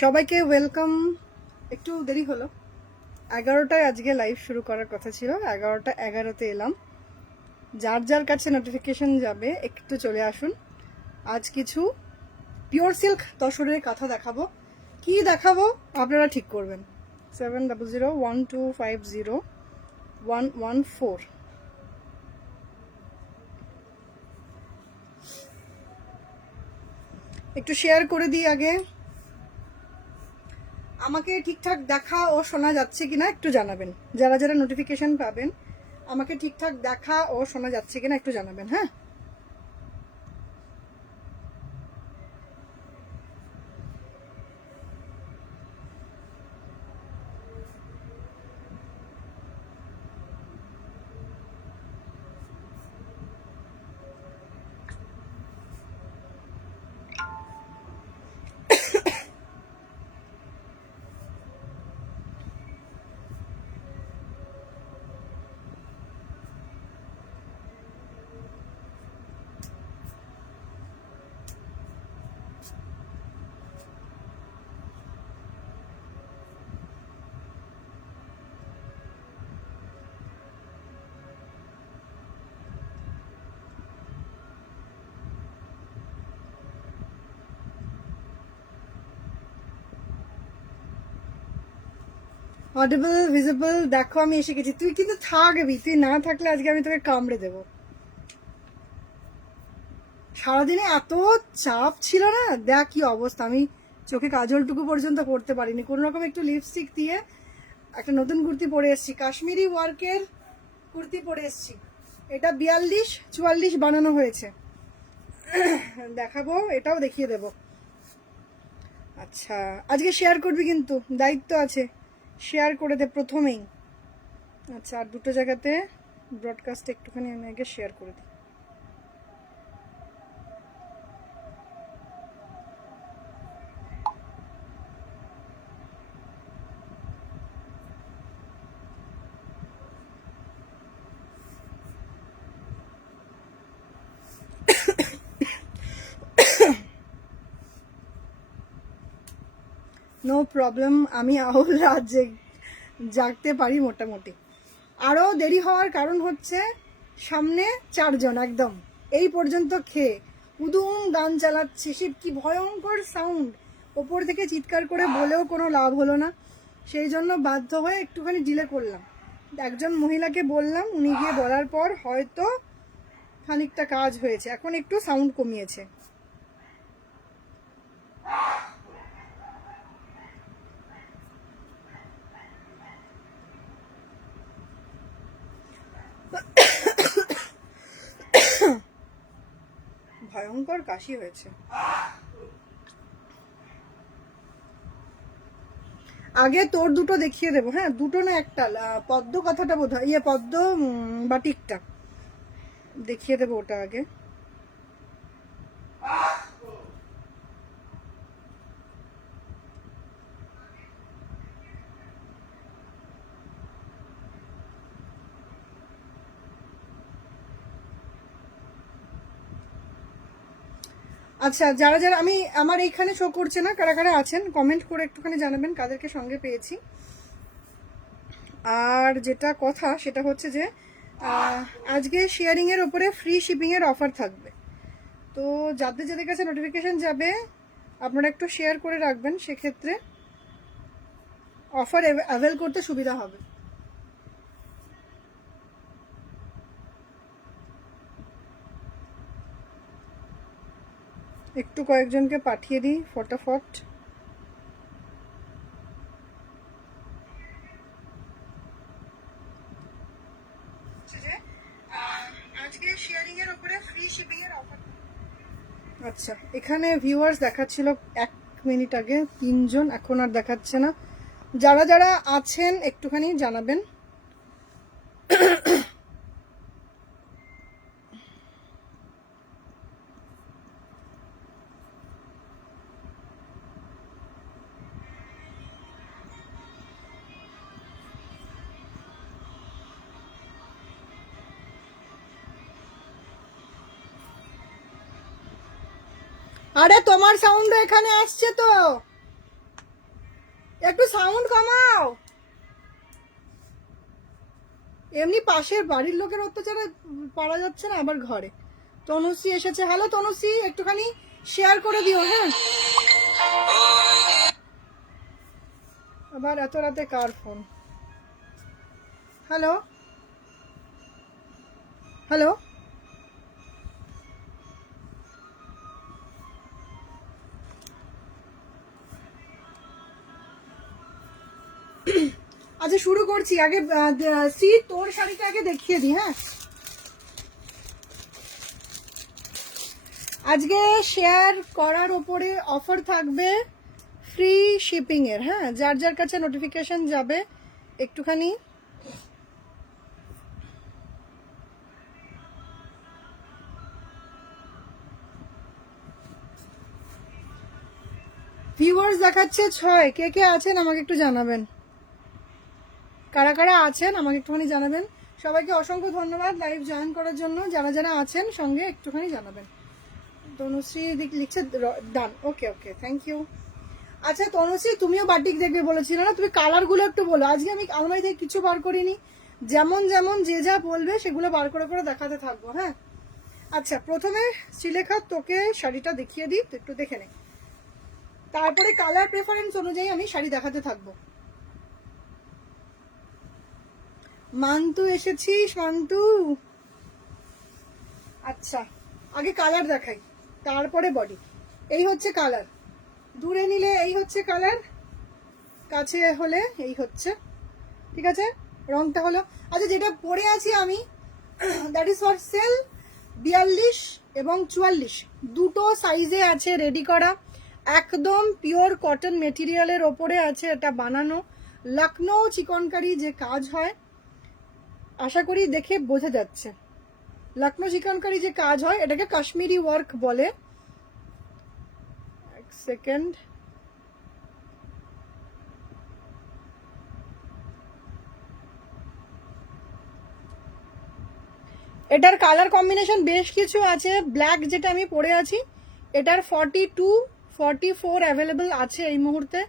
সবাইকে ওয়েলকাম। একটু দেরি হলো, 11টায় আজকে লাইভ শুরু করার কথা ছিল, 11টা 11তে এলাম। যার যার কাছে নোটিফিকেশন যাবে একটু চলে আসুন। আজ কিছু পিওর সিল্ক তসরের কাঁথা দেখাবো। কি দেখাবো আপনারা ঠিক করবেন। 7001250114। একটু শেয়ার করে দিই আগে। আমাকে ঠিকঠাক দেখা ও শোনা যাচ্ছে কিনা একটু জানাবেন। যারা যারা নোটিফিকেশন পাবেন আমাকে ঠিকঠাক দেখা ও শোনা যাচ্ছে কিনা একটু জানাবেন। হ্যাঁ, অডিবল ভিজিবল। দেখো আমি এসে গেছি। তুই কিন্তু থাকবি, তুই না থাকলে আজকে আমি তোকে কামড়ে দেবো। সারাদিনে এত চাপ ছিল না, দেখ কি অবস্থা। আমি চোখে কাজলটুকু পর্যন্ত পরতে পারিনি, কোনো রকম একটু লিপস্টিক দিয়ে একটা নতুন কুর্তি পরে এসেছি, কাশ্মীরি ওয়ার্কের কুর্তি পরে এসেছি। এটা 42-44 বানানো হয়েছে, দেখাবো, এটাও দেখিয়ে দেব। আচ্ছা, আজকে শেয়ার করবি কিন্তু, দায়িত্ব আছে, শেয়ার করে দে প্রথমেই। আচ্ছা, আর দুটো জায়গাতে ব্রডকাস্ট একটুখানি আমি আগে শেয়ার করে দিই। নো প্রবলেম, আমি আউল রাত জাগতে পারি মোটামুটি। আরও দেরি হওয়ার কারণ হচ্ছে সামনে 4জন একদম এই পর্যন্ত খেয়ে উদুম গান চালাচ্ছে, সে কি ভয়ঙ্কর সাউন্ড। ওপর থেকে চিৎকার করে বলেও কোনো লাভ হলো না, সেই জন্য বাধ্য হয়ে একটুখানি ডিলে করলাম। একজন মহিলাকে বললাম, উনি গিয়ে বলার পর হয়তো খানিকটা কাজ হয়েছে, এখন একটু সাউন্ড কমিয়েছে। ভয়ঙ্কর কাশি হয়েছে। আগে তোর দুটো দেখিয়ে দেবো। হ্যাঁ, দুটো না একটা, পদ্ম কথাটা বোধ হয়, পদ্ম বাটিকটা দেখিয়ে দেবো, ওটা আগে। আচ্ছা, যারা যারা আমি আমার এইখানে শো করছে না, কারা কারা আছেন কমেন্ট করে একটুখানি জানাবেন কাদেরকে সঙ্গে পেয়েছি। আর যেটা কথা সেটা হচ্ছে যে আজকে শেয়ারিংয়ের ওপরে ফ্রি শিপিংয়ের অফার থাকবে। তো যাদের যাদের কাছে নোটিফিকেশান যাবে আপনারা একটু শেয়ার করে রাখবেন, সেক্ষেত্রে অফার অ্যাভেল করতে সুবিধা হবে। একটু কয়েকজনকে পাঠিয়ে দিই ফটাফট। আজকে শেয়ারিং এর উপরে ফ্রি শিপিং এর অফার। আচ্ছা, এখানে ভিউয়ার্স দেখাচ্ছিল 1 মিনিট আগে 3জন, এখন আর দেখাচ্ছে না। যারা যারা আছেন একটুখানি জানাবেন। আরে তোমার সাউন্ড এখানে আসছে তো। একটু সাউন্ড কমাও। এমনি পাশের বাড়ির লোকের অত্যাচারে পারা যাচ্ছে না, আবার ঘরে। তনুশ্রী এসেছে। হ্যালো তনুশ্রী, একটুখানি শেয়ার করে দিও। হ্যাঁ, আবার এত রাতে কার ফোন? হ্যালো হ্যালো, আচ্ছা শুরু করছি। আগে তোর শাড়িটা আগে দেখিয়ে দিই। হ্যাঁ, আজকে শেয়ার করার ওপরে অফার থাকবে ফ্রি শিপিং এর। হ্যাঁ, যার যার কাছে নোটিফিকেশন যাবে একটুখানি ভিউয়ার্স দেখাচ্ছে 6। কে কে আছেন আমাকে একটু জানাবেন, কারা কারা আছেন আমাকে একটুখানি জানাবেন। সবাইকে অসংখ্য ধন্যবাদ লাইভ জয়েন করার জন্য। যারা যারা আছেন সঙ্গে একটুখানি জানাবেন। তনুশ্রী লিখছে ডান। ওকে ওকে, থ্যাংক ইউ। আচ্ছা তনুশ্রী, তুমিও বাটিক দেখবে বলেছিলে না? তুমি কালারগুলো একটু বলো। আজকে আমি আলমারি থেকে কিছু বার করিনি, যেমন যেমন যে যা বলবে সেগুলো বার করে করে দেখাতে থাকবো। হ্যাঁ, আচ্ছা প্রথমে শ্রীলেখা তোকে শাড়িটা দেখিয়ে দিই, একটু দেখে নে, তারপরে কালার প্রেফারেন্স অনুযায়ী আমি শাড়ি দেখাতে থাকবো। মান্তু এসেছিস মান্তু? আচ্ছা আগে কালার দেখাই, তারপরে বডি। এই হচ্ছে কালার, দূরে নিলে এই হচ্ছে কালার, কাছে হলে এই হচ্ছে। ঠিক আছে, রংটা হলো। আচ্ছা যেটা পরে আছি আমি, দ্যাট ইজ ফর সেল। 42 এবং 44 দুটো সাইজে আছে রেডি করা। একদম পিওর কটন মেটেরিয়ালের ওপরে আছে এটা বানানো। লখনৌ চিকনকারি যে কাজ হয়, আশা করি দেখে বোঝা যাচ্ছে। লখনৌ চিকনকারি যে কাজ হয় এটাকে কাশ্মীরি ওয়ার্ক বলে। এক সেকেন্ড, এটার কালার কম্বিনেশন বেশ কিছু আছে। ব্ল্যাক যেটা আমি পরে আছি এটার 42, 44 অ্যাভেলেবল আছে এই মুহূর্তে।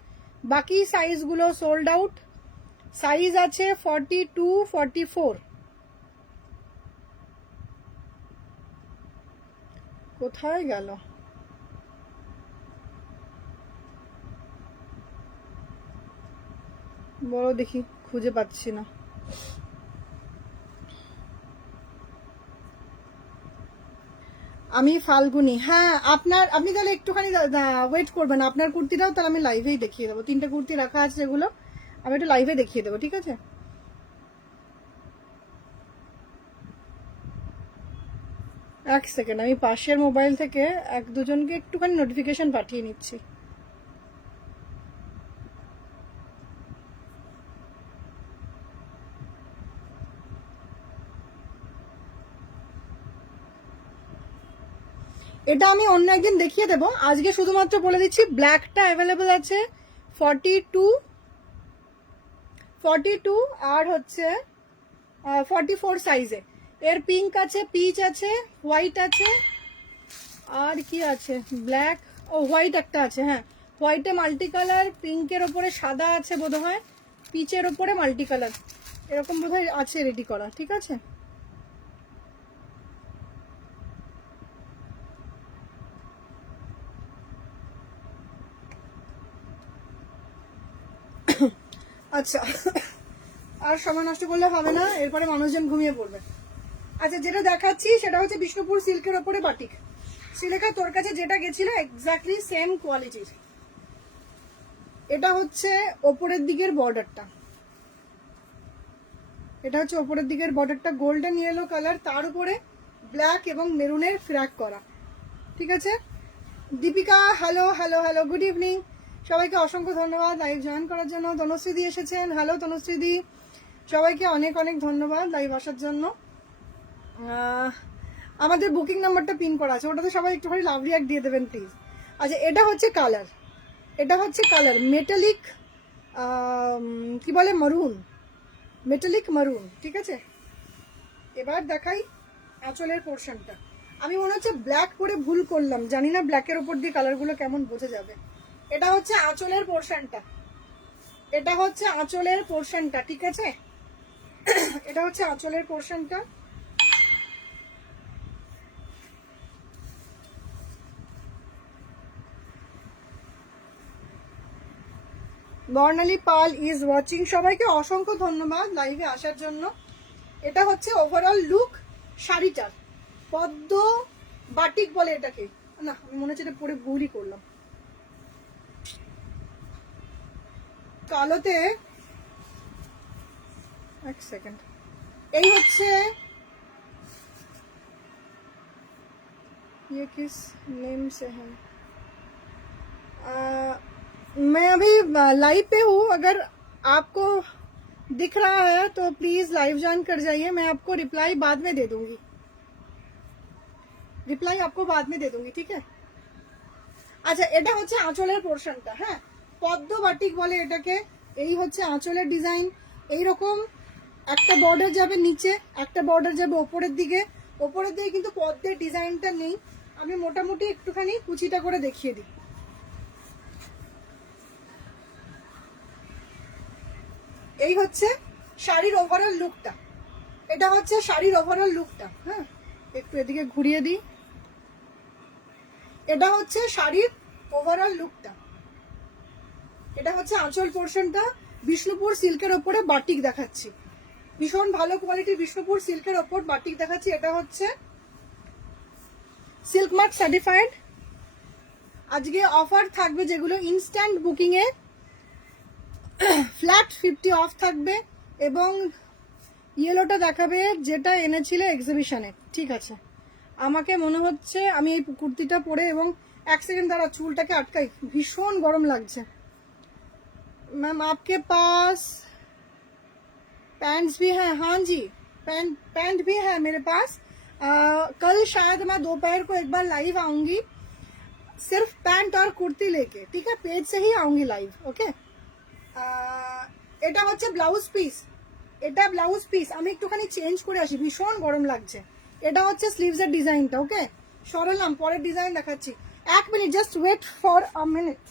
বাকি সাইজগুলো সোল্ড আউট। সাইজ আছে 42, 44। কোথায় গেল? বড় দেখি, খুঁজে পাচ্ছি না। আমি ফাল্গুনি। হ্যাঁ, আপনি তাহলে একটুখানি ওয়েট করবেন। আপনার কুর্তিটাও তাহলে আমি লাইভেই দেখিয়ে দেবো। 3টে কুর্তি রাখা আছে যেগুলো আমি একটু লাইভে দেখিয়ে দেবো। ঠিক আছে, এক সেকেন্ড, আমি পাশের মোবাইল থেকে এক দুজনকে একটুখানি নোটিফিকেশন পাঠিয়ে নিচ্ছি। এটা আমি অন্য একদিন দেখিয়ে দেবো, আজকে শুধুমাত্র বলে দিচ্ছি ব্ল্যাকটা অ্যাভেলেবল আছে 42 আর হচ্ছে 44 সাইজে। এর পিঙ্ক আছে, পিচ আছে, হোয়াইট আছে, আর কি আছে, ব্ল্যাক ও হোয়াইট একটা আছে। হ্যাঁ, হোয়াইটে মাল্টি কালার, পিঙ্কের ওপরে সাদা আছে বোধহয়, পিচের ওপরে মাল্টি কালার, এরকম বোধহয় আছে রেডি করা। ঠিক আছে, আচ্ছা আর সময় নষ্ট করলে হবে না, এরপরে মানুষজন ঘুমিয়ে পড়বে। আচ্ছা যেটা দেখাচ্ছি সেটা হচ্ছে বিষ্ণুপুর সিল্কের ওপরে বাটিক। শ্রীলেখা তোর কাছে যেটা গেছিল এক্স্যাক্টলি সেম কোয়ালিটির। এটা হচ্ছে ওপরের দিকের বর্ডারটা, এটা হচ্ছে ওপরের দিকের বর্ডারটা গোল্ডেন ইয়েলো কালার, তার উপরে ব্ল্যাক এবং মেরুনের ফ্র্যাক করা। ঠিক আছে, Deepika hello hello hello, good evening. সবাইকে অসংখ্য ধন্যবাদ লাইভ জয়েন করার জন্য। তনুশ্রীদি এসেছেন, হ্যালো তনুশ্রীদি। সবাইকে অনেক অনেক ধন্যবাদ লাইভ আসার জন্য। আমাদের বুকিং নাম্বারটা পিন করা আছে, ওটাতে সবাই একটুখানি লাভ রিয়াক্ট দিয়ে দেবেন প্লিজ। আচ্ছা এটা হচ্ছে কালার, এটা হচ্ছে কালার মেটালিক, কি বলে, মারুন, মেটালিক মারুন। ঠিক আছে, এবার দেখাই আঁচলের পোর্শনটা। আমি মনে হচ্ছে ব্ল্যাক করে ভুল করলাম, জানি না ব্ল্যাকের ওপর দিয়ে কালারগুলো কেমন বোঝা যাবে। এটা হচ্ছে আঁচলের পোর্শনটা, এটা হচ্ছে আঁচলের পোর্শনটা, ঠিক আছে? এটা হচ্ছে আঁচলের পোর্শনটা। বর্ণালী পাল ইজ ওয়াচিং, সবাইকে অসংখ্য ধন্যবাদ লাইভে আসার জন্য। এটা হচ্ছে ওভারঅল লুক শাড়িটার। পদ্ম বাটিক বলে এটাকে, না আমি মনে হচ্ছে এটা পরে ভুলই করলাম। কালোতে এক সেকেন্ড, এই হচ্ছে ये किस नेम से है? मैं अभी लाइव पे हूँ, अगर आपको दिख रहा है तो प्लीज लाइव ज्वाइन कर जाइए। मैं आपको रिप्लाई बाद में दे दूंगी, रिप्लाई आपको बाद में दे दूंगी, ठीक है? আচ্ছা, এটা হচ্ছে আঁচলের পোর্শনটা। হ্যাঁ, পদ্ম বাটিক বলে এটাকে। এই হচ্ছে আঁচলের ডিজাইন। এইরকম একটা বর্ডার যাবে নিচে, একটা বর্ডার যাবে ওপরের দিকে। ওপরের দিকে কিন্তু পদ্মের ডিজাইনটা নেই, আমি মোটামুটি একটুখানি কুচিটা করে দেখিয়ে দিই। এই হচ্ছে শাড়ির ওভারঅল লুকটা, এটা হচ্ছে শাড়ির ওভারঅল লুকটা। হ্যাঁ, একটু এদিকে ঘুরিয়ে দিই। এটা হচ্ছে শাড়ির ওভারঅল লুকটা। এটা হচ্ছে আঁচল পোর্শনটা। বিষ্ণুপুর সিল্কের ওপরে বাটিক দেখাচ্ছি, ভীষণ ভালো কোয়ালিটির বিষ্ণুপুর সিল্কের ওপর বাটিক দেখাচ্ছি। এটা হচ্ছে সিল্ক মার্ক সার্টিফাইড। আজকে অফার থাকবে যেগুলো instant booking A flat 50 of থাকবে, এবং ইয়েলোটা দেখাবে যেটা এনেছিলে এক্সিবিশনে, ঠিক আছে? আমাকে মনে হচ্ছে আমি এই কুর্তিটা পরে, এবং এক সেকেন্ড দ্বারা চুলটাকে আটকাই, ভীষণ গরম লাগছে। मैम आपके पास पैंट्स भी हैं? हाँ जी, पैंट भी है मेरे पास। कल शायद मैं दोपहर को एक बार लाइव आऊंगी, सिर्फ पैंट और कुर्ती लेके, ठीक है? पेज से ही आऊंगी लाइव, ओके? এটা হচ্ছে ব্লাউজ পিস, এটা ব্লাউজ পিস। আমি একটুখানি চেঞ্জ করে আসি, ভীষণ গরম লাগছে। এটা হচ্ছে স্লিভসের ডিজাইনটা, ওকে? সরালাম, পরের ডিজাইন দেখাচ্ছি। এক minute, just wait for a minute.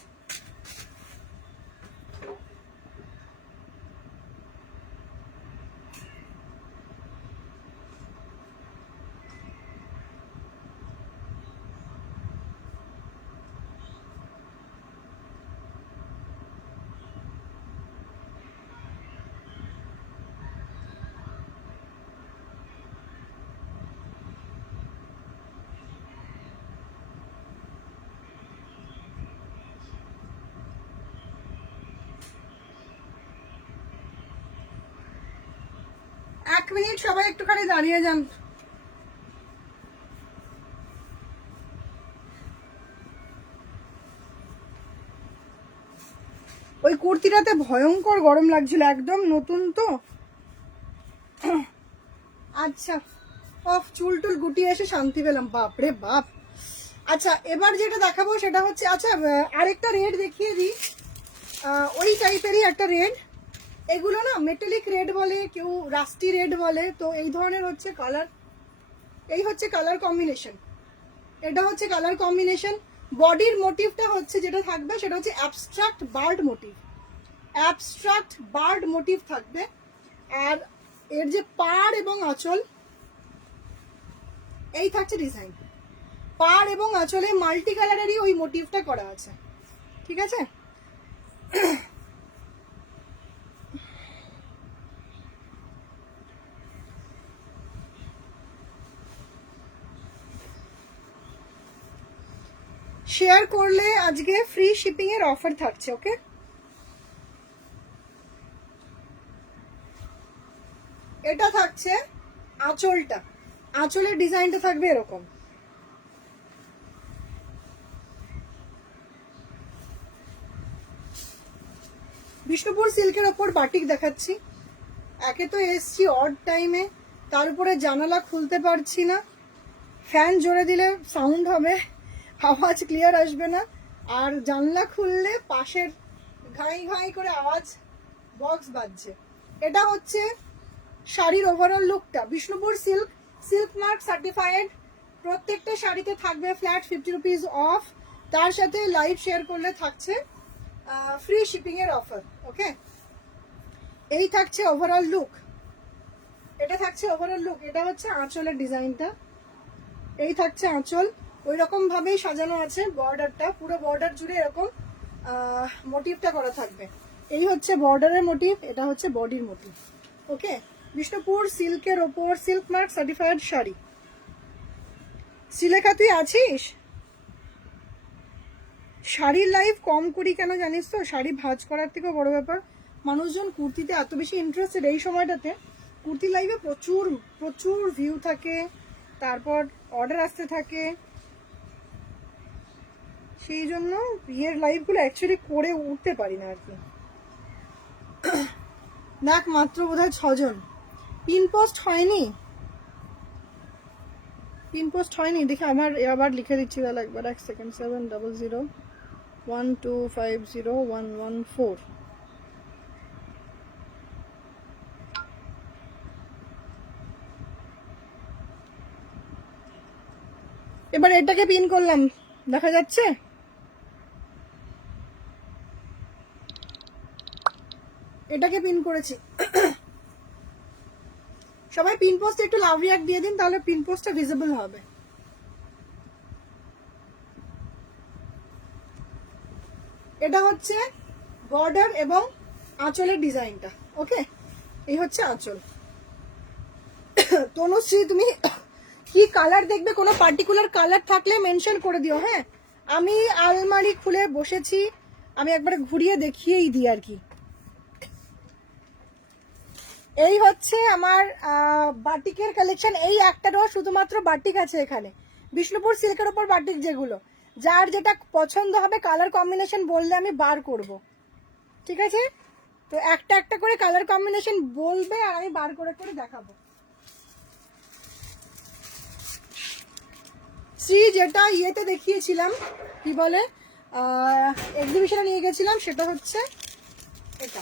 এক মিনিট, সবাই একটুখানি দাঁড়িয়ে যান। ওই কুর্তিটাতে ভয়ঙ্কর গরম লাগছিল, একদম নতুন তো। আচ্ছা, অফ চুল টুল গুটিয়ে এসে শান্তি পেলাম, বাপরে বাপ। আচ্ছা, এবার যেটা দেখাবো সেটা হচ্ছে, আচ্ছা আরেকটা রেড দেখিয়ে দিই, ওই টাইপেরই একটা রেড। এগুলো না মেটালিক রেড বলে, কেউ রাস্টি রেড বলে, তো এই ধরনের হচ্ছে কালার। এই হচ্ছে কালার কম্বিনেশন, এটা হচ্ছে কালার কম্বিনেশন। বডির মোটিভটা হচ্ছে যেটা থাকবে সেটা হচ্ছে abstract bird motif, abstract bird motif থাকবে। আর এর যে পাড় এবং আঁচল, এই থাকছে ডিজাইন। পাড় এবং আঁচলে মাল্টি কালারেরই ওই মোটিভটা করা আছে, ঠিক আছে? শেয়ার করলে আজকে ফ্রি শিপিং এর অফার থাকছে, ওকে? এটা থাকছে আঁচলটা, আঁচলের ডিজাইনটা থাকবে এরকম। বিষ্ণুপুর সিল্কের ওপর বাটিক দেখাচ্ছি। একে তো এসছি অড টাইমে, তার উপরে জানালা খুলতে পারছি না, ফ্যান জোরে দিলে সাউন্ড হবে, আওয়াজ ক্লিয়ার আসবে না, আর জানলা খুললে পাশের ঘাই ঘাই করে আওয়াজ বক্স বাজছে। এটা হচ্ছে শাড়ির ওভারঅল লুকটা। Bishnupur silk, silk mark certified. প্রত্যেকটা শাড়িতে থাকবে ফ্ল্যাট 50 রুপিস অফ, তার সাথে লাইভ শেয়ার করলে থাকছে ফ্রি শিপিং এর অফার, ওকে? এই থাকছে ওভারঅল লুক, এটা থাকছে ওভারঅল লুক। এটা হচ্ছে আঁচলের ডিজাইনটা, এই থাকছে আঁচল, ওই রকম ভাবেই সাজানো আছে। বর্ডারটা পুরো বর্ডার জুড়ে এরকম মোটিভটা করা থাকবে। এই হচ্ছে বর্ডারের মোটিভ, এটা হচ্ছে বডির মোটিভ। ওকে, বিষ্ণুপুর সিল্কের ওপর silk mark certified sari. Srilekha তুই আছিস? শাড়ির লাইভ কম করি কেন জানিস তো, শাড়ি ভাঁজ করার থেকেও বড় ব্যাপার মানুষজন কুর্তিতে এত বেশি ইন্টারেস্টেড এই সময়টাতে। কুর্তি লাইভে প্রচুর প্রচুর ভিউ থাকে, তারপর অর্ডার আসতে থাকে, সেই জন্য বিয়ের লাইভগুলো অ্যাকচুয়ালি করে উঠতে পারি না আর কি। দেখ মাত্র বোধহয় 6 জন। পিন পোস্ট হয়নি, পিন পোস্ট হয়নি দেখে আমার আবার লিখে দিচ্ছি তাহলে একবার, 1 সেকেন্ড। 7001250114। এবার এটাকে পিন করলাম, দেখা যাচ্ছে? এটাকে পিন করেছি। সবাই পিন পোস্ট একটু লাভ রিয়াক্ট দিয়ে দিন, তাহলে পিন পোস্টটা ভিজিবল হবে। এটা হচ্ছে বর্ডার এবং আঁচলের ডিজাইনটা। ওকে, এই হচ্ছে আঁচল। তনুশ্রী তুমি কি কালার দেখবে, কোনো পার্টিকুলার কালার থাকলে মেনশন করে দিও। হ্যাঁ, আমি আলমারি খুলে বসেছি, আমি একবারে ঘুরিয়ে দেখিয়েই দিই আর কি। এই হচ্ছে আমার বাটিকের কালেকশন। এই একটা রো শুধুমাত্র বাটিক আছে এখানে, বিষ্ণুপুর সিল্কের ওপর বাটিক, যেগুলো যার যেটা পছন্দ হবে কালার কম্বিনেশন বললে আমি বার করব, ঠিক আছে? তো একটা একটা করে কালার কম্বিনেশন বলবে আর আমি বার করে করে দেখাবো। শ্রী যেটা ইয়েতে দেখিয়েছিলাম, কি বলে, এক্সিবিশনে নিয়ে গেছিলাম, সেটা হচ্ছে এটা।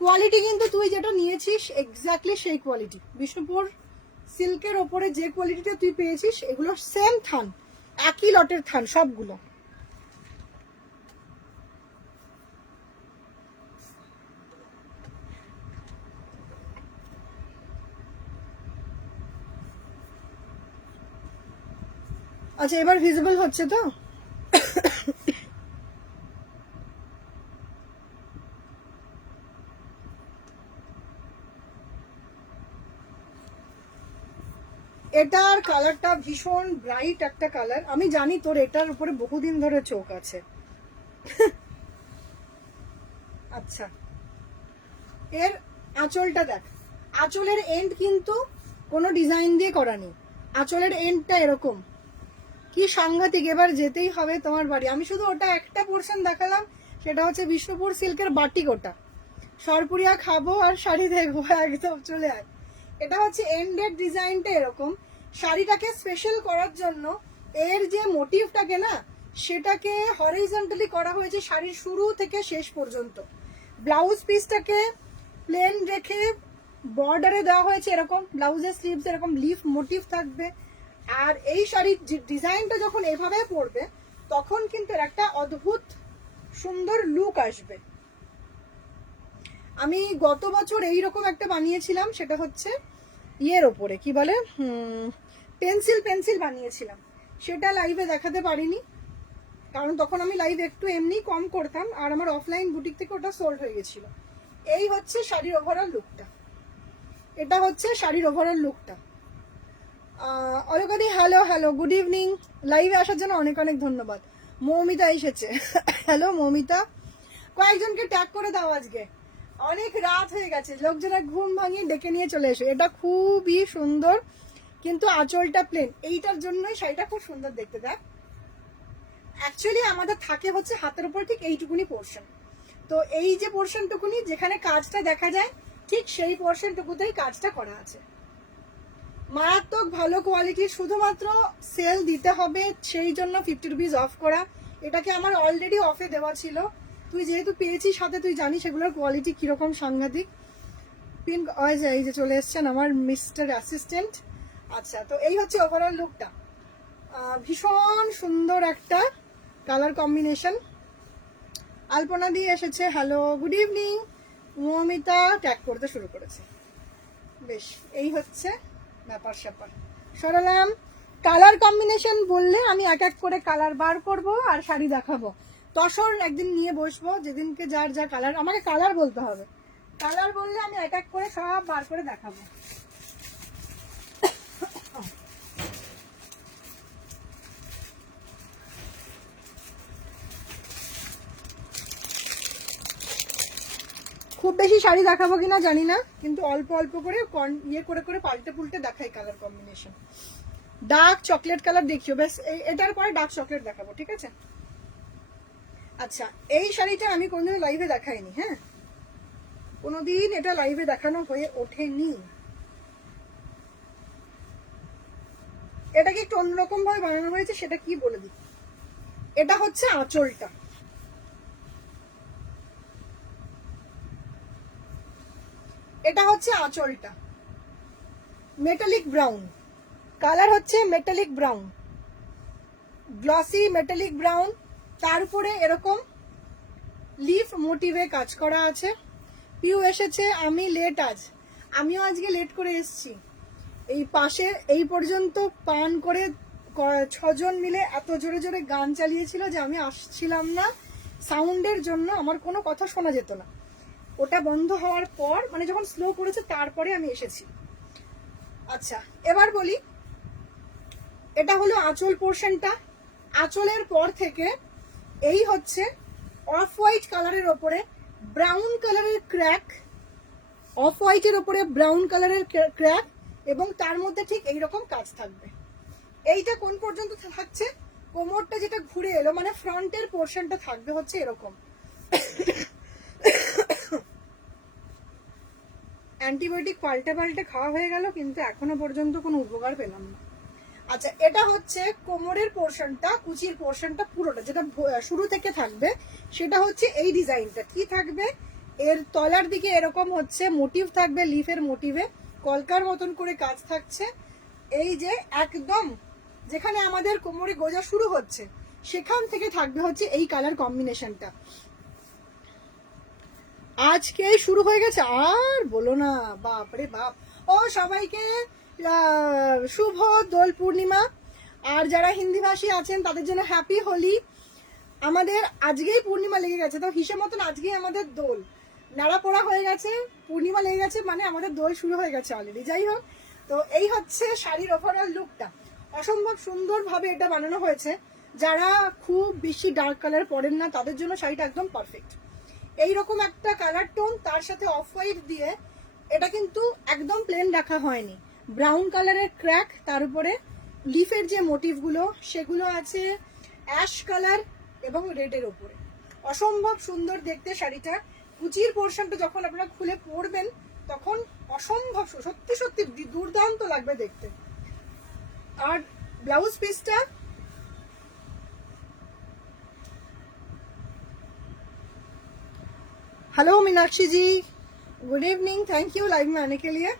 কোয়ালিটি কিন্তু তুই যেটা নিয়েছিস এক্স্যাক্টলি সেই কোয়ালিটি। বিষ্ণুপুর সিল্কের ওপরে যে কোয়ালিটিটা তুই পেয়েছিস, এগুলো সেম থান, একই লটের থান সবগুলো। আচ্ছা, এবার ভিজিবল হচ্ছে তো? এটার কালারটা ভীষণ ব্রাইট একটা কালার। আমি জানি তোর এটার উপরে বহুদিন ধরে চোখ আছে। আচ্ছা, এর আঁচলটা দেখ, আঁচলের এন্ড কিন্তু কোনো ডিজাইন দিয়ে করা নেই, আঁচলের এন্ডটা এরকম, কি সাংঘাতিক। এবার যেতেই হবে তোমার বাড়ি। আমি শুধু ওটা একটা পোর্শন দেখালাম, সেটা হচ্ছে বিষ্ণুপুর সিল্কের বাটিক। ওটা সরপুরিয়া খাবো আর শাড়ি দেখবো, একদম চলে আয়। এটা হচ্ছে এন্ডের ডিজাইনটা এরকম। শাড়িটাকে স্পেশাল করার জন্য এর যে মোটিভটাকে না, সেটাকে হরিজন্টালি করা হয়েছে শাড়ির শুরু থেকে শেষ পর্যন্ত। ব্লাউজ পিসটাকে প্লেন রেখে বর্ডারে দেওয়া হয়েছে এরকম, ব্লাউজের স্লিভস এরকম লিফ মোটিভ থাকবে। আর এই শাড়ির ডিজাইনটা যখন এভাবে পড়বে, তখন কিন্তু এর একটা অদ্ভুত সুন্দর লুক আসবে। আমি গত বছর এইরকম একটা বানিয়েছিলাম, সেটা হচ্ছে ইয়ের ওপরে, কি বলে, পেন্সিল বানিয়েছিলাম। সেটা লাইভে দেখাতে পারিনি, কারণ তখন আমি লাইভ একটু এমনি কম করতাম, আর আমার অফলাইন বুটিক থেকে ওটা সোল্ড হয়ে গেছিল। এই হচ্ছে শাড়ির ওভারঅল লুকটা, এটা হচ্ছে শাড়ির ওভারঅল লুকটা। অলকাদি হ্যালো হ্যালো, গুড ইভিনিং। লাইভে আসার জন্য অনেক অনেক ধন্যবাদ। মৌমিতা এসেছে, হ্যালো মৌমিতা। কয়েকজনকে ট্যাগ করে দাও, আজকে অনেক রাত হয়ে গেছে, লোকজনের ঘুম ভাঙিয়ে ডেকে নিয়ে চলে এসো। এটা খুবই সুন্দর, কিন্তু আঁচলটা প্লেন, এইটার জন্যই শাড়িটা খুব সুন্দর দেখতে। দেখ, অ্যাকচুয়ালি আমাদের থাকে হচ্ছে হাতের উপর ঠিক এইটুকুনি পোর্শন, তো এই যে পোর্শনটুকুনি যেখানে কাজটা দেখা যায়, ঠিক সেই পোর্শনটুকুতেই কাজটা করা আছে। মারাত্মক ভালো কোয়ালিটির, শুধুমাত্র সেল দিতে হবে সেই জন্য 50 রুপিস অফ করা। এটাকে আমার অলরেডি অফে দেওয়া ছিল, তুই যেহেতু পেয়েছিস সাথে, তুই জানিস এগুলোর কোয়ালিটি কিরকম সাংঘাতিক। পিন এই যে চলে এসছেন আমার মিস্টার অ্যাসিস্ট্যান্ট। আচ্ছা, তো এই হচ্ছে ওভারঅল লুকটা, ভীষণ সুন্দর একটা কালার কম্বিনেশন। আলপনা দিয়ে এসেছে, hello good evening. Moumita tag করতে শুরু করেছে। বেশ, এই হচ্ছে ব্যাপার স্যাপার। সরালাম। কালার কম্বিনেশন বললে আমি এক এক করে কালার বার করব আর শাড়ি দেখাবো। তসর একদিন নিয়ে বসবো, যেদিনকে যার যা কালার, আমাকে কালার বলতে হবে। কালার বললে আমি এক এক করে সব বার করে দেখাবো। খুব বেশি শাড়ি দেখাবো কিনা জানি না, কিন্তু অল্প অল্প করে ইয়ে করে করে পাল্টে পুল্টে দেখাই colour combination. Dark chocolate colour দেখিও, বেশ এটার পরে ডার্ক চকলেট দেখাবো, ঠিক আছে? আচ্ছা, এই শাড়িটা আমি কোনোদিন লাইভে দেখাইনি। হ্যাঁ, কোনোদিন এটা লাইভে দেখানো হয়ে ওঠেনি। এটাকে একটু অন্যরকম ভাবে বানানো হয়েছে, সেটা কি বলে দিই। এটা হচ্ছে আঁচলটা, এটা হচ্ছে আঁচলটা মেটালিক ব্রাউন কালার, হচ্ছে metallic brown, glossy metallic brown. তার উপরে এরকম লিফ মোটিভে কাজ করা আছে। পিউ এসেছে, আমি লেট আজ, আমিও আজকে লেট করে এসেছি। এই পাশে এই পর্যন্ত পান করে 6 জন মিলে এত জোরে জোরে গান চালিয়েছিল যে আমি আসছিলাম না, সাউন্ডের জন্য আমার কোনো কথা শোনা যেত না। ওটা বন্ধ হওয়ার পর, মানে যখন স্লো করেছে তারপরে আমি এসেছি। আচ্ছা, এবার বলি, এটা হলো আঁচল পোর্শনটা। আঁচলের পর থেকে এই হচ্ছে অফ হোয়াইট কালারের ওপরে ব্রাউন কালারের ক্র্যাক, অফ হোয়াইটের ওপরে ব্রাউন কালারের ক্র্যাক, এবং তার মধ্যে ঠিক এইরকম কাজ থাকবে। এইটা কোন পর্যন্ত থাকছে, কোমরটা যেটা ঘুরে এলো, মানে ফ্রন্টের পোর্শনটা থাকবে হচ্ছে এরকম। অ্যান্টিবায়োটিক পাল্টে পাল্টে খাওয়া হয়ে গেল, কিন্তু এখনো পর্যন্ত কোনো উপকার পেলাম না। আচ্ছা, এটা হচ্ছে কোমরের পোর্শনটা, কুচির পোর্শনটা পুরোটা যেটা শুরু থেকে থাকবে, সেটা হচ্ছে এই ডিজাইনটা। কি থাকবে, এর তলার দিকে এরকম হচ্ছে মোটিভ থাকবে, লিফের মোটিভে কলকার মতন করে কাজ থাকছে। এই যে একদম যেখানে আমাদের কোমরে গোজা শুরু হচ্ছে, সেখান থেকে থাকবে হচ্ছে এই কালার কম্বিনেশনটা। আজকে শুরু হয়ে গেছে, আর বলো না, বাপরে বাপ। ও সবাইকে শুভ দোল পূর্ণিমা, আর যারা হিন্দি ভাষী আছেন তাদের জন্য হ্যাপি হোলি। আমাদের আজকেই পূর্ণিমা লেগে গেছে, তো হিসেব মতন আজকেই আমাদের দোল নাড়া পোড়া হয়ে গেছে, পূর্ণিমা লেগে গেছে, মানে আমাদের দোল শুরু হয়ে গেছে অলরেডি। যাই হোক, তো এই হচ্ছে শাড়ির ওভারঅল লুকটা। অসম্ভব সুন্দরভাবে এটা বানানো হয়েছে। যারা খুব বেশি ডার্ক কালার পরেন না, তাদের জন্য শাড়িটা একদম পারফেক্ট। এইরকম একটা কালার টোন, তার সাথে অফ হোয়াইট দিয়ে, এটা কিন্তু একদম প্লেন রাখা হয়নি। ব্রাউন কালারের ক্র্যাক, তার উপরে লিফের যে মোটিভগুলো সেগুলো আছে অ্যাশ কালার এবং রেডের উপরে। অসম্ভব সুন্দর দেখতে শাড়িটা। কুচির পোর্শনটা যখন আপনারা খুলে পরবেন তখন অসম্ভব সত্যি সত্যি দুর্দান্ত লাগবে দেখতে। আর ব্লাউজ পিসটা hello Meenakshi ji, good evening, thank you live में आने के लिए।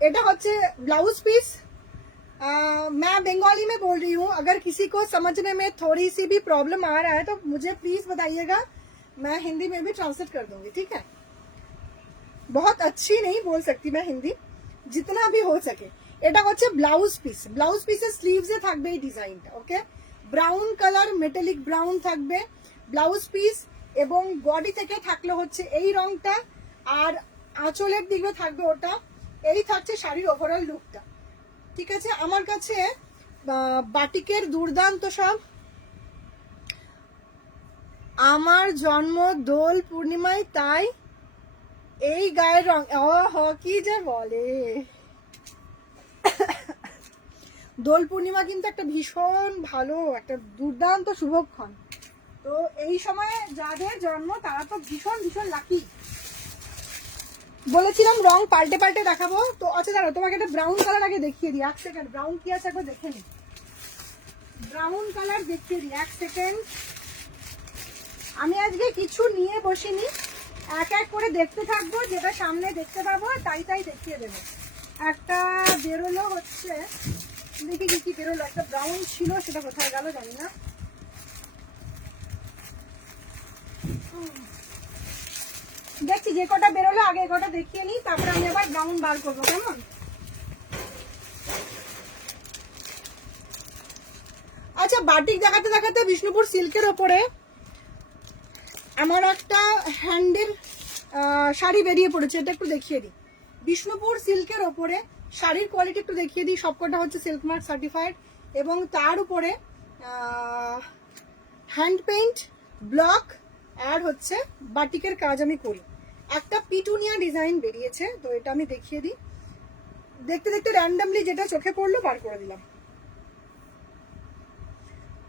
এটা হচ্ছে ब्लाउज पीस। मैं बंगाली में बोल रही हूँ, अगर किसी को समझने में थोड़ी सी भी प्रॉब्लम आ रहा है तो मुझे प्लीज बताइएगा, मैं हिंदी में भी ट्रांसलेट कर दूंगी, ठीक है? बहुत अच्छी नहीं बोल सकती मैं हिंदी, जितना भी हो सके। এটা হচ্ছে ব্লাউজ পিস। ব্লাউজ পিসের স্লিভসে থাকবে এই ডিজাইনটা, ওকে? ব্রাউন কালার, মেটালিক ব্রাউন থাকবে ব্লাউজ পিস, এবং বডি থেকে থাকলে হচ্ছে এই রংটা, আর আঁচলের দিকে থাকবে ওটা। এই থাকছে শাড়ির ওভারঅল লুকটা, ঠিক আছে? আমার কাছে বাটিকের দুর্দান্ত সব। আমার জন্ম দোল পূর্ণিমায়, তাই এই গায়ের রং। কি যে বলে, দোল পূর্ণিমা কিন্তু একটা ভীষণ ভালো, একটা দুর্দান্ত শুভক্ষণ। তো এই সময়ে যাদের জন্ম তারা তো ভীষণ ভীষণ লাকি। বলেছিলাম রং পাল্টে পাল্টে দেখাবো, তো আচ্ছা দাঁড়াও, তোমাকে একটা ব্রাউন কালার আগে দেখিয়ে দিই। এক সেকেন্ড, ব্রাউন কি আছে একবার দেখে নি। ব্রাউন কালার দেখিয়ে দিই, এক সেকেন্ড। আমি আজকে কিছু নিয়ে বসিনি, এক এক করে দেখতে থাকবো, যেটা সামনে দেখতে পাবো তাই তাই দেখিয়ে দেবো। একটা বেরোলো হচ্ছে, দেখি কি কি বেরোলো। একটা ব্রাউন ছিল, সেটা কোথায় গেল জানি না। দেখছি যে কটা বেরোলো আগে এ কটা দেখিয়ে নিই, তারপরে আমি আবার গাউন বার করবো, কেমন? আচ্ছা, বাটিক দেখাতে দেখাতে বিষ্ণুপুর সিল্কের ওপরে আমার একটা হ্যান্ডের শাড়ি বেরিয়ে পড়েছে, এটা একটু দেখিয়ে দিই। বিষ্ণুপুর সিল্কের ওপরে শাড়ির কোয়ালিটি একটু দেখিয়ে দিই। সবকটা হচ্ছে সিল্ক মার্ক সার্টিফাইড এবং তার উপরে হ্যান্ড পেইন্ট, ব্লক আর হচ্ছে বাটিকের কাজ আমি করি। একটা পিটুনিয়া ডিজাইন বেরিয়েছে, তো এটা আমি দেখিয়ে দিই। দেখতে দেখতে র্যান্ডামলি যেটা চোখে পড়লো বার করে দিলাম।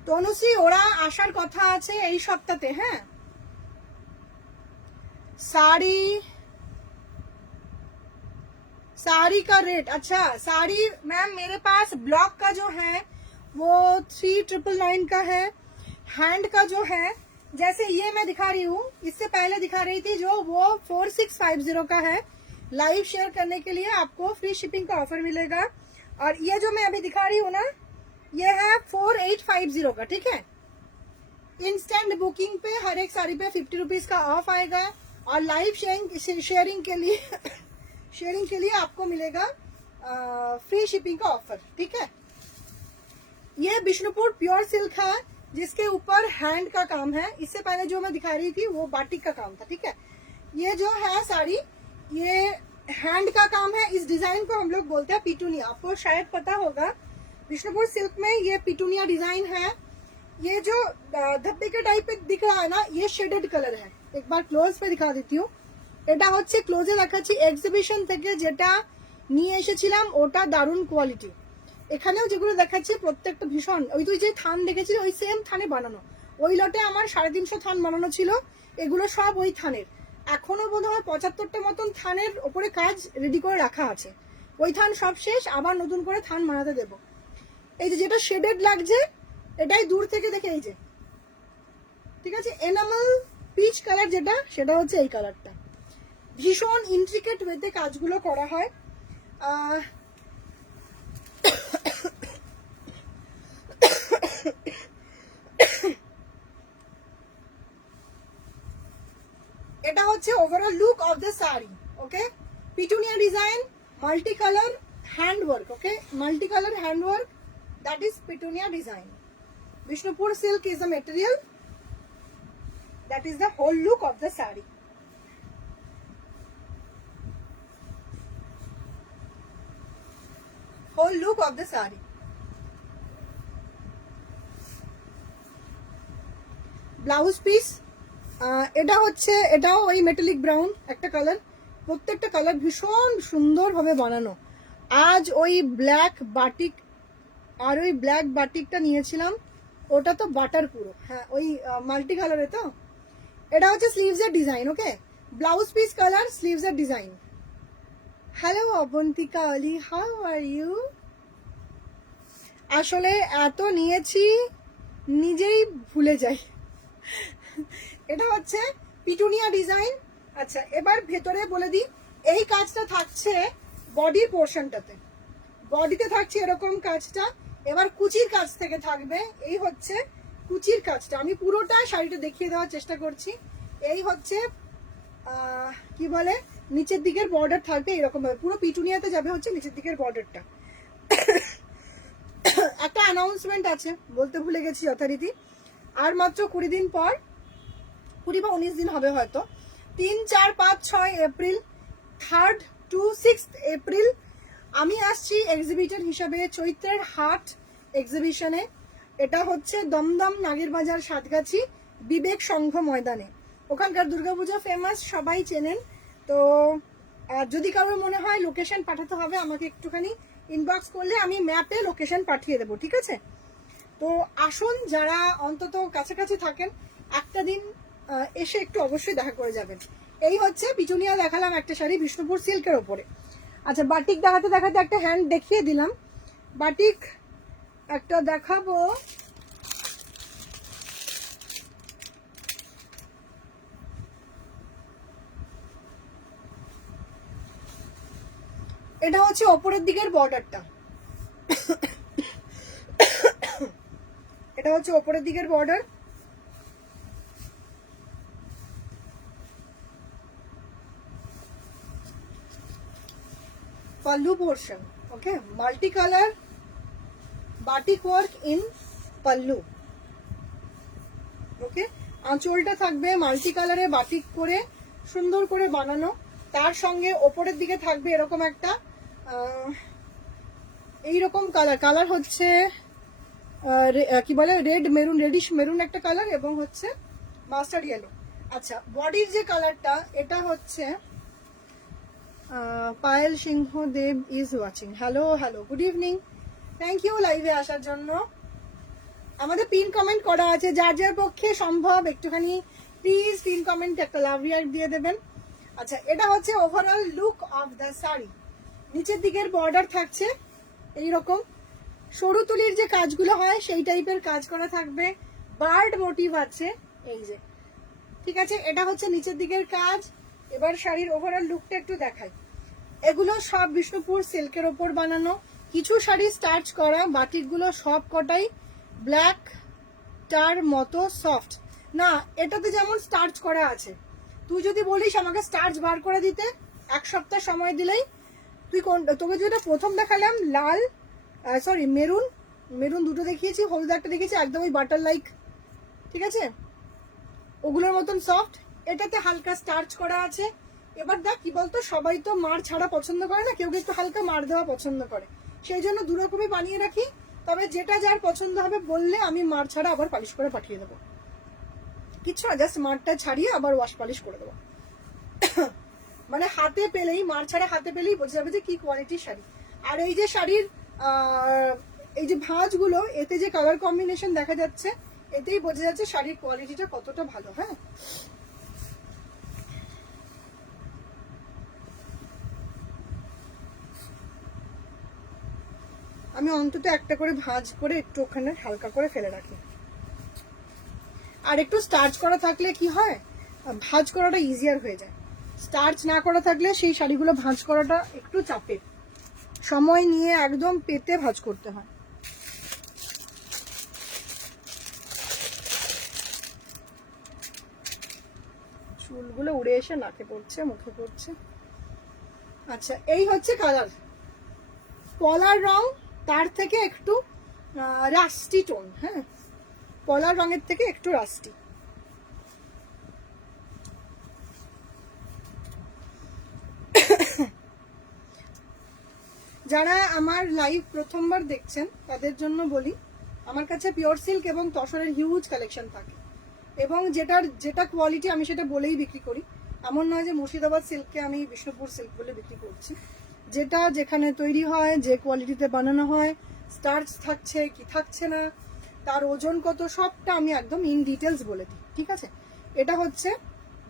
তনুশ্রী, ওরা আসার কথা আছে এই সপ্তাহে। হ্যাঁ, साड़ी का रेट, अच्छा साड़ी मैम मेरे पास ब्लॉक का जो है वो 3999 का है। हैंड का जो है, जैसे ये मैं दिखा रही हूँ, इससे पहले दिखा रही थी जो, वो 4650 का है। लाइव शेयर करने के लिए आपको फ्री शिपिंग का ऑफर मिलेगा। और ये जो मैं अभी दिखा रही हूँ ना, ये है 4850 का, ठीक है। इंस्टेंट बुकिंग पे हर एक साड़ी पे 50 रुपीज का ऑफ आएगा। और लाइव शेयरिंग के लिए आपको मिलेगा फ्री शिपिंग का ऑफर, ठीक है। ये बिष्णुपुर प्योर सिल्क है, जिसके ऊपर हैंड का काम है। इससे पहले जो मैं दिखा रही थी वो बाटिक का काम था, ठीक है। ये जो है साड़ी, ये हैंड का काम है। इस डिजाइन को हम लोग बोलते हैं पिटूनिया। आपको शायद पता होगा, बिष्णुपुर सिल्क में ये पिटूनिया डिजाइन है। ये जो धब्बे के टाइप पे दिख रहा है ना, ये शेडेड कलर है। एक बार क्लोज पे दिखा देती हूँ। এটা হচ্ছে ক্লোজে দেখাচ্ছি, এক্সিবিশন থেকে যেটা নিয়ে এসেছিলাম ওটা দারুণ কোয়ালিটি। এখানেও যেগুলো দেখাচ্ছি প্রত্যেকটা ভীষণ, ওই তুই যে থান দেখেছিস ওই সেম থানে বানানো। ওই লটে আমার 350 থান বানানো ছিল, এগুলো সব ওই থানের। এখনো বোধহয় 75টা মতন থানের ওপরে কাজ রেডি করে রাখা আছে। ওই থান সব শেষ, আবার নতুন করে থান বানাতে দেব। এই যে যেটা শেডেড লাগছে, এটাই দূর থেকে দেখে, এই যে, ঠিক আছে। এনামেল পিচ কালার যেটা, সেটা হচ্ছে এই কালারটা। ভীষণ ইন্ট্রিকেট ওয়েতে কাজগুলো করা হয়। এটা হচ্ছে overall look of the sari, okay. Petunia design, multi colour hand work, okay, multi colour hand work, that is petunia design. Bishnupur silk is the material, that is the whole look of the sari. whole look of the saree. Blouse piece, এটা হচ্ছে, এটাও ওই metallic brown একটা colour. প্রত্যেকটা colour ভীষণ সুন্দরভাবে বানানো। আজ ওই ব্ল্যাক বাটিক, আর ওই ব্ল্যাক বাটিকটা নিয়েছিলাম, ওটা তো বাটার পুরো। হ্যাঁ, ওই মাল্টি কালারে তো। এটা হচ্ছে স্লিভসের design, okay. Blouse piece colour, স্লিভসের design. Hello Abantika Ali, how are you? আসলে এত নিয়েছি নিজেই ভুলে যাই। এটা হচ্ছে পিটুনিয়া ডিজাইন। আচ্ছা, এবার ভেতরে বলে দিই, এই কাজটা থাকছে বডির পোর্শনটাতে, বডিতে থাকছে এরকম কাজটা। এবার কুচির কাজ থেকে থাকবে, এই হচ্ছে কুচির কাজটা। আমি পুরোটা শাড়িটা দেখিয়ে দেওয়ার চেষ্টা করছি। এই হচ্ছে কি বলে, নিচের দিকের বর্ডার থাকবে এরকম ভাবে, পুরো পিটুনিয়াতে যাবে হচ্ছে নিচের দিকের বর্ডারটা। একটা অ্যানাউন্সমেন্ট আছে, বলতে ভুলে গেছি যথারীতি। আর মাত্র 20 দিন পর, 20 বা 19 দিন হবে হয়তো, 3, 4, 5, 6 April, 3rd to 6th April আমি আসছি এক্সিবিটর হিসাবে চৈত্রের হাট এক্সিবিশনে। এটা হচ্ছে দমদম নাগেরবাজার সাতগাছি বিবেক সংঘ ময়দানে। ওখানকার দুর্গাপূজা ফেমাস, সবাই চেনেন। তো যদি কারোর মনে হয় লোকেশন পাঠাতে হবে, আমাকে একটুখানি ইনবক্স করলে আমি ম্যাপে লোকেশন পাঠিয়ে দেবো, ঠিক আছে। তো আসুন, যারা অন্তত কাছাকাছি থাকেন, একটা দিন এসে একটু অবশ্যই দেখা করে যাবেন। এই হচ্ছে পিটুনিয়া দেখালাম একটা শাড়ি বিষ্ণুপুর সিল্কের ওপরে। আচ্ছা, বাটিক দেখাতে দেখাতে একটা হ্যান্ড দেখিয়ে দিলাম। বাটিক একটা দেখাবো, এটা হচ্ছে ওপরের দিকের বর্ডারটা। এটা হচ্ছে ওপরের দিকের border. Pallu portion, okay, multi colour batik work in pallu, okay. আঁচলটা থাকবে মাল্টি কালারে বাটিক করে সুন্দর করে বানানো, তার সঙ্গে ওপরের দিকে থাকবে এরকম একটা এইরকম কালার হচ্ছে কি বলে রেড মেরুন, রেডিশ মেরুন একটা কালার, এবং হচ্ছে মাস্টার্ড ইয়েলো। আচ্ছা, বডির যে কালারটা এটা হচ্ছে Payel Singha Deb is watching. Hello good evening, thank you লাইভে আসার জন্য। আমাদের পিন কমেন্ট করা আছে, যার যার পক্ষে সম্ভব একটুখানি প্লিজ পিন কমেন্ট একটা লাভ রিয়াক্ট দিয়ে দেবেন। আচ্ছা, এটা হচ্ছে overall look of the sari. নিচের দিকের বর্ডার থাকছে এইরকম সরু তুলির যে কাজগুলো হয় সেই টাইপের কাজ করা থাকবে, বার্ড মোটিভ আছে এই যে, ঠিক আছে। এটা হচ্ছে নিচের দিকের কাজ। এবার শাড়ির ওভারঅল লুকটা একটু দেখাই। এগুলো সব বিষ্ণুপুর সিল্কের ওপর বানানো, কিছু শাড়ি স্টার্চ করা, বাটিকগুলো সব কটাই ব্ল্যাক টার মতো সফট না। এটাতে যেমন স্টার্চ করা আছে, তুই যদি বলিস আমাকে স্টার্চ বার করে দিতে 1 সপ্তাহ সময় দিলেই তুই তোকে যেটা প্রথম দেখালাম লাল সরি মেরুন দুটো দেখিয়েছি, হলুদ একটা দেখিয়েছি, একদম ওই বাটার লাইক, ঠিক আছে, ওগুলোর মতন সফট। এটাতে হালকা স্টার্চ করা আছে। এবার দেখ কি বলতো, সবাই তো মার ছাড়া পছন্দ করে না, কেউ একটু হালকা মার দেওয়া পছন্দ করে, সেই জন্য দুরকমই বানিয়ে রাখি। তবে যেটা যার পছন্দ হবে বললে আমি মার ছাড়া আবার পালিশ করে পাঠিয়ে দেবো, কিচ্ছু না, জাস্ট মারটা ছাড়িয়ে আবার ওয়াশ পালিশ করে দেবো। মানে হাতে পেলেই, মার ছাড়া হাতে পেলেই বোঝা যাবে যে কি কোয়ালিটির শাড়ি। আর এই যে শাড়ির এই যে ভাঁজগুলো, এতে যে কালার কম্বিনেশন দেখা যাচ্ছে, এতেই বোঝা যাচ্ছে শাড়ির কোয়ালিটিটা কতটা ভালো। হ্যাঁ, আমি অন্তত একটা করে ভাঁজ করে একটু ওখানে হালকা করে ফেলে রাখি। আর একটু স্টার্চ করা থাকলে কি হয়, ভাঁজ করাটা ইজিয়ার হয়ে যায়। স্টার্চ না করা থাকলে সেই শাড়িগুলো ভাঁজ করাটা একটু চাপের, সময় নিয়ে একদম পেতে ভাঁজ করতে হয়। চুলগুলো উড়ে এসে নাকে পড়ছে, মুখে পড়ছে। আচ্ছা, এই হচ্ছে কালার, পলার রং তার থেকে একটু রাস্টি টোন। হ্যাঁ, পলার রঙের থেকে একটু রাস্টি। যারা আমার লাইভ প্রথমবার দেখছেন তাদের জন্য বলি, আমার কাছে পিওর সিল্ক এবং তসরের হিউজ কালেকশন থাকে, এবং যেটা কোয়ালিটি আমি সেটা বলেই বিক্রি করি। এমন নয় যে মুর্শিদাবাদ সিল্ককে আমি বিষ্ণুপুর সিল্ক বলে বিক্রি করছি। যেটা যেখানে তৈরি হয়, যে কোয়ালিটিতে বানানো হয়, স্টার্চ থাকছে কি থাকছে না, তার ওজন কত, সবটা আমি একদম ইন ডিটেলস বলে দিই, ঠিক আছে। এটা হচ্ছে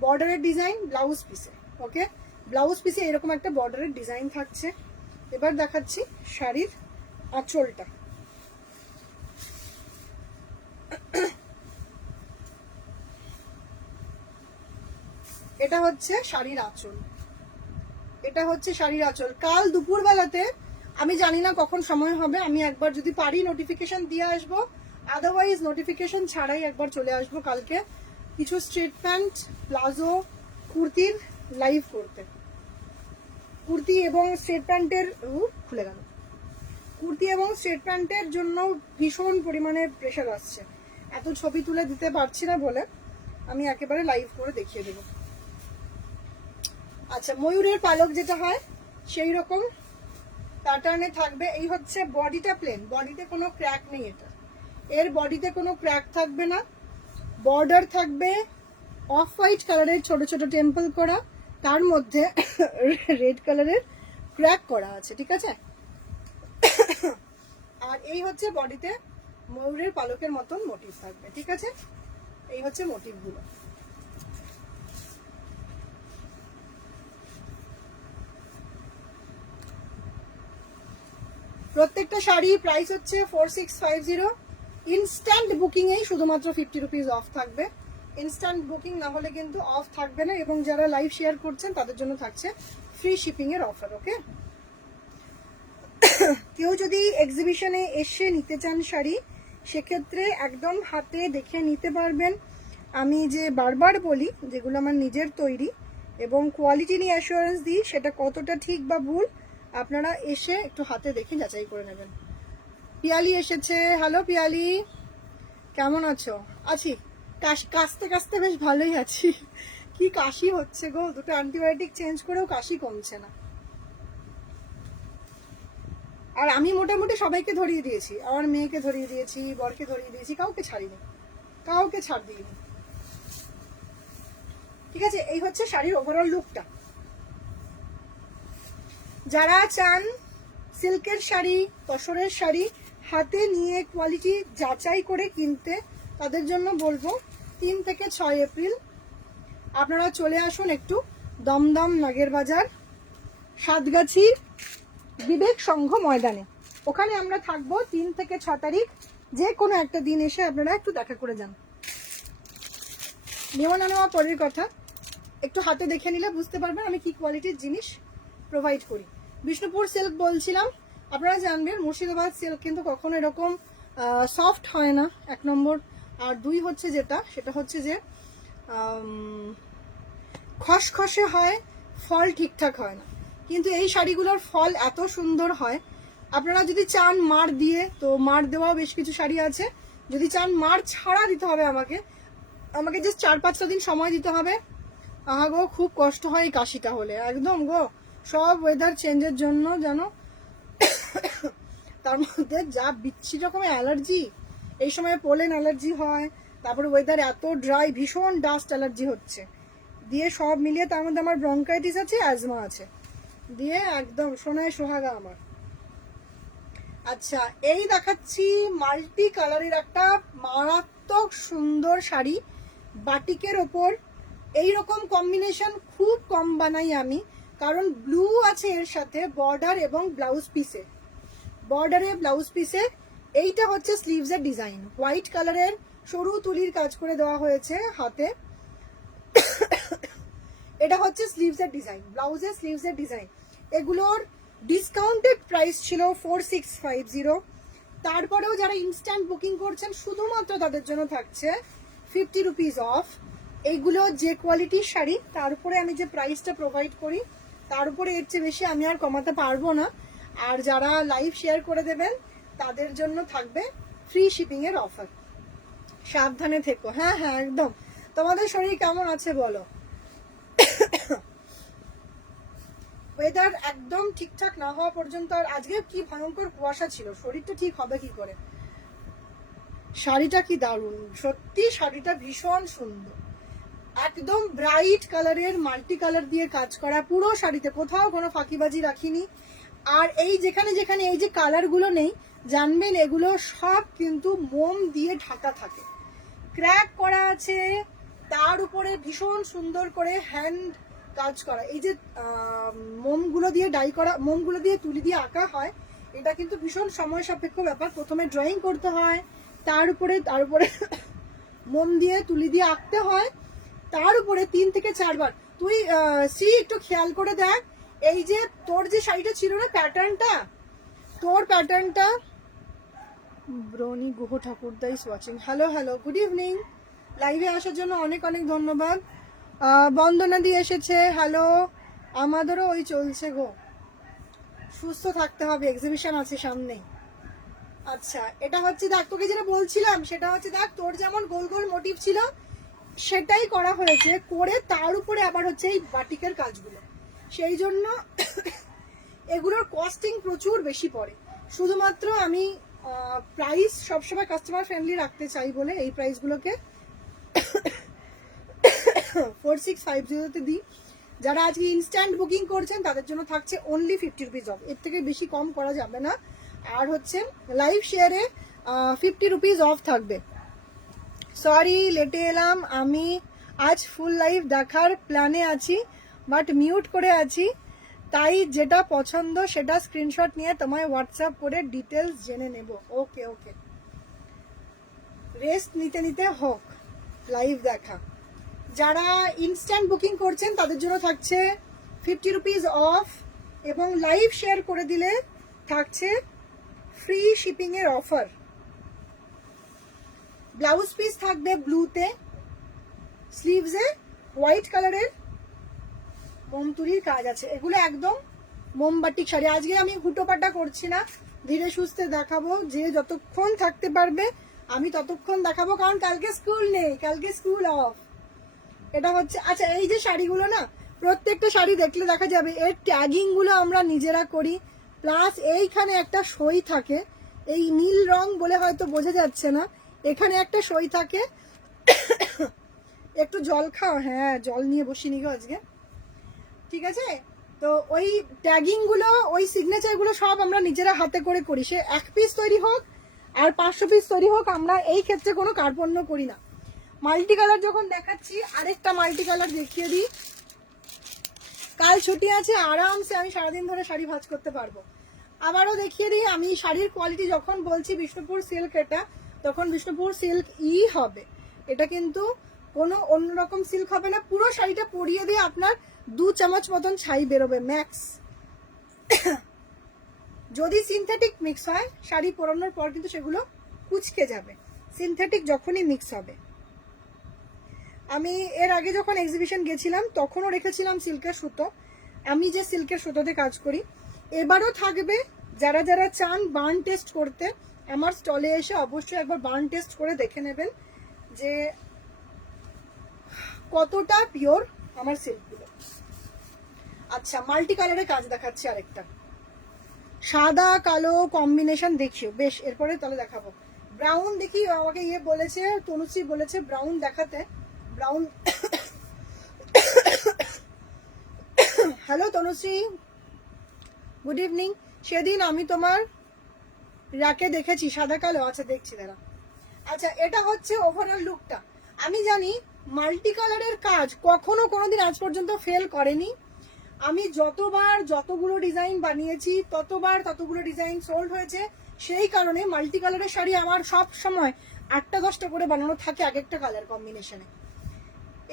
বর্ডারের ডিজাইন ব্লাউজ পিসে, ওকে, ব্লাউজ পিসে এরকম একটা বর্ডারের ডিজাইন থাকছে। এবার দেখাচ্ছি শাড়ির আঁচলটা। এটা হচ্ছে শাড়ির আঁচল, এটা হচ্ছে শাড়ির আঁচল। কাল দুপুর বেলাতে, আমি জানি না কখন সময় হবে, আমি একবার যদি পারি নোটিফিকেশন দিয়ে আসবো, আদারওয়াইজ নোটিফিকেশন ছাড়াই একবার চলে আসবো কালকে কিছু স্ট্রেট প্যান্ট, প্লাজো, কুর্তির লাইভ করতে। কুর্তি এবং স্ট্রেট প্যান্টের খুলে গেল, কুর্তি এবং স্ট্রেট প্যান্টের জন্য ভীষণ পরিমাণে প্রেশার আসছে, এত ছবি তুলে দিতে পারছি না বলে আমি একেবারে লাইভ করে দেখিয়ে দেবো। আচ্ছা, ময়ূরের পালক যেটা হয় সেই রকম প্যাটার্নে থাকবে। এই হচ্ছে বডিটা প্লেন, বডিতে কোনো ক্র্যাক নেই, এর বডিতে কোনো ক্র্যাক থাকবে না। বর্ডার থাকবে অফ হোয়াইট কালারের ছোট ছোট টেম্পল করা, তার মধ্যে রেড কালারের ক্র্যাক করা আছে, ঠিক আছে। আর এই হচ্ছে বডিতে ময়ূরের পালকের মতন মোটিভ থাকবে, ঠিক আছে। এই হচ্ছে মোটিভগুলো। প্রত্যেকটা শাড়ি প্রাইস হচ্ছে 4650। ইনস্ট্যান্ট বুকিং এই শুধুমাত্র 50 রুপিস অফ থাকবে, ইনস্ট্যান্ট বুকিং না হলে কিন্তু অফ থাকবে না। এবং যারা লাইভ শেয়ার করছেন তাদের জন্য থাকছে ফ্রি শিপিং এর অফার, ওকে। কেউ যদি এক্সিবিশনে এসে নিতে চান শাড়ি, সেক্ষেত্রে একদম হাতে দেখে নিতে পারবেন। আমি যে বারবার বলি, যেগুলো আমার নিজের তৈরি এবং কোয়ালিটি নিয়ে অ্যাসুরেন্স দিই, সেটা কতটা ঠিক বা ভুল আপনারা এসে একটু হাতে দেখে যাচাই করে নেবেন। পিয়ালি এসেছে, হ্যালো পিয়ালি, কেমন আছো? আছি, কাশতে কাশতে বেশ ভালোই আছি। কি কাশি হচ্ছে গো, দুটো অ্যান্টিবায়োটিক চেঞ্জ করেও কাশি কমছে না। আর আমি মোটামুটি সবাইকে ধরিয়ে দিয়েছি, আমার মেয়েকে ধরিয়ে দিয়েছি, বরকে ধরিয়ে দিয়েছি, কাউকে ছাড়িনি, কাউকে ছাড় দিইনি। ঠিক আছে, এই হচ্ছে শাড়ির ওভারঅল লুকটা। যারা চান সিল্কের শাড়ি, তসরের শাড়ি হাতে নিয়ে কোয়ালিটি যাচাই করে কিনতে, তাদের জন্য বলবো 3 থেকে 6 এপ্রিল আপনারা চলে আসুন একটু দমদম নাগের বাজার সাতগাছি বিবেক সংঘ ময়দানে। ওখানে আমরা থাকবো 3 থেকে 6 তারিখ। যে কোনো একটা দিন এসে আপনারা একটু দেখা করে যান। নেওয়া না নেওয়া পরের কথা, একটু হাতে দেখে নিলে বুঝতে পারবেন আমি কি কোয়ালিটির জিনিস প্রোভাইড করি। বিষ্ণুপুর সিল্ক বলছিলাম, আপনারা জানবেন মুর্শিদাবাদ সিল্ক কিন্তু কখনো এরকম সফট হয় না, 1 নম্বর। আর 2 হচ্ছে যেটা, সেটা হচ্ছে যে খসখসে হয়, ফল ঠিকঠাক হয় না। কিন্তু এই শাড়িগুলোর ফল এত সুন্দর হয়। আপনারা যদি চান মার দিয়ে, তো মার দেওয়াও বেশ কিছু শাড়ি আছে। যদি চান মার ছাড়া দিতে হবে আমাকে জাস্ট 4-5টা দিন সময় দিতে হবে। আহা গো, খুব কষ্ট হয় এই কাশিটা হলে, একদম গো। সব ওয়েদার চেঞ্জের জন্য জানো, তার মধ্যে যা বিচ্ছিরি রকমের অ্যালার্জি, এই সময় পোলেন অ্যালার্জি হয়, তারপরে ওয়েদার এত ড্রাই, ভীষণ ডাস্ট অ্যালার্জি হচ্ছে, দিয়ে সব মিলিয়ে তার মধ্যে আমার ব্রঙ্কাইটিস আছে, অ্যাজমা আছে, দিয়ে একদম সোনায় সোহাগা আমার। আচ্ছা, এই দেখাচ্ছি মাল্টি কালারের একটা মারাত্মক সুন্দর শাড়ি, বাটিকের ওপর। এইরকম কম্বিনেশন খুব কম বানাই আমি, কারণ ব্লু আছে এর সাথে বর্ডার এবং ব্লাউজ পিসে, বর্ডারে ব্লাউজ পিসে। এইটা হচ্ছে স্লিভসের ডিজাইন, হোয়াইট কালারের সরু তুলির কাজ করে দেওয়া হয়েছে হাতে। এটা হচ্ছে স্লিভসের ডিজাইন, ব্লাউজের স্লিভসের ডিজাইন। এগুলোর ডিসকাউন্টেড প্রাইস ছিল 4650। তারপরেও যারা ইনস্ট্যান্ট বুকিং করছেন শুধুমাত্র তাদের জন্য থাকছে 50 রুপিস অফ। এইগুলো যে কোয়ালিটির শাড়ি, তার উপরে আমি যে প্রাইসটা প্রোভাইড করি, তার উপরে এর চেয়ে বেশি আমি আর কমাতে পারবো না। আর যারা লাইভ শেয়ার করে দেবেন তাদের জন্য থাকবে ফ্রি শিপিং এর অফার। সাবধানে থেকো। হ্যাঁ হ্যাঁ একদম। তোমাদের শরীর কেমন আছে বলো? ওয়েদার একদম ঠিকঠাক না হওয়া পর্যন্ত, আর আজকে কি ভয়ঙ্কর কুয়াশা ছিল, শরীরটা ঠিক হবে কি করে। শাড়িটা কি দারুণ, সত্যি শাড়িটা ভীষণ সুন্দর, একদম ব্রাইট কালারের মাল্টি কালার দিয়ে কাজ করা পুরো শাড়িতে, কোথাও কোনো ফাঁকিবাজি রাখিনি। আর এই যেখানে যেখানে এই যে কালারগুলো নেই, জানবেন এগুলো সব কিন্তু মোম দিয়ে ঢাকা থাকে, ক্র্যাক করা আছে, তার উপরে ভীষণ সুন্দর করে হ্যান্ড কাজ করা। এই যে মোমগুলো দিয়ে ডাই করা, মোমগুলো দিয়ে তুলি দিয়ে আঁকা হয়, এটা কিন্তু ভীষণ সময় সাপেক্ষ ব্যাপার। প্রথমে ড্রয়িং করতে হয়, তার উপরে মোম দিয়ে তুলি দিয়ে আঁকতে হয়, তার উপরে 3 থেকে 4 বার। তুই একটু খেয়াল করে দেখ, এই যে তোর যে শাড়িটা ছিল না, প্যাটার্নটা, তোর প্যাটার্নটা। ব্রনি গুহ ঠাকুরদা is watching. Hello hello, good evening. লাইভে আসার জন্য অনেক অনেক ধন্যবাদ। বন্দনা দিয়ে এসেছে, হ্যালো। আমাদেরও ওই চলছে গো, সুস্থ থাকতে হবে, এক্সিবিশন আছে সামনেই। আচ্ছা, এটা হচ্ছে দেখ, তোকে যেটা বলছিলাম সেটা হচ্ছে দেখ, তোর যেমন গোল গোল মোটিভ ছিল সেটাই করা হয়েছে, করে তার উপরে আবার হচ্ছে এই বাটিকের কাজগুলো। সেই জন্য এগুলোর কস্টিং প্রচুর বেশি পড়ে। শুধুমাত্র আমি প্রাইস সবসময় কাস্টমার ফ্রেন্ডলি রাখতে চাই বলে এই প্রাইসগুলোকে 4650-তে দিই। যারা আজকে ইনস্ট্যান্ট বুকিং করছেন তাদের জন্য থাকছে অনলি 50 রুপিস অফ, এর থেকে বেশি কম করা যাবে না। আর হচ্ছে লাইভ শেয়ারে 50 রুপিস অফ থাকবে। সরি লেটে এলাম, আমি আজ ফুল লাইভ দেখার প্ল্যানে আছি, বাট মিউট করে আছি, তাই যেটা পছন্দ সেটা স্ক্রিনশট নিয়ে তোমায় হোয়াটসঅ্যাপ করে ডিটেলস জেনে নেব। ওকে ওকে, রেস্ট নিতে নিতে হোক লাইভ দেখা। যারা ইনস্ট্যান্ট বুকিং করছেন তাদের জন্য থাকছে 50 রুপিস অফ, এবং লাইভ শেয়ার করে দিলে থাকছে ফ্রি শিপিং এর অফার। ব্লাউজ পিস থাকবে ব্লুতে, স্লিভসে হোয়াইট কালারের মোমতুরির কাজ আছে। এগুলো একদম মোমবাটিক শাড়ি। আজকে আমি হুটোপাটা করছি না, ধীরে সুস্থে দেখাবো, যে যতক্ষণ থাকতে পারবে আমি ততক্ষণ দেখাবো, কারণ কালকে স্কুল নেই, কালকে স্কুল অফ। এটা হচ্ছে, আচ্ছা এই যে শাড়িগুলো না, প্রত্যেকটা শাড়ি দেখলে দেখা যাবে এর ট্যাগিং গুলো আমরা নিজেরা করি, প্লাস এইখানে একটা সই থাকে, এই নীল রং বলে হয়তো বোঝা যাচ্ছে না, এখানে একটা সই থাকে। একটু জল খাও, হ্যাঁ জল নিয়ে বসিনি গো আজকে, ঠিক আছে। তো ওই ট্যাগিং গুলো, ওই সিগনেচার গুলো সব আমরা নিজেরা হাতে করে করি, সে 1 পিস তৈরি হোক আর 500 পিস তৈরি হোক, আমরা এই ক্ষেত্রে কোনো কার্পণ্য করি না। মাল্টি কালার যখন দেখাচ্ছি, আরেকটা মাল্টি কালার দেখিয়ে দিই। কাল ছুটি আছে, আরামসে আমি সারাদিন ধরে শাড়ি ভাঁজ করতে পারবো। আবারও দেখিয়ে দিই, আমি শাড়ির কোয়ালিটি যখন বলছি বিষ্ণুপুর সিল্ক এটা, তখন বিষ্ণুপুর সিল্ক হবে। এটা কিন্তু কোনো অন্যরকম সিল্ক হবে না। পুরো শাড়িটা পরিয়ে দিয়ে আপনার 2 চামচ মতন ছাই বেরোবে ম্যাক্স। যদি সিনথেটিক মিক্স হয়, শাড়ি পরানোর পর কিন্তু সেগুলো কুচকে যাবে, সিনথেটিক যখনই মিক্স হবে। আমি এর আগে যখন এক্সিবিশন গেছিলাম তখনও রেখেছিলাম সিল্কের সুতো, আমি যে সিল্কের সুতোতে কাজ করি। এবারও থাকবে, যারা যারা চান বার্ন টেস্ট করতে, আমার স্টলে এসে অবশ্যই একবার বার্ন টেস্ট করে দেখে নেবেন যে কতটা পিওর আমার সিল্কগুলো। আচ্ছা মাল্টি কালারের কাজ দেখাচ্ছি আরেকটা, সাদা কালো কম্বিনেশন দেখিও বেশ। এরপরে তাহলে দেখাবো ব্রাউন, দেখি আমাকে ইয়ে বলেছে, তনুশ্রী বলেছে ব্রাউন দেখাতে, brown. Hello Tanushree, good evening. সেদিন আমি তোমার রাকে দেখেছি সাদা কালো, আচ্ছা দেখছি দাঁড়া। আচ্ছা এটা হচ্ছে ওভারঅল লুকটা। আমি জানি মাল্টি কালারের কাজ কখনো কোনোদিন আজ পর্যন্ত ফেল করেনি। আমি যতবার যতগুলো ডিজাইন বানিয়েছি ততবার ততগুলো ডিজাইন সোল্ড হয়েছে। সেই কারণে মাল্টি কালারের শাড়ি আমার সব সময় 8টা 10টা করে বানানো থাকে এক একটা কালার কম্বিনেশনে,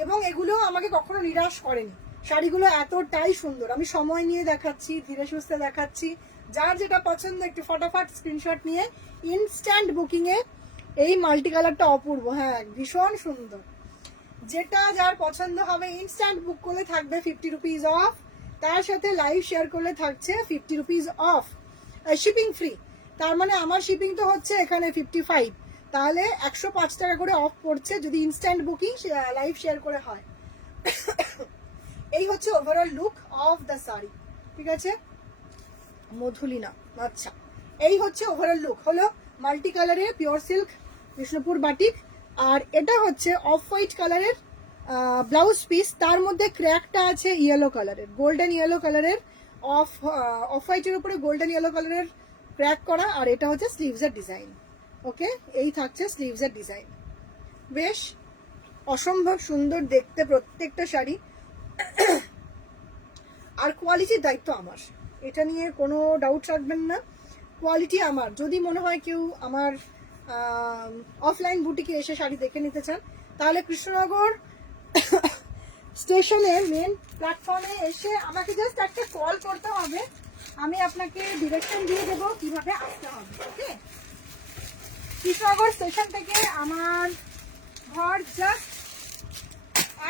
এবং এগুলো আমাকে কখনো নিরাশ করেনি। শাড়িগুলো এতটাই সুন্দর, আমি সময় নিয়ে দেখাচ্ছি, ধীরে সুস্থে দেখাচ্ছি। যার যেটা পছন্দ একটু ফটাফট স্ক্রিনশট নিয়ে ইনস্ট্যান্ট বুকিং এ। এই মাল্টি কালারটা অপূর্ব, হ্যাঁ ভীষণ সুন্দর। যেটা যার পছন্দ হবে ইনস্ট্যান্ট বুক করলে থাকবে 50 রুপিস অফ, তার সাথে লাইভ শেয়ার করলে থাকছে 50 রুপিস অফ, শিপিং ফ্রি। তার মানে আমার শিপিং তো হচ্ছে এখানে 55, তাহলে 105 টাকা করে অফ পড়ছে যদি ইনস্ট্যান্ট বুকিং লাইভ শেয়ার করে হয়। এই হচ্ছে overall look of the sari, ঠিক আছে মধুলিনা। আচ্ছা এই হচ্ছে ওভারঅল লুক, হলো মাল্টি কালারের পিওর সিল্ক বিষ্ণুপুর বাটিক। আর এটা হচ্ছে অফ হোয়াইট কালারের ব্লাউজ পিস, তার মধ্যে ক্র্যাকটা আছে ইয়েলো কালারের, গোল্ডেন ইয়েলো কালারের, অফ হোয়াইটের উপরে গোল্ডেন ইয়েলো কালারের ক্র্যাক করা। আর এটা হচ্ছে স্লিভসের ডিজাইন। ওকে, এই থাকছে স্লিভসের ডিজাইন, বেশ অসম্ভব সুন্দর দেখতে প্রত্যেকটা শাড়ি। আর কোয়ালিটির দায়িত্ব আমার, এটা নিয়ে কোনো ডাউট রাখবেন না, কোয়ালিটি আমার। যদি মনে হয় কেউ আমার অফলাইন বুটিকে এসে শাড়ি দেখে নিতে চান, তাহলে কৃষ্ণনগর স্টেশনে মেন প্ল্যাটফর্মে এসে আমাকে জাস্ট একটা কল করতে হবে, আমি আপনাকে ডিরেকশন দিয়ে দেবো কিভাবে আসতে হবে। ওকে, কৃষ্ণনগর স্টেশন থেকে আমার ঘর জাস্ট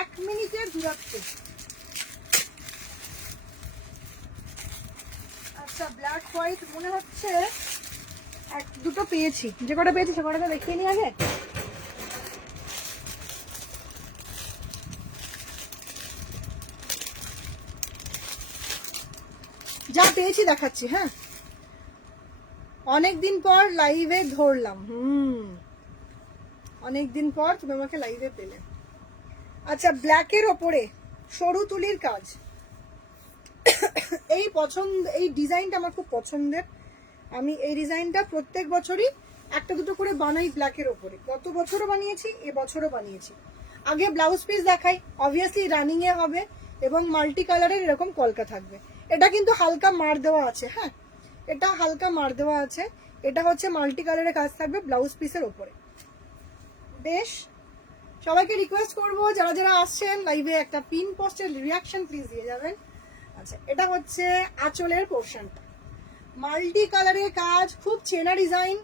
1 মিনিটের দূরত্বে। আচ্ছা ব্ল্যাক হোয়াইট মনে হচ্ছে 1-2টো পেয়েছি, যে কটা পেয়েছি সে কটাকে দেখিয়ে নি আগে। যা পেয়েছি দেখাচ্ছি, হ্যাঁ অনেকদিন পর লাইভে ধরলাম, অনেকদিন পর তুমি আমাকে লাইভে পেলে। আচ্ছা ব্ল্যাকের ওপরে সরু তুলির কাজ, এই পছন্দ, এই ডিজাইনটা আমার খুব পছন্দের। আমি এই ডিজাইনটা প্রত্যেক বছরই 1-2টো করে বানাই ব্ল্যাকের ওপরে, গত বছরও বানিয়েছি, এবছরও বানিয়েছি। আগে ব্লাউজ পিস দেখাই, অবভিয়াসলি রানিং এ হবে এবং মাল্টি কালারের এরকম কলকা থাকবে। এটা কিন্তু হালকা মার দেওয়া আছে, হ্যাঁ এটা হালকা মার দেওয়া আছে। এটা হচ্ছে মাল্টি কালারের কাজ থাকবে ব্লাউজ পিসের ওপরে। বেশ, সবাইকে রিকোয়েস্ট করবো যারা যারা আসছেন লাইভে একটা পিন পোস্টের রিয়াকশন প্লিজ দিয়ে যাবেন। আচ্ছা এটা হচ্ছে আঁচলের পোর্শনটা, মাল্টি কালারের কাজ, খুব চেনা ডিজাইন,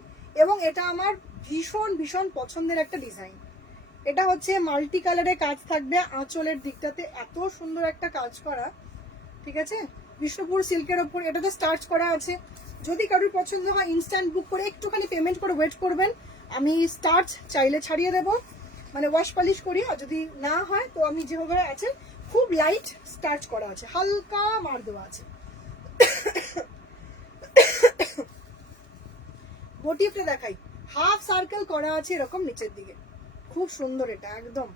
এবং এটা আমার ভীষণ ভীষণ পছন্দের একটা ডিজাইন। এটা হচ্ছে মাল্টি কালারের কাজ থাকবে আঁচলের দিকটাতে, এত সুন্দর একটা কাজ করা, ঠিক আছে বিষ্ণুপুর সিল্কের ওপর, এটাতে স্টার্চ করা আছে। যদি কারোর পছন্দ হয় ইনস্ট্যান্ট বুক করে একটুখানি পেমেন্ট করে ওয়েট করবেন, আমি স্টার্চ চাইলে ছাড়িয়ে দেবো, মানে ওয়াশ পলিশ করি। আর যদি না হয় তো আমি যেভাবে আছে খুব লাইট স্টার্চ করা আছে, হালকা মার দেওয়া আছে। মোটিভটা দেখাই, হাফ সার্কেল করা আছে এরকম নিচের দিকে, খুব সুন্দর। এটা একদম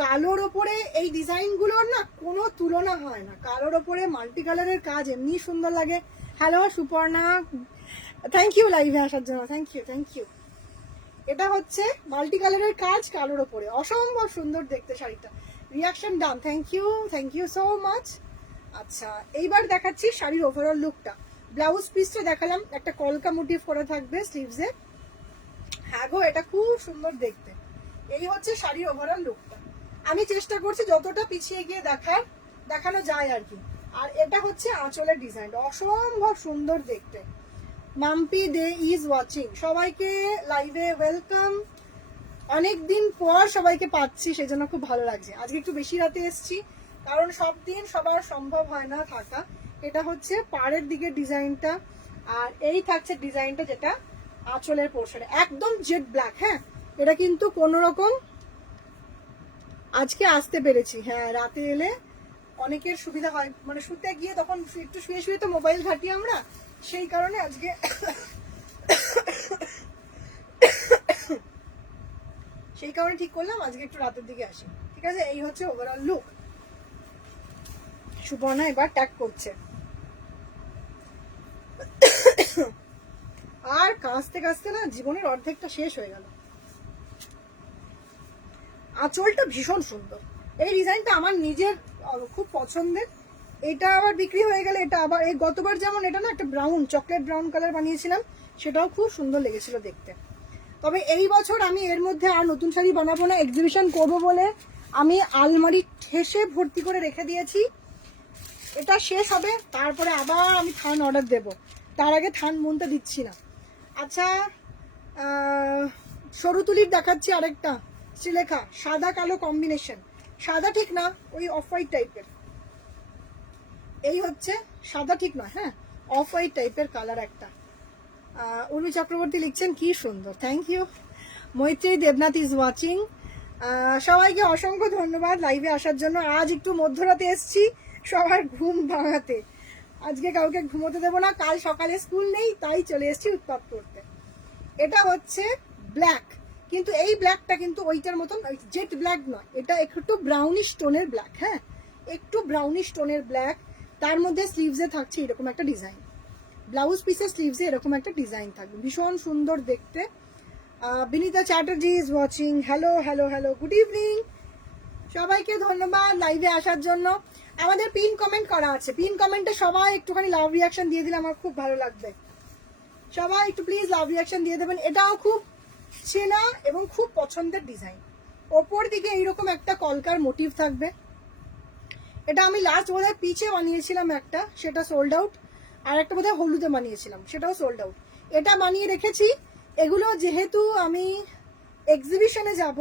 কালোর ওপরে এই ডিজাইন গুলোর না কোনো তুলনা হয় না। কালোর ওপরে মাল্টি কালারের কাজ এমনি সুন্দর লাগে। হ্যালো সুপর্ণা, থ্যাংক ইউ লাইভে আসার জন্য, থ্যাংক ইউ থ্যাংক ইউ। এটা হচ্ছে মাল্টি কালারের কাজ কালোর ওপরে, অসম্ভব সুন্দর দেখতে শাড়িটা। Reaction done, thank you so much. আচ্ছা এইবার দেখাচ্ছি শাড়ির ওভারঅল লুকটা। ব্লাউজ পিসটা দেখালাম, একটা কলকা মোটিভ করা থাকবে স্লিভসে। হ্যাঁ গো এটা খুব সুন্দর দেখতে। এই হচ্ছে শাড়ির ওভারঅল লুকটা। আমি চেষ্টা করছি যতটা পিছিয়ে গিয়ে দেখানো যায় আর কি। আর এটা হচ্ছে আঁচলের ডিজাইন, অসম্ভব সুন্দর দেখতে। মাম্পি দে ইজ ওয়াচিং, সবাইকে লাইভে ওয়েলকাম। অনেকদিন পর সবাইকে পাচ্ছি, সেই জন্য খুব ভালো লাগছে। আজকে একটু বেশি রাতে এসছি, কারণ সব দিন সবার সম্ভব হয় না থাকা। এটা হচ্ছে পাড়ের দিকের ডিজাইনটা, আর এই থাকছে ডিজাইনটা যেটা আঁচলের পোর্শনে, একদম জেড ব্ল্যাক। হ্যাঁ এটা কিন্তু কোনো রকম আজকে আসতে পেরেছি। হ্যাঁ রাতে এলে অনেকের সুবিধা হয়, মানে শুতে গিয়ে তখন একটু শুয়ে শুয়ে তো মোবাইল ঘাটি আমরা, সেই কারণে আজকে সেই কারণে ঠিক করলাম আজকে একটু রাতের দিকে আসি। ঠিক আছে, এই হচ্ছে ওভারঅল লুক। সুবর্ণা এবার ট্যাগ করছে। আর কাঁচতে কাঁচতে না জীবনের অর্ধেকটা শেষ হয়ে গেল। আঁচলটা ভীষণ সুন্দর, এই ডিজাইনটা আমার নিজের খুব পছন্দের। এটা আবার বিক্রি হয়ে গেলে এটা আবার এই গতবার যেমন এটা না একটা ব্রাউন চকলেট ব্রাউন কালার বানিয়েছিলাম, সেটাও খুব সুন্দর লেগেছিল দেখতে। তবে এই বছর আমি এর মধ্যে আর নতুন শাড়ি বানাবো না, এক্সিবিশন করবো বলে আমি আলমারি ঠেসে ভর্তি করে রেখে দিয়েছি। এটা শেষ হবে তারপরে আবার আমি থান অর্ডার দেব, তার আগে থান মনতে দিচ্ছি না। আচ্ছা সরু তুলির দেখাচ্ছি আরেকটা, শ্রীলেখা, সাদা কালো কম্বিনেশন, সাদা ঠিক না ওই অফ হোয়াইট টাইপের। এই হচ্ছে সাদা ঠিক নয়, হ্যাঁ অফ হোয়াইট টাইপের কালার একটা। উর্মি চক্রবর্তী লিখছেন কি সুন্দর, থ্যাংক ইউ। মৈত্রী দেবনাথ ইজ ওয়াচিং। সবাইকে অসংখ্য ধন্যবাদ লাইভে আসার জন্য। আজ একটু মধ্যরাতে এসছি সবার ঘুম ভাঙাতে, আজকে কাউকে ঘুমোতে দেবো না, কাল সকালে স্কুল নেই, তাই চলে এসছি উৎপাত করতে। এটা হচ্ছে ব্ল্যাক, কিন্তু এই ব্ল্যাকটা কিন্তু ওইটার মতন জেট ব্ল্যাক নয়, এটা একটু ব্রাউনিশ টোনের ব্ল্যাক। হ্যাঁ একটু ব্রাউনিশ টোনের ব্ল্যাক, তার মধ্যে স্লিভসে থাকছে এরকম একটা ডিজাইন, ব্লাউজ পিসের স্লিভসে এরকম একটা ডিজাইন থাকবে, ভীষণ সুন্দর দেখতে। Binita Chatterjee is watching, hello hello hello, good evening. সবাইকে ধন্যবাদ লাইভে আসার জন্য। আমাদের পিন কমেন্ট করা আছে, পিন কমেন্টে সবাই একটুখানি লাভ রিয়াকশন দিয়ে দিলে আমার খুব ভালো লাগবে। সবাই একটু প্লিজ লাভ রিয়াকশন দিয়ে দেবেন। এটাও খুব চেনা এবং খুব পছন্দের ডিজাইন। ওপর দিকে এইরকম একটা কলকার মোটিভ থাকবে। এটা আমি লাস্ট বোধহয় পিচে বানিয়েছিলাম একটা, সেটা সোল্ড আউট। আর একটা বোধহয় হলুদে বানিয়েছিলাম, সেটাও সোল্ড আউট। এটা বানিয়ে রেখেছি। এগুলো যেহেতু আমি এক্সিবিশনে যাব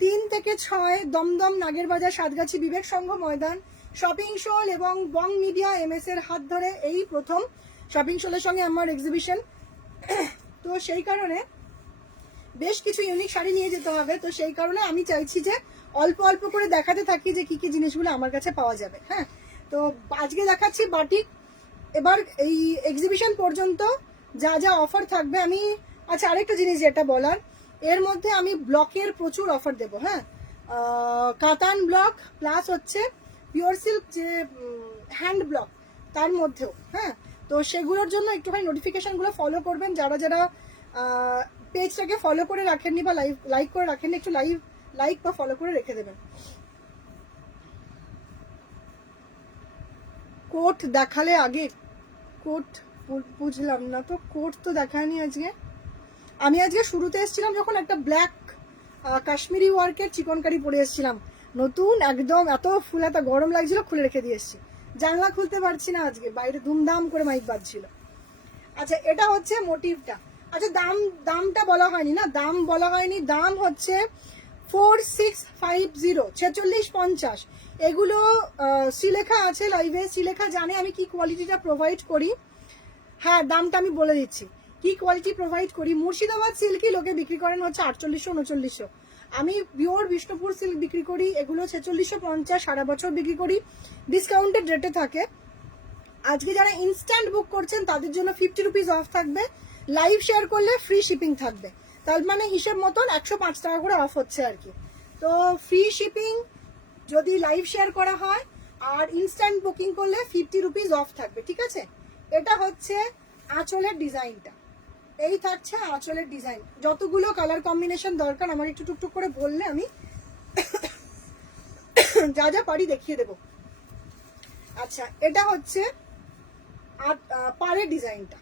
3 থেকে 6 দমদম, নাগেরবাজার, সাতগাছি, বিবেক সংঘ ময়দান, শপিং শোল এবং বং মিডিয়া MS এর হাত ধরে এই প্রথম শপিং শোলের সঙ্গে আমার এক্সিবিশন। তো সেই কারণে বেশ কিছু ইউনিক শাড়ি নিয়ে যেতে হবে। তো সেই কারণে আমি চাইছি যে অল্প অল্প করে দেখাতে থাকি যে কি কি জিনিসগুলো আমার কাছে পাওয়া যাবে। হ্যাঁ তো আজকে দেখাচ্ছি বাটিক। এবার এই এক্সিবিশন পর্যন্ত যা যা অফার থাকবে আমি, আচ্ছা আরেকটা জিনিস যেটা বলার, এর মধ্যে আমি ব্লকের প্রচুর অফার দেবো। হ্যাঁ কাতান ব্লক প্লাস হচ্ছে পিওর সিল্ক যে হ্যান্ড ব্লক তার মধ্যেও। হ্যাঁ তো সেগুলোর জন্য একটুখানি নোটিফিকেশনগুলো ফলো করবেন, যারা যারা পেজটাকে ফলো করে রাখেননি বা লাইক করে রাখেননি, একটু লাইক বা ফলো করে রেখে দেবেন। কোট দেখালে আগে, কোট বুঝলাম না তো, কোট তো দেখায়নি আজকে। আমি আজকে শুরুতে এসেছিলাম যখন একটা ব্ল্যাক কাশ্মীরি ওয়ার্কের চিকনকারি পরে এসেছিলাম, নতুন একদম, এত ফুল এত গরম লাগছিল, খুলে রেখে দিয়ে এসেছি। জানলা খুলতে পারছি না আজকে, বাইরে ধুমধাম করে মাইক বাজছিল। আচ্ছা এটা হচ্ছে মোটিভটা। আচ্ছা দামটা বলা হয়নি না, দাম বলা হয়নি। দাম হচ্ছে 4650 4650। এগুলো শ্রীলেখা আছে লাইভে, শ্রীলেখা জানে আমি কি কোয়ালিটিটা প্রোভাইড করি। হ্যাঁ, দামটা আমি বলে দিচ্ছি কি কোয়ালিটি প্রোভাইড করি। মুর্শিদাবাদ সিল্কই লোকে বিক্রি করেন হচ্ছে 4800 3900। আমি পিওর বিষ্ণুপুর সিল্ক বিক্রি করি, এগুলো 4650 সারা বছর বিক্রি করি, ডিসকাউন্টেড রেটে থাকে। আজকে যারা ইনস্ট্যান্ট বুক করছেন তাদের জন্য 50 রুপিস অফ থাকবে, লাইভ শেয়ার করলে ফ্রি শিপিং থাকবে। তার মানে হিসেব মতন 105 টাকা করে অফ হচ্ছে আর কি। তো ফ্রি শিপিং যদি লাইভ শেয়ার করা হয় আর ইনস্ট্যান্ট বুকিং করলে 50 রুপিস অফ থাকবে, ঠিক আছে। এটা হচ্ছে আঁচলের ডিজাইনটা, এই থাকছে আঁচলের ডিজাইন। যতগুলো কালার কম্বিনেশন দরকার আমার একটু টুকটুক করে বললে আমি যা যা পারি দেখিয়ে দেব। আচ্ছা, এটা হচ্ছে পাড়ের ডিজাইনটা,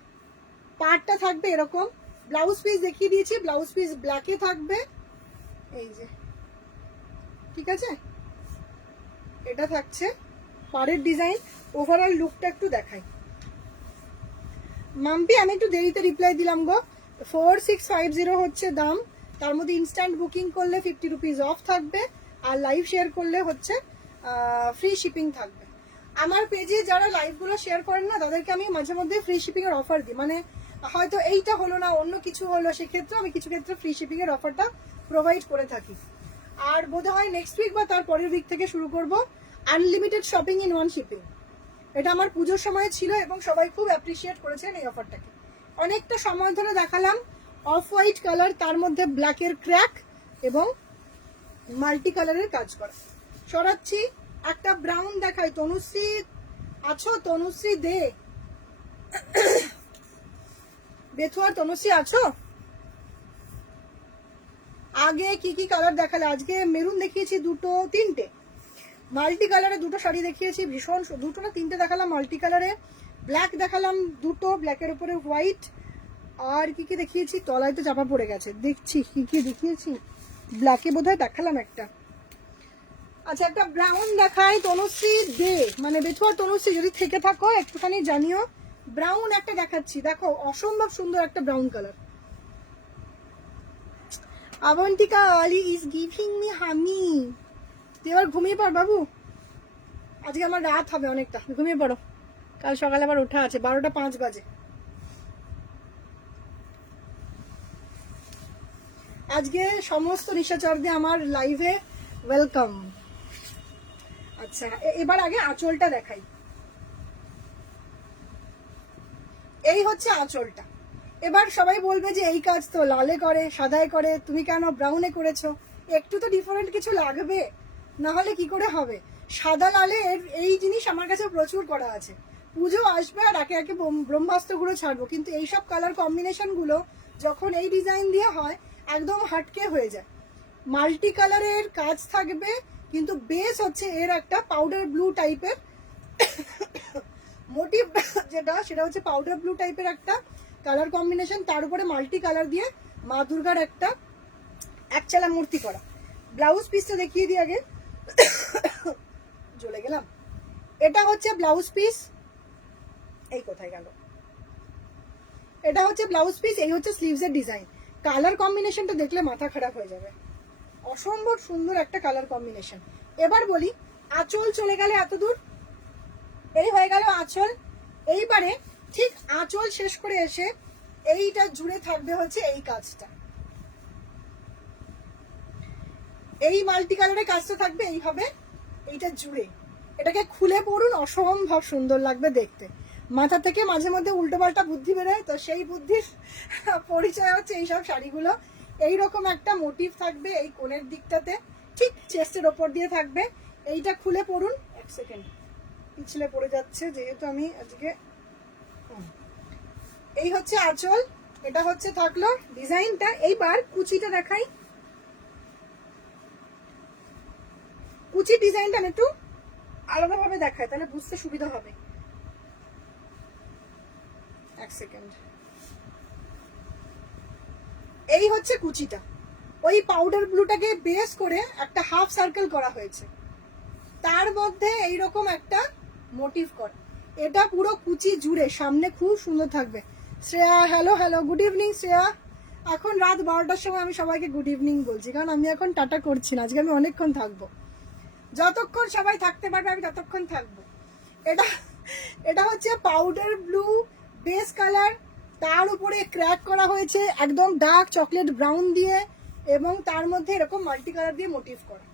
পাড়টা থাকবে এরকম। ব্লাউজ পিস দেখিয়ে দিয়েছি, ব্লাউজ পিস ব্ল্যাকে থাকবে, এই যে, ঠিক আছে। এটা থাকছে পাড়ের ডিজাইন। ওভারঅল লুকটা একটু দেখাই। মাম্পি আমি একটু দেরিতে রিপ্লাই দিলাম গো। 4650 হচ্ছে দাম, তার মধ্যে ইনস্ট্যান্ট বুকিং করলে 50 রুপিস অফ থাকবে, আর লাইভ শেয়ার করলে হচ্ছে ফ্রি শিপিং থাকবে। আমার পেজে যারা লাইভগুলো শেয়ার করেন না তাদেরকে আমি মাঝে মধ্যে ফ্রি শিপিং এর অফার দিই, মানে হয়তো এইটা হলো না অন্য কিছু হলো, সেক্ষেত্রে আমি কিছু ক্ষেত্রে ফ্রি শিপিং এর অফারটা প্রোভাইড করে থাকি। আর বোধ হয় নেক্সট উইক বা তার পরের উইক থেকে শুরু করব unlimited shopping in one shipping. এটা আমার পুজোর সময় ছিল এবং সবাই খুব অ্যাপ্রিসিয়েট করেছেন এই অফারটাকে। অনেকটা সময় ধরে দেখালাম অফ হোয়াইট কালার, তার মধ্যে ব্ল্যাকের ক্র্যাক এবং মাল্টি কালারের কাজ করা। সরাচ্ছি, একটা ব্রাউন দেখাই। তনুশ্রী আছো? তনুশ্রী দে, বেথুয়ার তনুশ্রী আছো? আগে কি কি কালার দেখালে? আজকে মেরুন দেখিয়েছি দুটো, তিনটে মাল্টি কালারে দুটো শাড়ি দেখিয়েছি, ভীষণ, দুটো না তিনটে দেখালাম মাল্টি কালারে। ব্ল্যাক দেখালাম দুটো, ব্ল্যাকের উপরে হোয়াইট। আর কি কি দেখিয়েছি? তলায় তো চাপা পড়ে গেছে, দেখছি কি কি দেখিয়েছি। ব্ল্যাকে বোধহয় দেখালাম একটা। আচ্ছা, একটা ব্রাউন দেখাই। তনুশ্রী দে, মানে বেথুয়ার তনুশ্রী, যদি থেকে থাকো একটুখানি জানিও। ব্রাউন একটা দেখাচ্ছি, দেখো অসম্ভব সুন্দর একটা brown colour. Abantika Ali is giving me honey. তুই এবার ঘুমিয়ে পড় বাবু, আজকে আমার রাত হবে অনেকটা, ঘুমিয়ে পড়ো, কাল সকালে আবার ওঠা আছে, 12টা 5 বাজে। আজকে সমস্ত নিশাচরদের আমার লাইভে ওয়েলকাম। আচ্ছা, এবার আগে আঁচলটা দেখাই। এই হচ্ছে আঁচলটা। এবার সবাই বলবে যে এই কাজ তো লালে করে, সাদায় করে, তুমি কেন ব্রাউনে করেছো? একটু তো ডিফারেন্ট কিছু লাগবে, না হলে কি করে হবে? সাদা লালে এই জিনিস আমার কাছে প্রচুর করা আছে। পুজো আসবে আর একে একে ব্রহ্মাস্ত্রগুলো ছাড়বো, কিন্তু এইসব কালার কম্বিনেশন গুলো যখন এই ডিজাইন দিয়ে হয় একদম হাটকে হয়ে যায়। মাল্টি কালারের কাজ থাকবে, কিন্তু বেস হচ্ছে এর একটা পাউডার ব্লু টাইপের মোটিভ, যেটা সেটা হচ্ছে পাউডার ব্লু টাইপের একটা কালার কম্বিনেশন, তার উপরে মাল্টি কালার দিয়ে মা দুর্গার একটা একচালা মূর্তি করা। ব্লাউজ পিসটা দেখিয়ে দিই আগে, জ্বলে গেলাম। এটা হচ্ছে ব্লাউজ পিস, এই কোথায় গেল? এটা হচ্ছে ব্লাউজ পিস, এই হচ্ছে স্লিভস এর ডিজাইন। কালার কম্বিনেশনটা দেখলে মাথা খারাপ হয়ে যাবে, অসম্ভব সুন্দর একটা কালার কম্বিনেশন। এবার বলি, আঁচল চলে গেলে এত দূর, এই হয়ে গেল আঁচল। এইবারে ঠিক আঁচল শেষ করে এসে এইটা জুড়ে থাকবে হচ্ছে এই কাজটা, এই মাল্টি কালারের কাজটা থাকবে এইভাবে, এইটা জুড়ে। এটাকে খুলে পড়ুন, অসম্ভব সুন্দর লাগবে দেখতে। মাথা থেকে মাঝে মধ্যে উল্টো পাল্টা বুদ্ধি বেরোয়, তো সেই বুদ্ধির পরিচয় হচ্ছে এইসব শাড়িগুলো। এইরকম একটা মোটিভ থাকবে এই কোণের দিকটাতে, ঠিক চেস্টের ওপর দিয়ে থাকবে। এইটা খুলে পড়ুন, এক সেকেন্ড পিছলে পড়ে যাচ্ছে যেহেতু আমি আজকে। এই হচ্ছে আঁচল, এটা হচ্ছে থাকলো ডিজাইনটা। এইবার কুচিটা দেখাই। কুচির ডিজাইনটা একটু আলাদাভাবে দেখায়, তাহলে বুঝতে সুবিধা হবে। এক সেকেন্ড। এই হচ্ছে কুচিটা, ওই পাউডার ব্লুটাকে বেস করে একটা হাফ সার্কেল করা হয়েছে, তার মধ্যে এইরকম একটা মোটিভ করা। এটা পুরো কুচি জুড়ে সামনে খুব সুন্দর থাকবে। Shreya hello hello, good evening Shreya. এখন রাত 12টার সময় আমি সবাইকে গুড ইভিনিং বলছি, কারণ আমি এখন টাটা করছি না, আজকে আমি অনেকক্ষণ থাকবো। যতক্ষণ সবাই থাকতে পারবে আমি ততক্ষণ থাকবো। এটা এটা হচ্ছে পাউডার ব্লু বেস কালার, তার উপরে ক্র্যাক করা হয়েছে একদম ডার্ক চকলেট ব্রাউন দিয়ে, এবং তার মধ্যে এরকম মাল্টি কালার দিয়ে মোটিভ করা।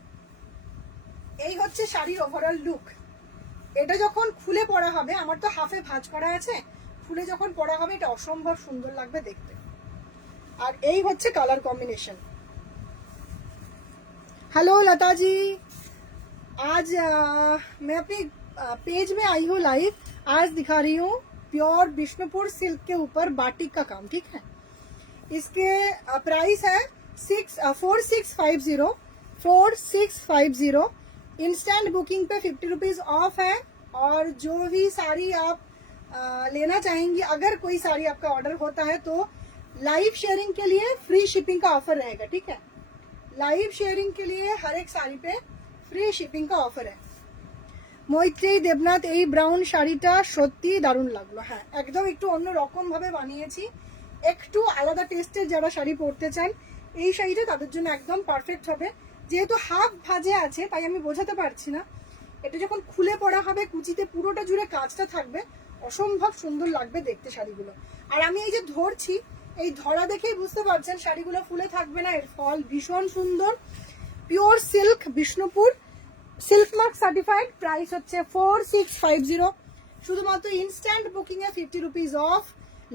এই হচ্ছে শাড়ির ওভারঅল লুক। এটা যখন খুলে পরা হবে, আমার তো হাফে ভাঁজ করা আছে, খুলে যখন পরা হবে এটা অসম্ভব সুন্দর লাগবে দেখতে। আর এই হচ্ছে colour combination. Hello Lata ji, आज मैं अपने पेज में आई हूँ लाइव। आज दिखा रही हूँ प्योर बिष्णुपुर सिल्क के ऊपर बाटिक का काम, ठीक है। इसके प्राइस है 4650। इंस्टेंट बुकिंग पे 50 रुपीज ऑफ है। और जो भी साड़ी आप लेना चाहेंगी, अगर कोई साड़ी आपका ऑर्डर होता है तो लाइव शेयरिंग के लिए फ्री शिपिंग का ऑफर रहेगा, ठीक है। लाइव शेयरिंग के लिए हर एक साड़ी पे फ्री शिपिंग का ऑफर है। মৈত্রেয়ী দেবনাথ, এই ব্রাউন শাড়িটা সত্যি দারুণ লাগলো। হ্যাঁ, একদম একটু অন্য রকম ভাবে বানিয়েছি, একটু আলাদা টেস্টের যারা শাড়ি পরতে চান এই শাড়িটা তাদের জন্য একদম পারফেক্ট হবে। যেহেতু হাফ ভাজে আছে তাই আমি বোঝাতে পারছি না, এটা যখন খুলে পড়া হবে কুচিতে পুরোটা জুড়ে কাজটা থাকবে, অসম্ভব সুন্দর লাগবে দেখতে শাড়িগুলো। আর আমি এই যে ধরছি, এই ধরা দেখেই বুঝতে পারছেন শাড়িগুলো ফুলে থাকবে না, এর ফল ভীষণ সুন্দর। Pure silk Bishnupur, silk mark certified. Price হচ্ছে 4650। শুধুমাত্র instant booking A 50 rupees of,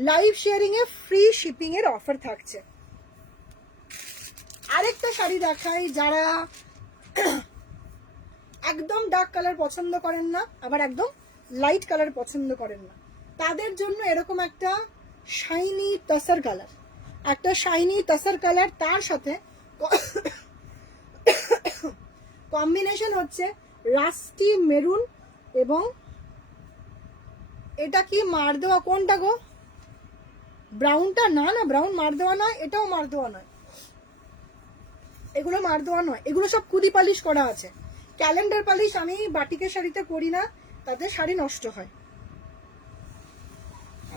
live sharing A free shipping এর অফার থাকছে। আরেকটা শাড়ি দেখাই, যারা একদম ডার্ক কালার পছন্দ করেন না, আবার একদম লাইট কালার পছন্দ করেন না, তাদের জন্য এরকম একটা শাইনি তসর কালার, তার সাথে কম্বিনেশন হচ্ছে রাস্টি মেরুন, এবং এটা কি মার দেওয়া, কোনটা গো, ব্রাউনটা? না না, ব্রাউন মার দেওয়া নয়, এটাও মার দেওয়া নয়, এগুলো মার দেওয়া নয়, এগুলো সব কুদি পালিশ করা আছে। ক্যালেন্ডার পালিশ আমি বাটিকের শাড়িতে করি না, তাতে শাড়ি নষ্ট হয়।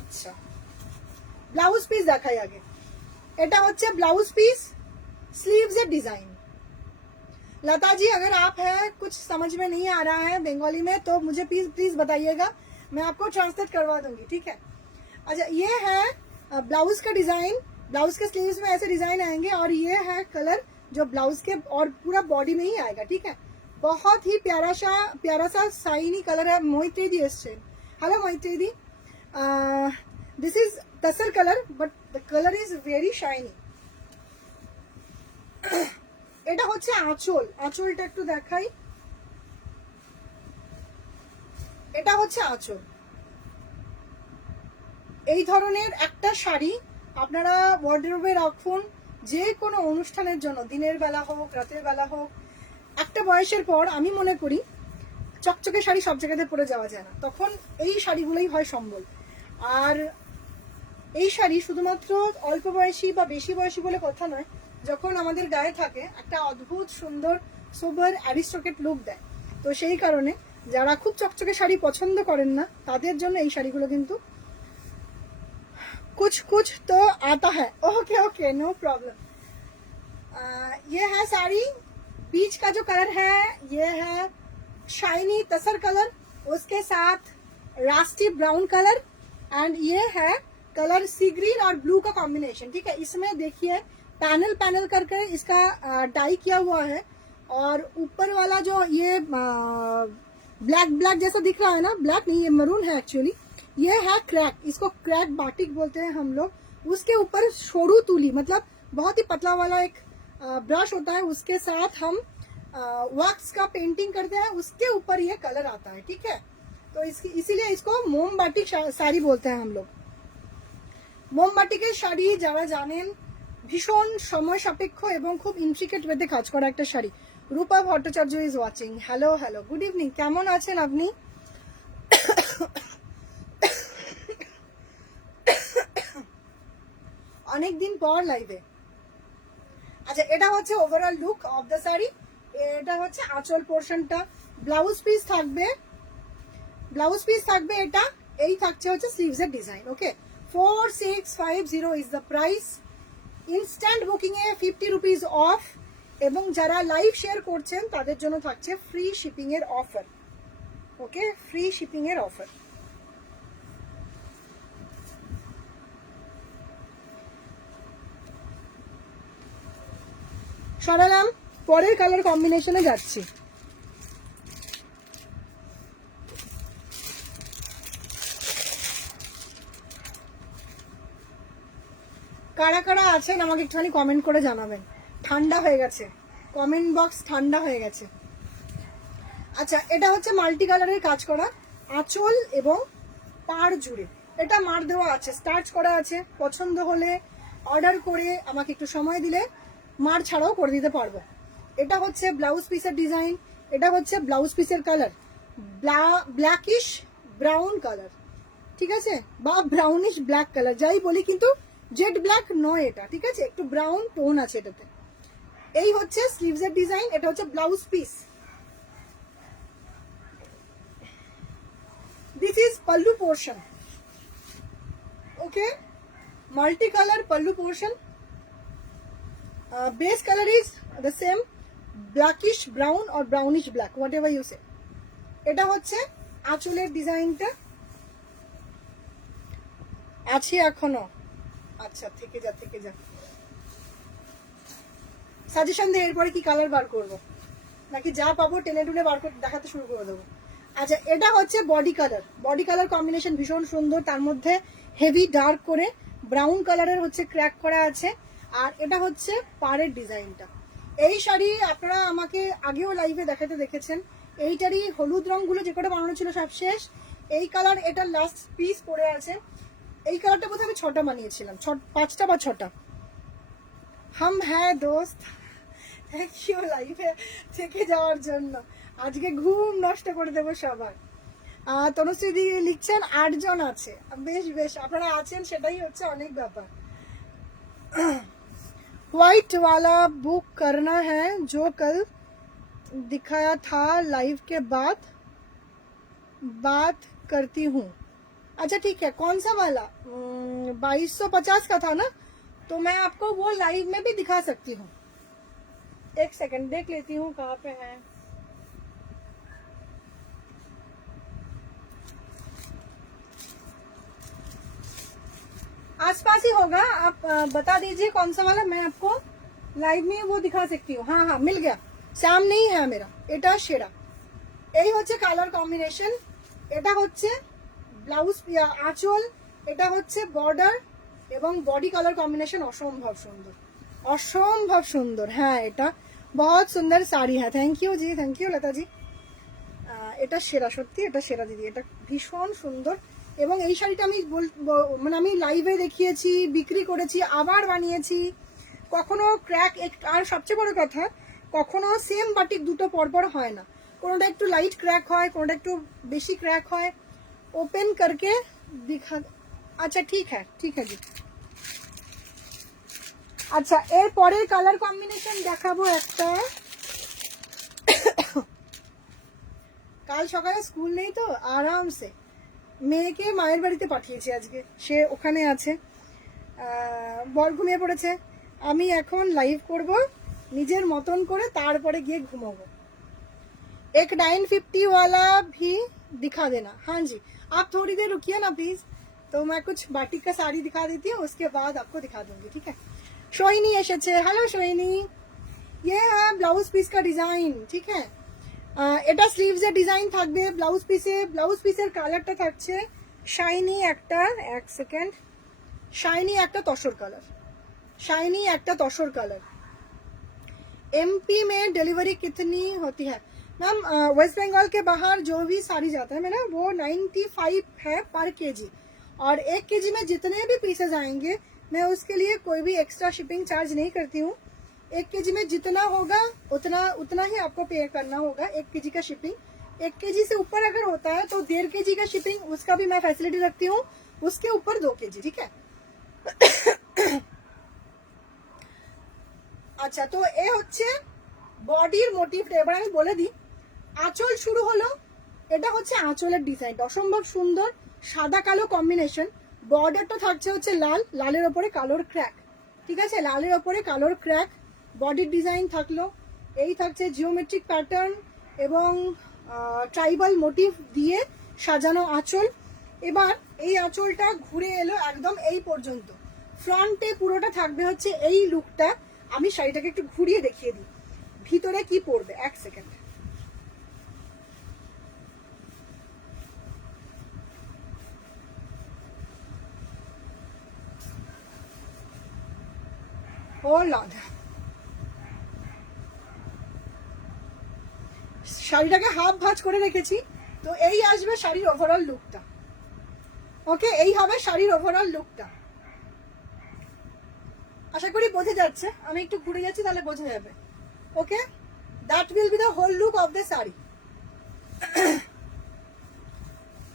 আচ্ছা, ব্লাউজ পিস দেখাই আগে। এটা হচ্ছে ব্লাউজ পিস, स्लीव्स है डिजाइन। लता जी, अगर आप है कुछ समझ में नहीं आ रहा है बंगाली में तो मुझे प्लीज बताइएगा, मैं आपको ट्रांसलेट करवा दूंगी, ठीक है। अच्छा, ये है ब्लाउज का डिजाइन, ब्लाउज के स्लीव्स में ऐसे डिजाइन आएंगे, और ये है कलर जो ब्लाउज के और पूरा बॉडी में ही आएगा, ठीक है। बहुत ही प्यारा सा साइनी कलर है। मोहित्री दी एस्टेन, hello Mohitri di, this is tussar colour but the colour is very shiny. এটা হচ্ছে আঁচল, আঁচলটা একটু দেখাই। এটা হচ্ছে আঁচল। এই ধরনের একটা শাড়ি আপনারা ওয়ার্ডরোবে রাখুন, যে কোনো অনুষ্ঠানের জন্য, দিনের বেলা হোক রাতের বেলা হোক। একটা বয়সের পর আমি মনে করি চকচকে শাড়ি সব জায়গাতে পরে যাওয়া যায় না, তখন এই শাড়িগুলোই হয় সম্বল। আর এই শাড়ি শুধুমাত্র অল্প বয়সী বা বেশি বয়সী বলে কথা নয়, যখন আমাদের গায়ে থাকে একটা অদ্ভুত সুন্দর সোবার অ্যারিস্টোক্রেট লুক দেয়। তো সেই কারণে যারা খুব চকচকে শাড়ি পছন্দ করেন না তাদের জন্য এই শাড়িগুলো কিন্তু कुछ कुछ तो आता है। Okay okay, no problem. ये है साड़ी, बीच का जो कलर है ये है शाइनी तसर कलर, उसके साथ रास्टी ब्राउन कलर, एंड ये है कलर सी ग्रीन और ब्लू का कॉम्बिनेशन, ठीक है। इसमें देखिए पैनल करके इसका डाई किया हुआ है, और ऊपर वाला जो ये ब्लैक जैसा दिख रहा है ना, ब्लैक नहीं ये मरून है एक्चुअली, ये है क्रैक, इसको क्रैक बाटिक बोलते हैं हम लोग। उसके ऊपर छोड़ू तुली, मतलब बहुत ही पतला वाला एक ब्रश होता है, उसके साथ हम वैक्स का पेंटिंग करते हैं, उसके ऊपर ये कलर आता है, ठीक है। तो इसीलिए इसको मोमबाटिक साड़ी बोलते हैं हम लोग। মোমবাটিকের শাড়ি যারা জানেন, ভীষণ সময় সাপেক্ষ এবং খুব ইন্ট্রিকেট ওয়েতে কাজ করা একটা sari. Rupa Bhattacharya is watching, hello hello, good evening, কেমন আছেন আপনি? অনেকদিন পর লাইভে। আচ্ছা, এটা হচ্ছে overall look of the sari. এটা হচ্ছে আঁচল পোর্শনটা। ব্লাউজ পিস থাকবে এটা, এই থাকছে হচ্ছে স্লিভস এর design. Okay, 4650 is the price. Instant বুকিংয়ে 50 রুপিস অফ, এবং যারা লাইভ শেয়ার করছেন তাদের জন্য থাকছে ফ্রি শিপিংয়ের অফার। ওকে, ফ্রি শিপিংয়ের অফার। সরালাম, পরের কালার কম্বিনেশনে যাচ্ছি। কারা কারা আছেন আমাকে একটুখানি কমেন্ট করে জানাবেন। ঠান্ডা হয়ে গেছে, কমেন্ট বক্স ঠান্ডা হয়ে গেছে। আচ্ছা, এটা হচ্ছে মাল্টি কালারের কাজ করা, আঁচল এবং পাড় জুড়ে এটা মার দেওয়া আছে, স্টার্চ করা আছে। পছন্দ হলে অর্ডার করে আমাকে একটু সময় দিলে মার ছাড়াও করে দিতে পারবো। এটা হচ্ছে ব্লাউজ পিসের ডিজাইন, এটা হচ্ছে ব্লাউজ পিসের কালার ব্ল্যাকিশ ব্রাউন কালার, ঠিক আছে, বা ব্রাউনিশ ব্ল্যাক কালার যাই বলি, কিন্তু জেড ব্ল্যাক নয় এটা, ঠিক আছে, একটু ব্রাউন টোন আছে এটাতে। এই হচ্ছে স্লিভসের ডিজাইন, এটা হচ্ছে blouse piece. This is pallu portion. Okay, multi colour pallu portion. Base colour is the same, blackish brown or brownish black, whatever you say. এটা হচ্ছে আঁচলের ডিজাইনটা আছে এখনো। আচ্ছা, থেকে যা থেকে যা, সাজেশন দিয়ে এরপরে কি কালার বার করবো, নাকি যা পাবো টেনে টুনে বার করে দেখাতে শুরু করে দেবো। আচ্ছা, এটা হচ্ছে body colour, body colour combination ভীষণ সুন্দর, তার মধ্যে হেভি ডার্ক করে ব্রাউন কালারের হচ্ছে ক্র্যাক করা আছে। আর এটা হচ্ছে পাড়ের ডিজাইনটা। এই শাড়ি আপনারা আমাকে আগেও লাইভে দেখাতে দেখেছেন, এইটারই হলুদ রঙগুলো যে কটা বানানো ছিল সব শেষ। এই কালার এটা লাস্ট পিস পড়ে আছে। এই কালারটা বোধহয় আমি 6টা বানিয়েছিলাম, 5টা বা 6টা। হাম হ্যাঁ দোস্ত, থ্যাংক ইউ লাইভে থেকে যাওয়ার জন্য। আজকে ঘুম নষ্ট করে দেবো সবার। তনুশ্রী দি লিখছেন 8 জন আছে, বেশ বেশ, আপনারা আছেন সেটাই হচ্ছে অনেক ব্যাপার। व्हाइट वाला बुक करना है जो कल दिखाया था, लाइव के बाद बात करती हूँ। अच्छा ठीक है, कौन सा वाला? 2250 का था ना, तो मैं आपको वो लाइव में भी दिखा सकती हूँ। एक सेकंड देख लेती हूँ कहाँ पे है। आसपास ही होगा, आप बता दीजिए कौन सा वाला, मैं आपको लाइव में वो दिखा सकती हूँ। हाँ हाँ, मिल गया, শ্যাম नहीं है मेरा, এটা সেরা। এই হচ্ছে কালার কম্বিনেশন, এটা হচ্ছে ব্লাউজ আঁচল, এটা হচ্ছে বর্ডার এবং বডি কালার কম্বিনেশন অসম্ভব সুন্দর, অসম্ভব সুন্দর। হ্যাঁ, এটা बहुत সুন্দর শাড়ি। হ্যাঁ, thank you ji, thank you Lata ji. এটা সেরা, সত্যি এটা সেরা দিদি, এটা ভীষণ সুন্দর। এবং এই শাড়িটা আমি মানে আমি লাইভে দেখিয়েছি, বিক্রি করেছি, আবার বানিয়েছি, কখনো ক্র্যাক। আর সবচেয়ে বড় কথা, কখনো সেম বাটিক দুটো পরপর হয় না, কোনোটা একটু লাইট ক্র্যাক হয়, কোনোটা একটু বেশি ক্র্যাক হয়। ওপেন করকে দিখা। আচ্ছা ঠিক হ্যাঁ, ঠিক হ্যাঁ জি। আচ্ছা, এর পরের কালার কম্বিনেশন দেখাবো একটা। কাল সকালে স্কুল নেই তো আরামসে মেয়েকে মায়ের বাড়িতে পাঠিয়েছি আজকে, সে ওখানে আছে, বর ঘুমিয়ে পড়েছে। আমি এখন লাইভ করব নিজের মতন করে, তারপরে গিয়ে ঘুমাবো। एक 950 वाला भी दिखा देना। हाँ जी, आप थोड़ी देर रुकिए ना प्लीज, तो मैं कुछ बाटिक का साड़ी दिखा देती हूँ, उसके बाद आपको दिखा दूंगी, ठीक है। सोहिनी एसेছে, हेलो सोहिनी। ये है ब्लाउज पीस का डिजाइन, ठीक है। এটা স্লিভসের ডিজাইন থাকবে, ব্লাউজ পিসের কালারটা থাকছে শাইনি একটা, এক সেকেন্ড, শাইনি একটা তসর কালার, শাইনি একটা তসর কালার। एमपी में डिलीवरी कितनी होती है मैम? वेस्ट बंगाल के बाहर जो भी साड़ी जाता है मैडम, वो 95 है पर केजी, और 1 केजी में जितने भी पीसेज आएंगे मैं उसके लिए कोई भी एक्स्ट्रा शिपिंग चार्ज नहीं करती हूँ। 1 केजी में जितना होगा उतना ही आपको पे करना होगा, 1 केजी का शिपिंग। 1 केजी से ऊपर अगर होता है तो 1.5 केजी का शिपिंग, उसका भी मैं फैसिलिटी रखती हूँ, उसके ऊपर 2 केजी, ठीक है। আচ্ছা, তো এ হচ্ছে বডির মোটিভটা। এবার আমি বলে দিই, আঁচল শুরু হলো, এটা হচ্ছে আঁচলের ডিজাইনটা অসম্ভব সুন্দর, সাদা কালো কম্বিনেশন। বর্ডারটা থাকছে হচ্ছে লাল, লালের ওপরে কালোর ক্র্যাক, ঠিক আছে, লালের ওপরে কালোর ক্র্যাক, বডির ডিজাইন থাকলো, এই থাকছে জিওমেট্রিক প্যাটার্ন এবং ট্রাইবাল মোটিভ দিয়ে সাজানো আঁচল। এবার এই আঁচলটা ঘুরে এলো একদম এই পর্যন্ত, ফ্রন্টে পুরোটা থাকবে হচ্ছে এই লুকটা। আমি শাড়িটাকে একটু ঘুরিয়ে দেখিয়ে দিই ভিতরে কি পড়বে, এক সেকেন্ড। ও লর্ড, শাড়িটাকে হাফ ভাঁজ করে রেখেছি, তো এই আসবে শাড়ির ওভারঅল লুকটা। ওকে, এই হবে শাড়ির ওভারঅল লুকটা। আশা করি বোঝা যাচ্ছে, আমি একটু ঘুরে যাচ্ছি তাহলে বোঝা যাবে। Okay, that will be the whole look of the sari.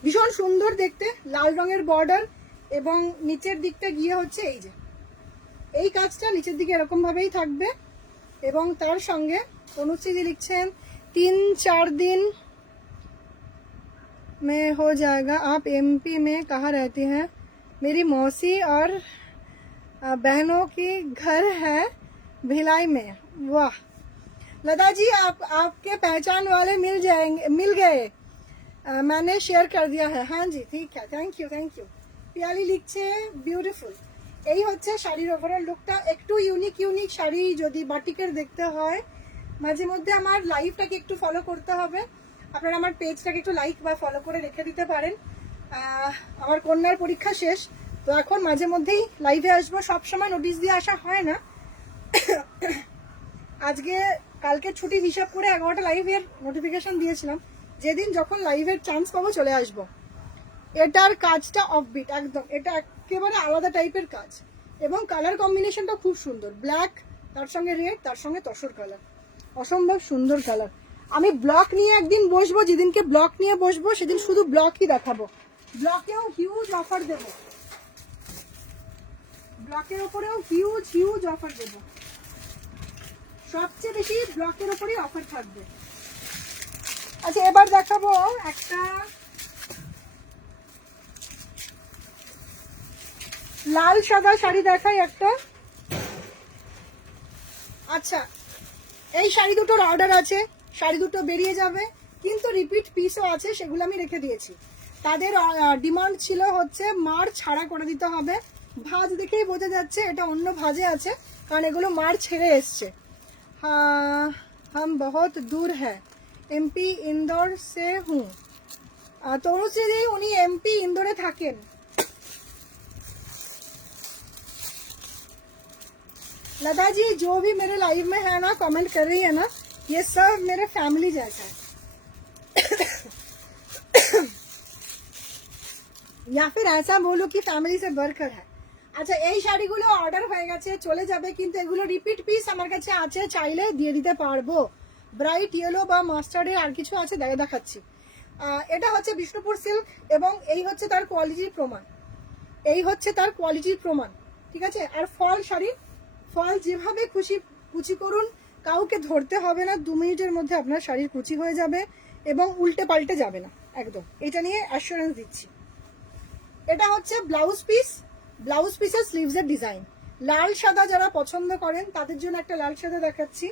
ভীষণ সুন্দর দেখতে, লাল রঙের বর্ডার এবং নিচের দিকটা গিয়ে হচ্ছে এই যে এই কাজটা নিচের দিকে এরকম ভাবেই থাকবে। এবং তার সঙ্গে অনুশ্রী লিখছেন 3-4 दिन में हो जाएगा। आप एमपी में कहाँ रहती हैं? मेरी मौसी और बहनों की घर है भिलाई में। वाह लता जी, आपके पहचान वाले मिल गए। मैंने शेयर कर दिया है। हाँ जी ठीक है, thank you thank you. Piyali लिखছে বিউটিফুল। এই হচ্ছে শাড়ির ওভারঅল লুকটা। একটু ইউনিক শাড়ি যদি বাটিকের দেখতে হয়, মাঝে মধ্যে আমার লাইভটাকে একটু ফলো করতে হবে। আপনারা আমার পেজটাকে একটু লাইক বা ফলো করে রেখে দিতে পারেন। আমার কন্যার পরীক্ষা শেষ, তো এখন মাঝে মধ্যেই লাইভে আসবো, সবসময় নোটিশ দিয়ে আসা হয় না। আজকে কালকে ছুটির হিসাব করে 11টা লাইভের নোটিফিকেশন দিয়েছিলাম, যেদিন যখন লাইভের চান্স পাবো চলে আসবো। এটার কাজটা অফবিট একদম, এটা একেবারে আলাদা টাইপের কাজ এবং কালার কম্বিনেশনটা খুব সুন্দর, ব্ল্যাক তার সঙ্গে রেড তার সঙ্গে তসর কালার, অসম্ভব সুন্দর কালার। আমি ব্লক নিয়ে একদিন বসবো, যেদিনকে ব্লক নিয়ে বসবো সেদিন শুধু ব্লকই দেখাবো। ব্লকেও হিউজ অফার দেবো, ব্লকের ওপরেও হিউজ অফার দেবো। সবচেয়ে বেশি ব্লকের ওপরেই অফার থাকবে। আচ্ছা, এবার দেখাবো একটা লাল সাদা শাড়ি দেখাই একটা। আচ্ছা, এই শাড়ি দুটোর অর্ডার আছে, শাড়ি দুটো বেরিয়ে যাবে, কিন্তু রিপিট পিসও আছে, সেগুলো আমি রেখে দিয়েছি। তাদের ডিমান্ড ছিল হচ্ছে মার ছাড়া করে দিতে হবে। ভাঁজ দেখেই বোঝা যাচ্ছে এটা অন্য ভাঁজে আছে, কারণ এগুলো মার ছেড়ে এসছে। হাম বহুত দূর হ্যাঁ, এমপি ইন্দোর সে হুঁ। তনুশ্রী উনি এমপি ইন্দোরে থাকেন। लता जी, जो भी मेरे लाइव में है ना, कमेंट कर रही है ना, ये सब मेरे फैमिली जैसा है। या फिर ऐसा बोलो कि फैमिली से बढ़कर है। আচ্ছা, এই শাড়িগুলো অর্ডার হয়ে গেছে, চলে যাবে, কিন্তু এগুলো রিপিট পিস আমার কাছে আছে, চাইলে দিয়ে দিতে পারবো। ব্রাইট ইয়েলো বা মাস্টার্ডের আর কিছু আছে, দেখাচ্ছি। এটা হচ্ছে বিষ্ণুপুর সিল্ক এবং এই হচ্ছে তার কোয়ালিটির প্রমাণ, এই হচ্ছে তার কোয়ালিটির প্রমাণ। ঠিক আছে, আর ফল শাড়ি, ফল যেভাবে খুশি কুচি করুন, কাউকে ধরতে হবে না, 2 মিনিটের মধ্যে আপনার শাড়ির কুচি হয়ে যাবে এবং উল্টে পাল্টে যাবে না একদম, এটা নিয়ে অ্যাসুরেন্স দিচ্ছি। এটা হচ্ছে ব্লাউজ পিস, ব্লাউজ পিসের স্লিভসের ডিজাইন। লাল সাদা যারা পছন্দ করেন তাদের জন্য একটা লাল সাদা দেখাচ্ছি।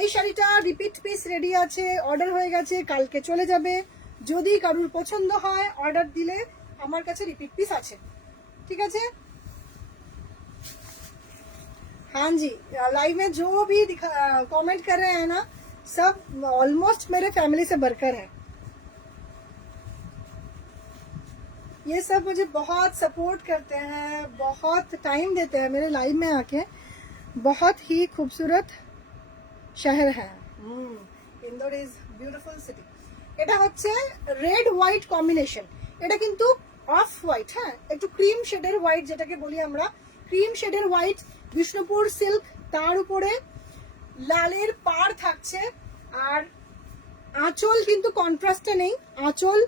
এই শাড়িটা রিপিট পিস রেডি আছে, অর্ডার হয়ে গেছে, কালকে চলে যাবে। যদি কারুর পছন্দ হয় অর্ডার দিলে আমার কাছে রিপিট পিস আছে। ঠিক আছে, हाँ जी, लाइव में जो भी कमेंट कर रहे हैं ना, सब ऑलमोस्ट मेरे फैमिली से बढ़कर है। ये सब मुझे बहुत सपोर्ट करते हैं, बहुत टाइम देते हैं मेरे लाइव में आके। बहुत ही खूबसूरत शहर है, इंदौर इज ब्यूटीफुल सिटी। এটা হচ্ছে রেড হোয়াইট কম্বিনেশন, এটা কিন্তু অফ হোয়াইট, হ্যাঁ একটু ক্রিম শেডের হোয়াইট যেটাকে বলি আমরা, ক্রিম শেডের হোয়াইট, বিষ্ণুপুর সিল্ক, তার উপরে লালের পাড় থাকছে। আর আঁচল কিন্তু কন্ট্রাস্টে নেই, আঁচল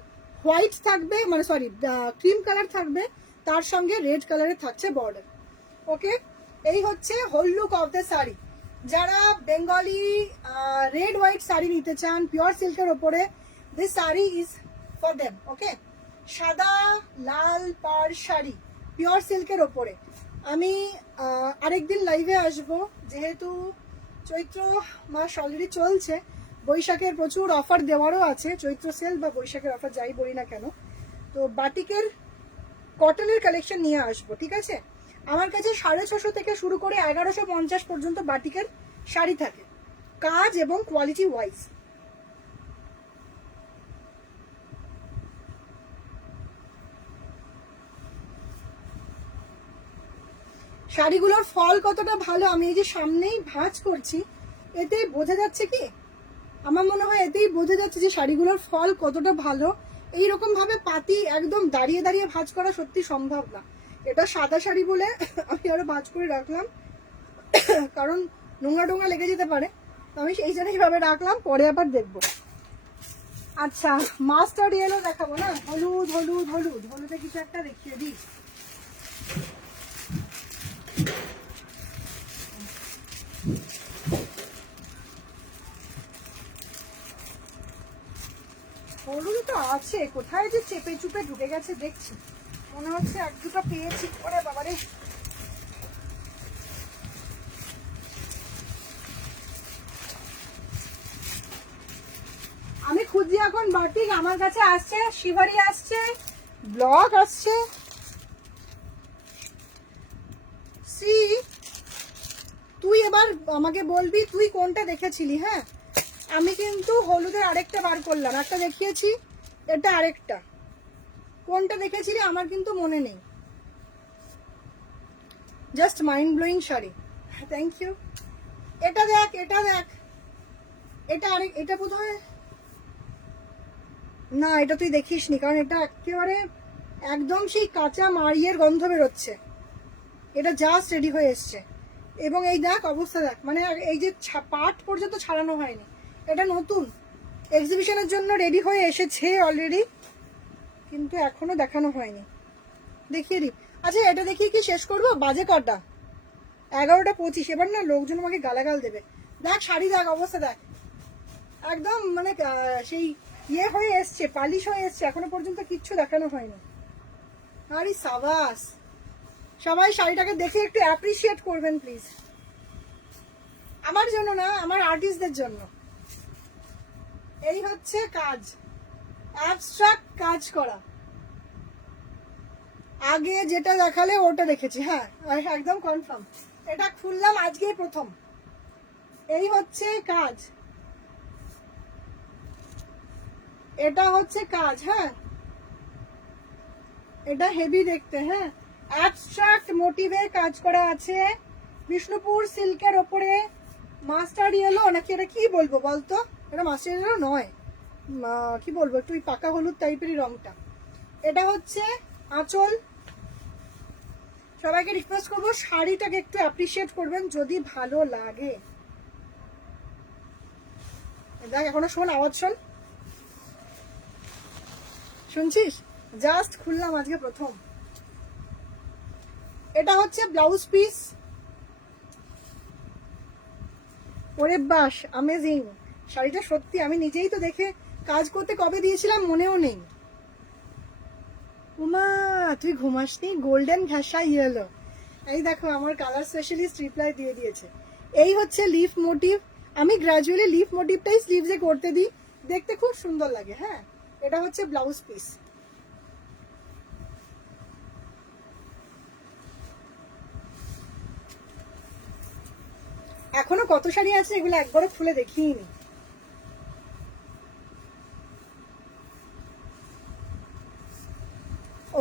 হোয়াইট থাকবে, মানে সরি ক্রিম কালার থাকবে, তার সঙ্গে রেড কালারের থাকছে বর্ডার। ওকে, এই হচ্ছে whole look of the sari. যারা বেঙ্গলি রেড হোয়াইট শাড়ি নিতে চান পিওর সিল্কের ওপরে, this sari is for them. Okay, সাদা লাল পাড় শাড়ি পিওর সিল্কের ওপরে, আমি আরেকদিন লাইভে আসব, যেহেতু চৈত্র মাস অলরেডি চলছে, বৈশাখের প্রচুর অফার দেওয়ারও আছে, চৈত্র সেল বা বৈশাখের অফার যাই বলি না কেন। তো বাটিকের কটনের কালেকশন নিয়ে আসবো, ঠিক আছে? আমার কাছে 650 থেকে শুরু করে 1150 পর্যন্ত বাটিকের শাড়ি থাকে, কাজ এবং কোয়ালিটি ওয়াইজ। শাড়িগুলোর ফল কতটা ভালো আমি এই যে সামনেই ভাঁজ করছি, এতেই বোঝা যাচ্ছে কি? আমার মনে হয় এতেই বোঝা যাচ্ছে যে শাড়িগুলোর ফল কতটা ভালো। এইরকম ভাবে পাতি একদম দাঁড়িয়ে দাঁড়িয়ে ভাঁজ করা সত্যি সম্ভব না। এটা সাদা শাড়ি বলে আমি আরো ভাঁজ করে রাখলাম, কারণ নোংরা টোংরা লেগে যেতে পারে, তো আমি সেই জন্য এইভাবে রাখলাম, পরে আবার দেখবো। আচ্ছা, মাস্টার্ড ইয়েলো দেখাবো না, হলুদ হলুদ হলুদ, হলুদে কিছু একটা দেখিয়ে দিই। হলুদ তো আছে, কোথায় যে চেপে চুপে ঢুকে গেছে দেখছি, মনে হচ্ছে এক দুটো পেয়েছি। ওরে বাবারে, আমি খুঁজছি এখন বাটিক। আমার কাছে আসছে শিভারি, আসছে ব্লক, আসছে সি। তুই এবার আমাকে বলবি তুই কোনটা দেখেছিলি। হ্যাঁ, আমি কিন্তু হলুদের আরেকটা বার করলাম, একটা দেখিয়েছি, এটা আরেকটা। কোনটা দেখেছিলি আমার কিন্তু মনে নেই। Just mind blowing sari, thank you. এটা দেখ, এটা দেখ, এটা আরেক, এটা বোধহয় না, এটা তুই দেখিসনি, কারণ এটা একেবারে একদম সেই কাঁচা মাড়িয়ের গন্ধ বেরোচ্ছে। এটা জাস্ট রেডি হয়ে এসছে, এবং এই দেখ অবস্থা দেখ, মানে এই যে পাট পর্যন্ত ছাড়ানো হয়নি। এটা নতুন এক্সিবিশনের জন্য রেডি হয়ে এসেছে অলরেডি, কিন্তু এখনো দেখানো হয়নি। দেখিয়ে দিই। আচ্ছা, এটা দেখিয়ে কি শেষ করবো? বাজে কটা? 11:25। এবার না লোকজন আমাকে গালাগাল দেবে। দেখ শাড়ি, দেখ অবস্থা দেখ, একদম মানে সেই ইয়ে হয়ে এসছে, পালিশ হয়ে এসছে, এখনো পর্যন্ত কিচ্ছু দেখানো হয়নি। আরে সাবাস, সবাই শাড়িটাকে দেখে একটু অ্যাপ্রিসিয়েট করবেন প্লিজ, আমার জন্য না, আমার আর্টিস্টদের জন্য। এই হচ্ছে কাজ, অ্যাবস্ট্রাক্ট কাজ করা। আগে যেটা দেখালে ওটা দেখেছি, হ্যাঁ একদম কনফার্ম। এটা খুললাম আজকে প্রথম। এই হচ্ছে কাজ, এটা হচ্ছে কাজ। হ্যাঁ, এটা হেভি দেখতে। হ্যাঁ, অ্যাবস্ট্রাক্ট মোটিভে কাজ করা আছে, বিষ্ণুপুর সিল্কের ওপরে। মাস্টার্ড ইয়েলো নাকি এটা কি বলবো বলতো? এটা মাস্টার্ড ইয়েলো নয়, কি বলবো, একটু পাকা হলুদ টাইপেরই রংটা। এটা হচ্ছে আঁচল। সবাইকে রিকোয়েস্ট করবো শাড়িটাকে একটু অ্যাপ্রিসিয়েট করবেন যদি ভালো লাগে। দেখ এখনো শোন, আওয়াজ শোন, শুনছিস? জাস্ট খুললাম আজকে প্রথম। এটা হচ্ছে ব্লাউজ পিস। ওরে বাস, অ্যামেজিং শাড়িটা সত্যি। আমি নিজেই তো দেখে কাজ করতে কবে দিয়েছিলাম মনেও নেই। উমা, তুই ঘুমাসনি? Golden ঘাসা yellow. এই দেখো আমার কালার স্পেশালিস্ট রিপ্লাই দিয়ে দিয়েছে। এই হচ্ছে লিফ মোটিভ। আমি গ্র্যাজুয়ালি লিফ মোটিভটাই স্লিভসে করতে দিই, দেখতে খুব সুন্দর লাগে। হ্যাঁ, এটা হচ্ছে ব্লাউজ পিস। এখনো কত শাড়ি আছে এগুলো একবারও খুলে দেখিনি।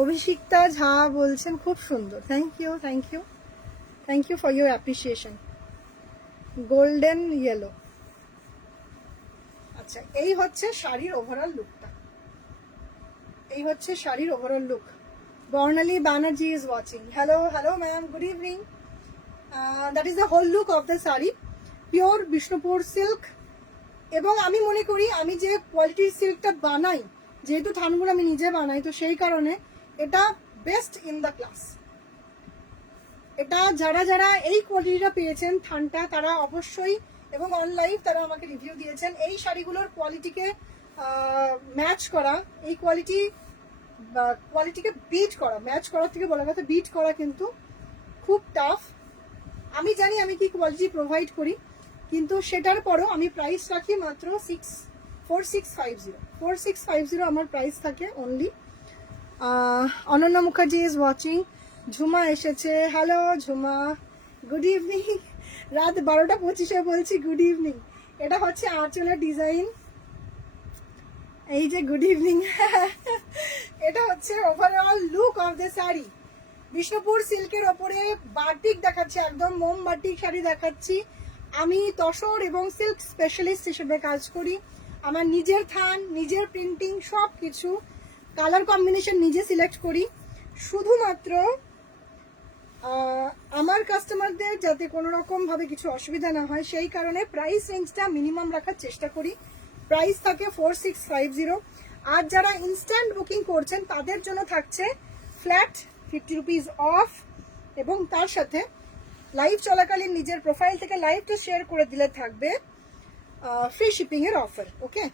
অভিষিক্তা ঝা বলছেন খুব সুন্দর, thank you, thank you, thank you for your appreciation. Golden yellow. আচ্ছা, এই হচ্ছে শাড়ির ওভারঅল লুকটা, এই হচ্ছে শাড়ির overall look. Barnali Banerjee is watching. Hello hello ma'am, good evening. That is the whole look of the sari, pure Bishnupur silk. এবং আমি মনে করি আমি যে কোয়ালিটির সিল্কটা বানাই, যেহেতু থানগুলো আমি নিজে বানাই, তো সেই কারণে এটা বেস্ট ইন দ্য ক্লাস। এটা যারা যারা এই কোয়ালিটিটা পেয়েছেন থানটা, তারা অবশ্যই, এবং অনলাইন তারা আমাকে রিভিউ দিয়েছেন, এই শাড়িগুলোর কোয়ালিটিকে ম্যাচ করা, এই কোয়ালিটিকে বিট করা, ম্যাচ করার থেকে বলা কথা বিট করা কিন্তু খুব টাফ। আমি জানি আমি কি কোয়ালিটি প্রোভাইড করি, কিন্তু সেটার পরও আমি প্রাইস রাখি মাত্র 4650 আমার প্রাইস থাকে only. Ananya Mukherjee is watching. Jhuma এসেছে, হ্যালো ঝুমা, গুড ইভিনিং। রাত 12:25 বলছি গুড ইভিনিং। এটা হচ্ছে আঁচলের ডিজাইন, এই যে গুড ইভিনিং। এটা হচ্ছে overall look of the sari. Bishnupur সিল্কের ওপরে বাটিক দেখাচ্ছি, একদম মোম বাটিক শাড়ি দেখাচ্ছি। আমি তসর এবং সিল্ক স্পেশালিস্ট হিসেবে কাজ করি। আমার নিজের থান, নিজের প্রিন্টিং, সব কিছু, কালার কম্বিনেশন নিজে সিলেক্ট করি। শুধুমাত্র আমার কাস্টমারদের যাতে কোনো রকমভাবে কিছু অসুবিধা না হয় সেই কারণে প্রাইস রেঞ্জটা মিনিমাম রাখার চেষ্টা করি। প্রাইস থাকে 4650। আর যারা ইনস্ট্যান্ট বুকিং করছেন তাদের জন্য থাকছে ফ্ল্যাট 50 রুপিস অফ, এবং তার সাথে লাইভ চলাকালীন নিজের প্রোফাইল থেকে লাইভটা শেয়ার করে দিলে থাকবে ফ্রি শিপিং এর অফার। ওকে,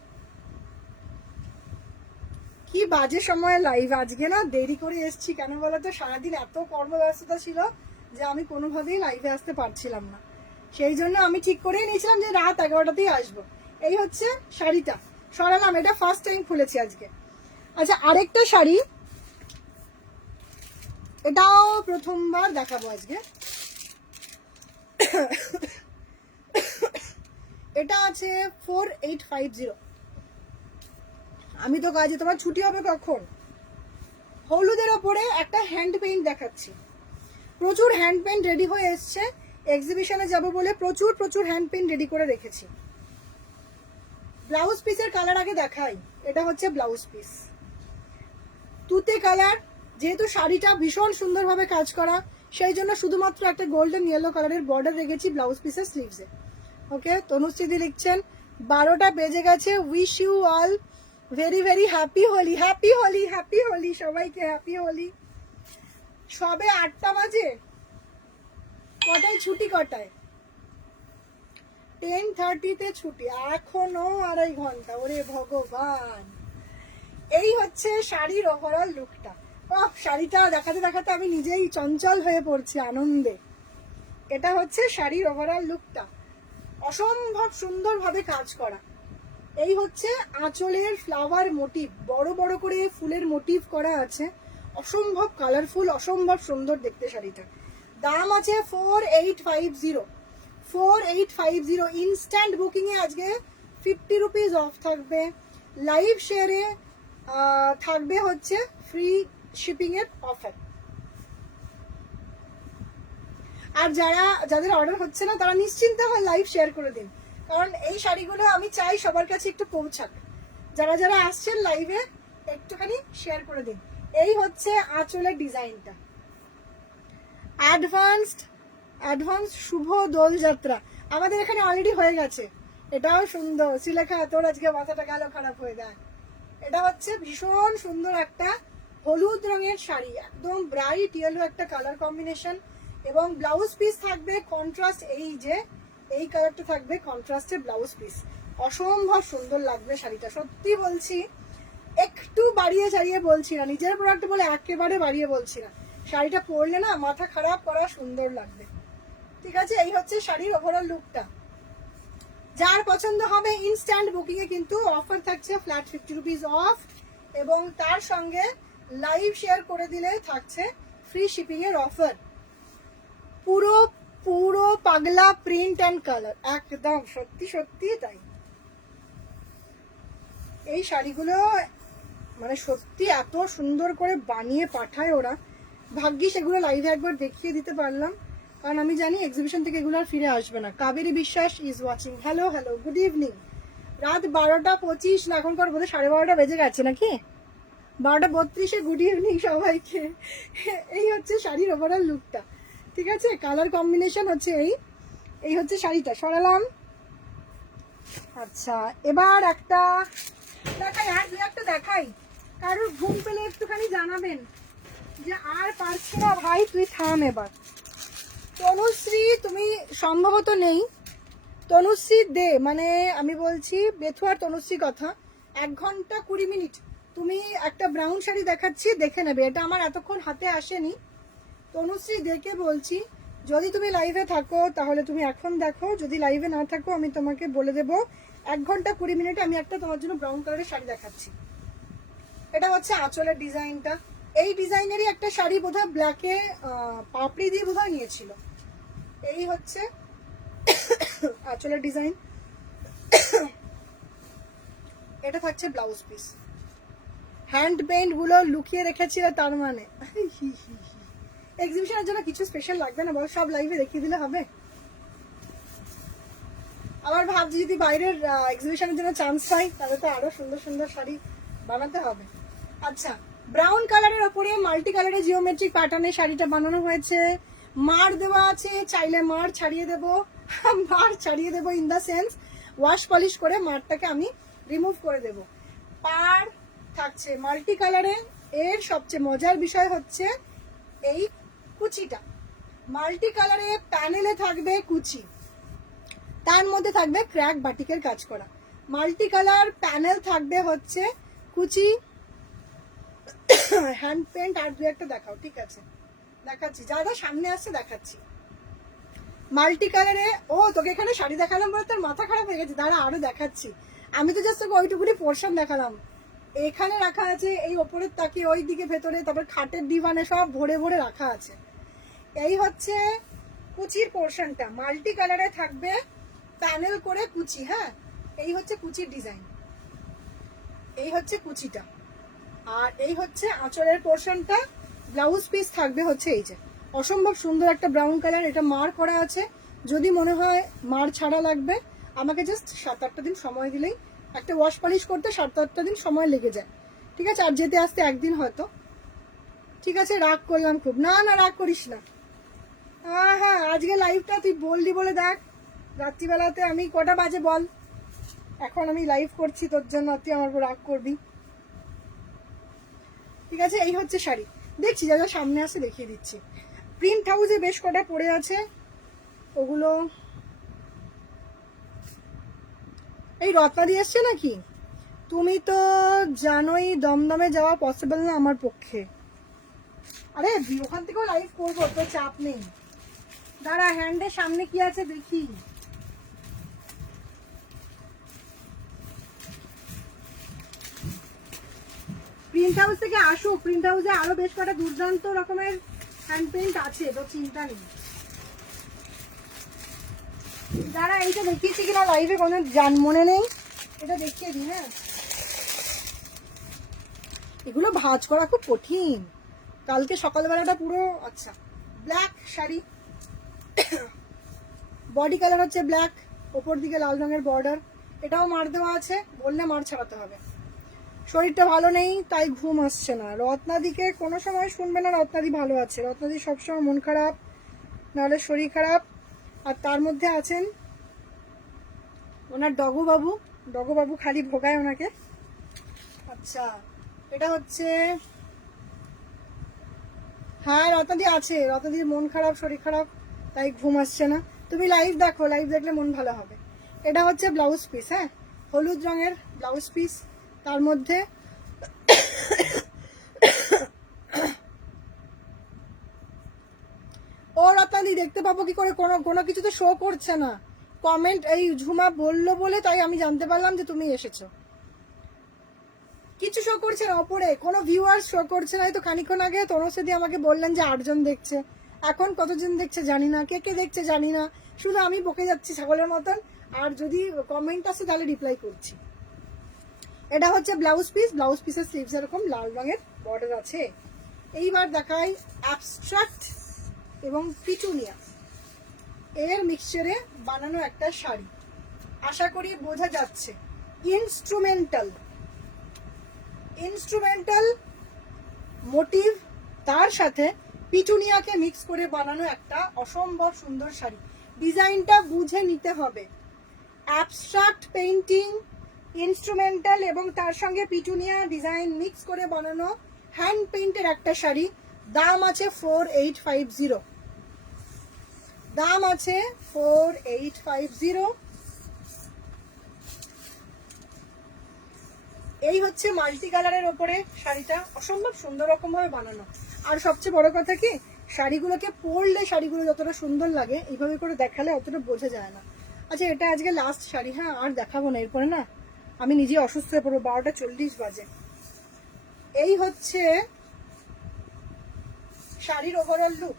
কি বাজে সময় লাইভ আজকে, না দেরি করে এসছি কেন বলতো, সারাদিন এত কর্মব্যস্ততা ছিল যে আমি কোনোভাবেই লাইভে আসতে পারছিলাম না। সেই জন্য আমি ঠিক করেই নিয়েছিলাম যে রাত 11টাতেই আসবো। এই হচ্ছে শাড়িটা, সরালাম, এটা ফার্স্ট টাইম খুলেছি আজকে। আচ্ছা, আরেকটা শাড়ি, এটাও প্রথমবার দেখাবো আজকে। এটা আছে 4850। আমি তো কাজে, তোমার ছুটি হবে কখন? হলুদের ওপরে একটা হ্যান্ড পেইন্ট দেখাচ্ছি। প্রচুর হ্যান্ড পেইন্ট রেডি হয়ে এসছে, এক্সিবিশনে যাব বলে প্রচুর প্রচুর হ্যান্ড পেইন্ট রেডি করে রেখেছি। ব্লাউজ পিসের কালার আগে দেখাই। এটা হচ্ছে ব্লাউজ পিস, তুতে কালার। যেহেতু শাড়িটা ভীষণ সুন্দরভাবে কাজ করা, সেই জন্য শুধুমাত্র একটা গোল্ডেন ইয়েলো কালারের বর্ডার রেখেছি ব্লাউজ পিসের স্লিভসে। ওকে, তনুশ্রীদি লিখছেন 12টা বেজে গেছে, wish you all very very happy Holi. Happy Holi, happy Holi, সবাইকে হ্যাপি হোলি। সবে 8টা বাজে, কটায় ছুটি? কটায়? 10:30-তে ছুটি, এখনো 2.5 ঘন্টা। ওরে ভগবান, এই হচ্ছে শাড়ির ওভারঅল লুকটা। শাড়িটা দেখাতে দেখাতে আমি নিজেই চঞ্চল হয়ে পড়ছি আনন্দে। এটা হচ্ছে শাড়ির ওভারঅল লুকটা, অসম্ভব সুন্দরভাবে কাজ করা। এই হচ্ছে আঁচলের ফ্লাওয়ার মোটিভ, বড় বড় করে ফুলের মোটিভ করা আছে, অসম্ভব কালারফুল, অসম্ভব সুন্দর দেখতে শাড়িটা। দাম আছে 4850। 4850 ইনস্ট্যান্ট বুকিং এ আজকে 50 রুপিস অফ থাকবে। লাইভ শেয়ারে থাকবে হচ্ছে ফ্রি শিপিং এর অফার। আর যাদের অর্ডার হচ্ছে না তারা নিশ্চিন্তে আমার লাইভ শেয়ার করে দিন, কারণ এই শাড়িগুলো আমি চাই সবার কাছে একটু পৌঁছাক। যারা যারা আসছেন লাইভে একটুখানি শেয়ার করে দিন। এই হচ্ছে আঁচলের ডিজাইনটা। অ্যাডভান্স শুভ দোল যাত্রা আমাদের এখানে অলরেডি হয়ে গেছে। এটাও সুন্দর। শ্রীলেখা, তোর আজকে মাথাটা গেল খারাপ হয়ে যায়। এটা হচ্ছে ভীষণ সুন্দর একটা হলুদ রঙের শাড়ি, একদম ব্রাইট ইয়েলো একটা কালার কম্বিনেশন, এবং ব্লাউজ পিস থাকবে কন্ট্রাস্ট। এই যে এই কালারটা থাকবে কন্ট্রাস্টে ব্লাউজ পিস, অসম্ভব সুন্দর লাগবে শাড়িটা। সত্যি বলছি, একটু বাড়িয়ে চাড়িয়ে বলছি না, নিজের প্রোডাক্ট বলে একেবারে বাড়িয়ে বলছি না। শাড়িটা পরলে না মাথা খারাপ করা সুন্দর লাগবে। ঠিক আছে, এই হচ্ছে শাড়ির ওভারঅল লুকটা। যার পছন্দ হবে ইনস্ট্যান্ট বুকিং এ কিন্তু অফার থাকছে ফ্ল্যাট 50 রুপিস অফ, এবং তার সঙ্গে লাইভ শেয়ার করে দিলে থাকছে ফ্রি শিপিং এর অফার। পুরো পুরো পাগলা প্রিন্ট অ্যান্ড কালার, একদম সত্যি সত্যি তাই। এই শাড়িগুলো মানে সত্যি এত সুন্দর করে বানিয়ে পাঠায় ওরা, ভাগ্যিস এগুলো লাইভে একবার দেখিয়ে দিতে পারলাম, কারণ আমি জানি এক্সিবিশন থেকে এগুলো আর ফিরে আসবে না। কাবেরী বিশ্বাস is watching, hello hello, good evening. রাত 12:25 না, এখনকার বোধহয় 12:30 বেজে গেছে নাকি, 12:32। গুড ইভিনিং সবাইকে। এই হচ্ছে শাড়ির ওভারঅল লুকটা। ঠিক আছে, কালার কম্বিনেশন হচ্ছে এই হচ্ছে শাড়িটা, সরালাম। আচ্ছা, এবার একটা দেখাই, আর দু একটা দেখাই। কারোর ঘুম পেলে একটুখানি জানাবেন যে আর পারছি না ভাই, তুই থাম এবার। তনুশ্রী, তুমি সম্ভবত নেই। তনুশ্রী দে, মানে আমি বলছি বেথুয়ার তনুশ্রী কথা। 1 ঘন্টা 20 মিনিট তুমি একটা ব্রাউন শাড়ি দেখাচ্ছি, দেখে নেবে। এটা আমার এতক্ষণ হাতে আসেনি, তনুশ্রী দেখে বলছি, যদি তুমি লাইভে থাকো তাহলে তুমি এখন দেখো, যদি লাইভে না থাকো আমি তোমাকে বলে দেবো 1 ঘন্টা 20 মিনিটে আমি একটা তোমার জন্য ব্রাউন কালারের শাড়ি দেখাচ্ছি। এটা হচ্ছে আঁচলের ডিজাইনটা। এই ডিজাইনেরই একটা শাড়ি বোধহয় ব্ল্যাকে পাপড়ি দিয়ে বোধহয় নিয়েছিল। এই হচ্ছে আঁচলের ডিজাইন। এটা থাকছে ব্লাউজ পিস। হ্যান্ড পেইন্ট গুলো লুকিয়ে রেখেছিল তার মানে। এক্সিবিশনের জন্য কিছু স্পেশাল লাগবে না বল, সব লাইভে দেখিয়ে দিলে হবে। আবার ভাবছি যদি বাইরের এক্সিবিশনের জন্য চান্স পাই তাহলে তো আরো সুন্দর সুন্দর শাড়ি বানাতে হবে। আচ্ছা, ব্রাউন কালারের ওপরে মাল্টি কালারের জিওমেট্রিক প্যাটার্নে শাড়িটা বানানো হয়েছে। মার দেওয়া আছে, চাইলে মার ছাড়িয়ে দেবো। মার ছাড়িয়ে দেবো in the sense wash polish করে মারটাকে আমি রিমুভ করে দেব। পার থাকছে মাল্টি কালারে। এর সবচেয়ে মজার বিষয় হচ্ছে এই কুচিটা। মাল্টি কালারে প্যানেলে থাকবে কুচি, তার মধ্যে থাকবে ক্র্যাক বাটিকের কাজ করা। মাল্টি কালার প্যানেল থাকবে হচ্ছে কুচি, হ্যান্ড পেন্ট। আর দু একটা দেখাও, ঠিক আছে দেখাচ্ছি, যা যা সামনে আসছে দেখাচ্ছি। মাল্টি কালারে, ও তোকে এখানে শাড়ি দেখালাম বলে তোর মাথা খারাপ হয়ে গেছে, দাঁড়া আরো দেখাচ্ছি। আমি তো জাস্ট তোকে ওইটুকুনি পোর্শন দেখালাম। এখানে রাখা আছে, এই ওপরের তাকিয়ে ওই দিকে ভেতরে, তারপর খাটের ডিভানে সব ভরে ভরে রাখা আছে। এই হচ্ছে কুচির পোর্শনটা। মাল্টি কালারে থাকবে প্যানেল করে কুচি। হ্যাঁ, এই হচ্ছে কুচির ডিজাইন, এই হচ্ছে কুচিটা। আর এই হচ্ছে আঁচলের পোর্শনটা। ব্লাউজ পিস থাকবে হচ্ছে এই যে অসম্ভব সুন্দর একটা ব্রাউন কালার। এটা মার করা আছে। যদি মনে হয় মার ছাড়া লাগবে, আমাকে জাস্ট 7-8টা দিন সময় দিলেই, একটা ওয়াশ পলিশ করতে 7-8টা দিন সময় লেগে যায়, ঠিক আছে। আর যেতে আসতে একদিন হয়তো। ঠিক আছে, রাগ করলাম খুব। না না, রাগ করিস না। হ্যাঁ হ্যাঁ, আজকে লাইভটা তুই বললি বলে দেখ, রাত্রিবেলাতে আমি কটা বাজে বল, এখন আমি লাইভ করছি তোর জন্য, তুই আমার উপর রাগ করবি। ঠিক আছে, এই হচ্ছে শাড়ি। দেখছি যা যা সামনে আসে দেখিয়ে দিচ্ছি। প্রিন্ট হাউসে বেশ কটা পড়ে আছে, ওগুলো এই রত্নাদি এসছে নাকি? তুমি তো জানোই দমদমে যাওয়া পসিবল না আমার পক্ষে। আরে ওখান থেকেও লাইভ করবো, তো চাপ নেই। দাঁড়া, হ্যান্ডের সামনে কি আছে দেখি। প্রিন্ট হাউস থেকে আসুক, প্রিন্ট হাউসে আরো বেশ কটা দুর্দান্ত রকমের হ্যান্ড পেইন্ট আছে, তো চিন্তা নেই। দাঁড়া, এইটা দেখিয়েছি কিনা লাইভে কোনো মনে নেই, এটা দেখিয়ে দিই। হ্যাঁ, এগুলো ভাঁজ করা খুব কঠিন। কালকে সকালবেলাটা পুরো। আচ্ছা, ব্ল্যাক শাড়ি, বডি কালার হচ্ছে ব্ল্যাক, ওপর দিকে লাল রঙের বর্ডার। এটাও মার দেওয়া আছে, বললে মার ছাড়াতে হবে। শরীরটা ভালো নেই তাই ঘুম আসছে না। রত্নাদিকে কোনো সময় শুনবে না রত্নাদি ভালো আছে, রত্নাদি সবসময় মন খারাপ, নাহলে শরীর খারাপ। আর তার মধ্যে আছেন ওনার ডগুবাবু। ডগুবাবু খালি ভোগায় ওনাকে। আচ্ছা, এটা হচ্ছে, হ্যাঁ রত্নাদি আছে, রত্নাদির মন খারাপ, শরীর খারাপ, তাই ঘুম আসছে না। তুমি লাইভ দেখো, লাইভ দেখলে মন ভালো হবে। এটা হচ্ছে ব্লাউজ পিস। হ্যাঁ, হলুদ রঙের ব্লাউজ পিস, তার মধ্যে ও রত্নাদি দেখতে পাবো কি করে? কোনো কিছু তো শো করছে না। কমেন্ট এই ঝুমা বললো বলে তাই আমি জানতে পারলাম যে তুমি এসেছো। কিছু শো করছে না ওপরে, কোনো ভিউয়ার্স শো করছে না। তো খানিক্ষণ আগে তনুশ্রী আমাকে বললেন যে 8 জন দেখছে, এখন কতজন দেখছে জানি না, কে কে দেখছে জানি না, শুধু আমি বকে যাচ্ছি ছাগলের মতন। আর যদি কমেন্ট আসে তাহলে রিপ্লাই করছি। এটা হচ্ছে ব্লাউজ পিস। ব্লাউজ পিসের স্লিভস এরকম লাল রঙের বর্ডার আছে। এইবার দেখাই অ্যাবস্ট্রাক্ট এবং পিটুনিয়া এর মিক্সচারে বানানো একটা শাড়ি। আশা করি বোঝা যাচ্ছে। ইনস্ট্রুমেন্টাল মোটিভ, তার সাথে পিটুনিয়াকে মিক্স করে বানানো একটা অসম্ভব সুন্দর শাড়ি। ডিজাইনটা বুঝে নিতে হবে। অ্যাবস্ট্রাক্ট পেইন্টিং, ইনস্ট্রুমেন্টাল এবং তার সঙ্গে পিটুনিয়া ডিজাইন মিক্স করে বানানো হ্যান্ড পেইন্টের একটা শাড়ি। দাম আছে 4850। দাম আছে 4850। এই হচ্ছে মাল্টি কালারের ওপরে শাড়িটা, অসম্ভব সুন্দর রকম ভাবে বানানো। আর সবচেয়ে বড় কথা কি, শাড়িগুলোকে পরলে শাড়িগুলো যতটা সুন্দর লাগে এইভাবে করে দেখালে অতটা বোঝা যায় না। আচ্ছা এটা আজকে লাস্ট শাড়ি, হ্যাঁ আর দেখাবো না, এরপরে না আমি নিজে অসুস্থ হয়ে পড়বো, 12:40 বাজে। এই হচ্ছে শাড়ির ওভারঅল লুক।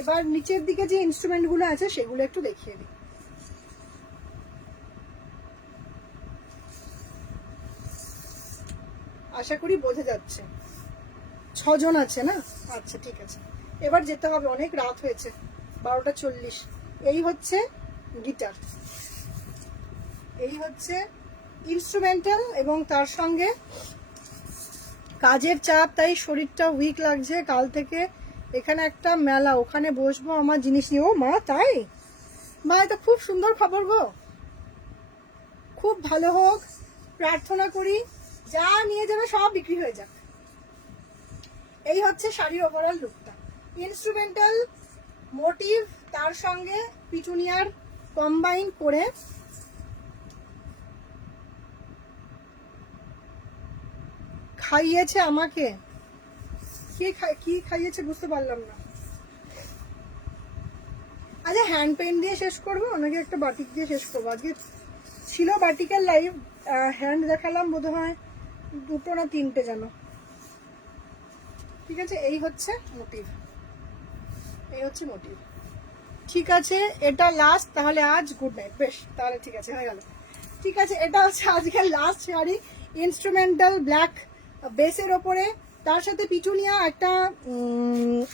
এবার নিচের দিকে যে ইনস্ট্রুমেন্টগুলো আছে সেগুলো একটু দেখিয়ে দিই। আশা করি বোঝা যাচ্ছে। 6 জন আছে না? আচ্ছা ঠিক আছে, এবার যেতে হবে, অনেক রাত হয়েছে, 12:40। এই হচ্ছে গিটার, এই হচ্ছে ইনস্ট্রুমেন্টাল, এবং তার সঙ্গে কাজের চাপ, তাই শরীরটা উইক লাগছে কাল থেকে। এখানে একটা মেলা, ওখানে বসবো আমার জিনিস নিয়ে। ও মা, তাই? মা এটা খুব সুন্দর খবর গো, খুব ভালো হোক, প্রার্থনা করি যা নিয়ে যাবে সব বিক্রি হয়ে যাক। এই হচ্ছে শাড়ির ওভারঅল লুকটা, ইনস্ট্রুমেন্টাল মোটিভ তার সঙ্গে পিটুনিয়ার কম্বাইন করে। খাইয়েছে আমাকে, কি খাইয়েছে বুঝতে পারলাম না। আচ্ছা হ্যান্ড পেন দিয়ে শেষ করবো নাকি একটা বাটিক দিয়ে শেষ করবো? আজকে ছিল বাটিকের লাইভ, হ্যান্ড দেখালাম বোধহয় 2টো না 3টে যেন। ঠিক আছে, এই হচ্ছে মোটিভ, এই হচ্ছে মোটিভ। ঠিক আছে, এটা লাস্ট তাহলে আজ, গুড নাইট। বেশ তাহলে ঠিক আছে, হয়ে গেল। ঠিক আছে, এটা হচ্ছে আজকের লাস্ট শাড়ি, ইনস্ট্রুমেন্টাল ব্ল্যাক বেসের ওপরে, তার সাথে পিটুনিয়া একটা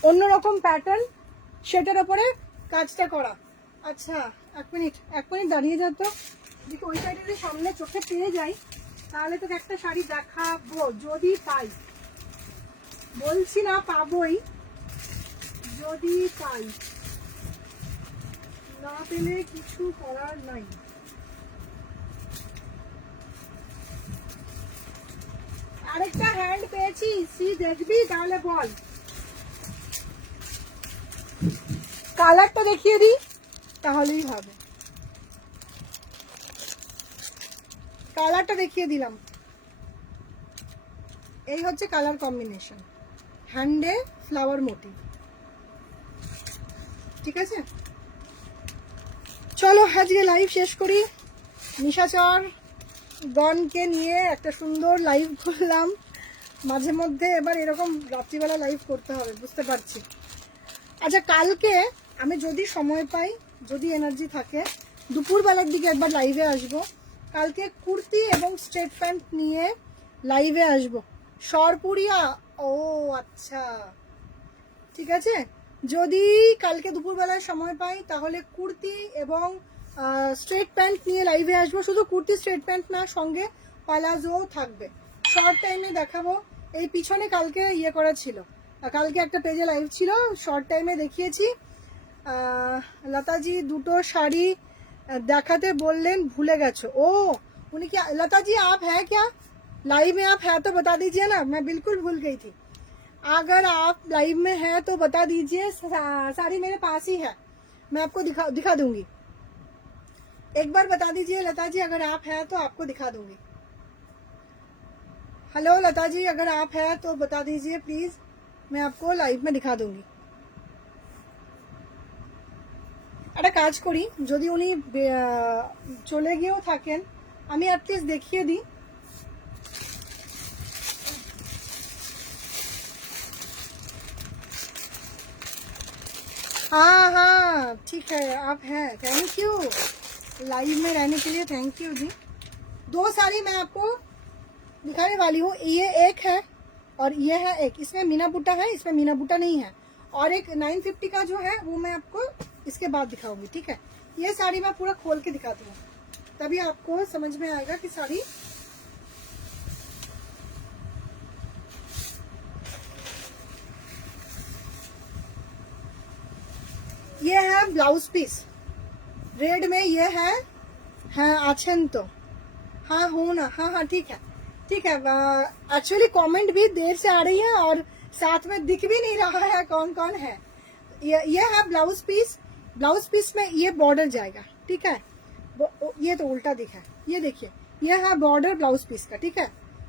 অন্যরকম প্যাটার্ন, সেটার ওপরে কাজটা করা। আচ্ছা এক মিনিট দাঁড়িয়ে যা তো, দেখি ওই সাইডে যদি সামনে চোখে পেয়ে যাই তাহলে তোকে একটা শাড়ি দেখাবো, যদি পাই, বলছি না পাবোই, যদি পাই, না পেলে কিছু করার নাই। আরেকটা হ্যান্ড পেয়েছি, সি দেখবি তাহলে বল। কালারটা দেখিয়ে দিই তাহলেই হবে, কালারটা দেখিয়ে দিলাম। এই হচ্ছে কালার কম্বিনেশন, হ্যান্ডে ফ্লাওয়ার মোটিভ। ঠিক আছে, চলো আজকে লাইভ শেষ করি। নিশাচর গণকে নিয়ে একটা সুন্দর লাইভ করলাম, মাঝে মধ্যে এবার এরকম রাত্রিবেলা লাইভ করতে হবে, বুঝতে পারছি। আচ্ছা কালকে আমি যদি সময় পাই, যদি এনার্জি থাকে, দুপুরবেলার দিকে একবার লাইভে আসব। কালকে কুর্তি এবং স্ট্রেট প্যান্ট নিয়ে লাইভে আসব। সরপুরিয়া, ও আচ্ছা ঠিক আছে, যদি কালকে দুপুরবেলায় সময় পাই তাহলে কুর্তি এবং স্ট্রেট প্যান্ট নিয়ে লাইভে আসবো। শুধু কুর্তি স্ট্রেট প্যান্ট না, সঙ্গে পালাজোও থাকবে। শর্ট টাইমে দেখাবো। এই পিছনে কালকে ইয়ে করা ছিল, কালকে একটা পেজে লাইভ ছিল, শর্ট টাইমে দেখিয়েছি। লতাজি 2টো শাড়ি দেখাতে বললেন, ভুলে গেছো? ও उन्हीं क्या? लता जी आप है क्या लाइव में? आप है तो बता दीजिए ना, मैं बिल्कुल भूल गई थी। अगर आप लाइव में हैं तो बता दीजिए, साड़ी मेरे पास ही है, मैं आपको दिखा दूंगी। एक बार बता दीजिए लता जी, अगर आप हैं तो आपको दिखा दूंगी। हेलो लता जी, अगर आप हैं तो बता दीजिए प्लीज, मैं आपको लाइव में दिखा दूंगी। একটা কাজ করি, যদি উনি চলে গিয়েও থাকেন আমি অ্যাটলিস্ট দেখিয়ে দিই। हाँ हाँ ठीक है, आप हैं, थैंक यू लाइव में रहने के लिए, थैंक यू जी। 2 साड़ी मैं आपको दिखाने वाली हूँ, ये एक है और ये है एक, इसमें मीना बूटा है, इसमें मीना बूटा नहीं है, और एक 950 का जो है वो मैं आपको इसके बाद दिखाऊंगी। ठीक है, ये साड़ी मैं पूरा खोल के दिखाती हूँ, तभी आपको समझ में आएगा कि साड़ी ये है ब्लाउज पीस रेड में, ये है आछन तो, हाँ हूँ ना, हाँ हाँ ठीक है ठीक है। एक्चुअली कमेंट भी देर से आ रही है और साथ में दिख भी नहीं रहा है कौन कौन है। ये है ब्लाउज पीस, ब्लाउज पीस में ये बॉर्डर जाएगा। ठीक है, ये तो उल्टा दिखा है, ये देखिए, ये है बॉर्डर ब्लाउज पीस का। ठीक है,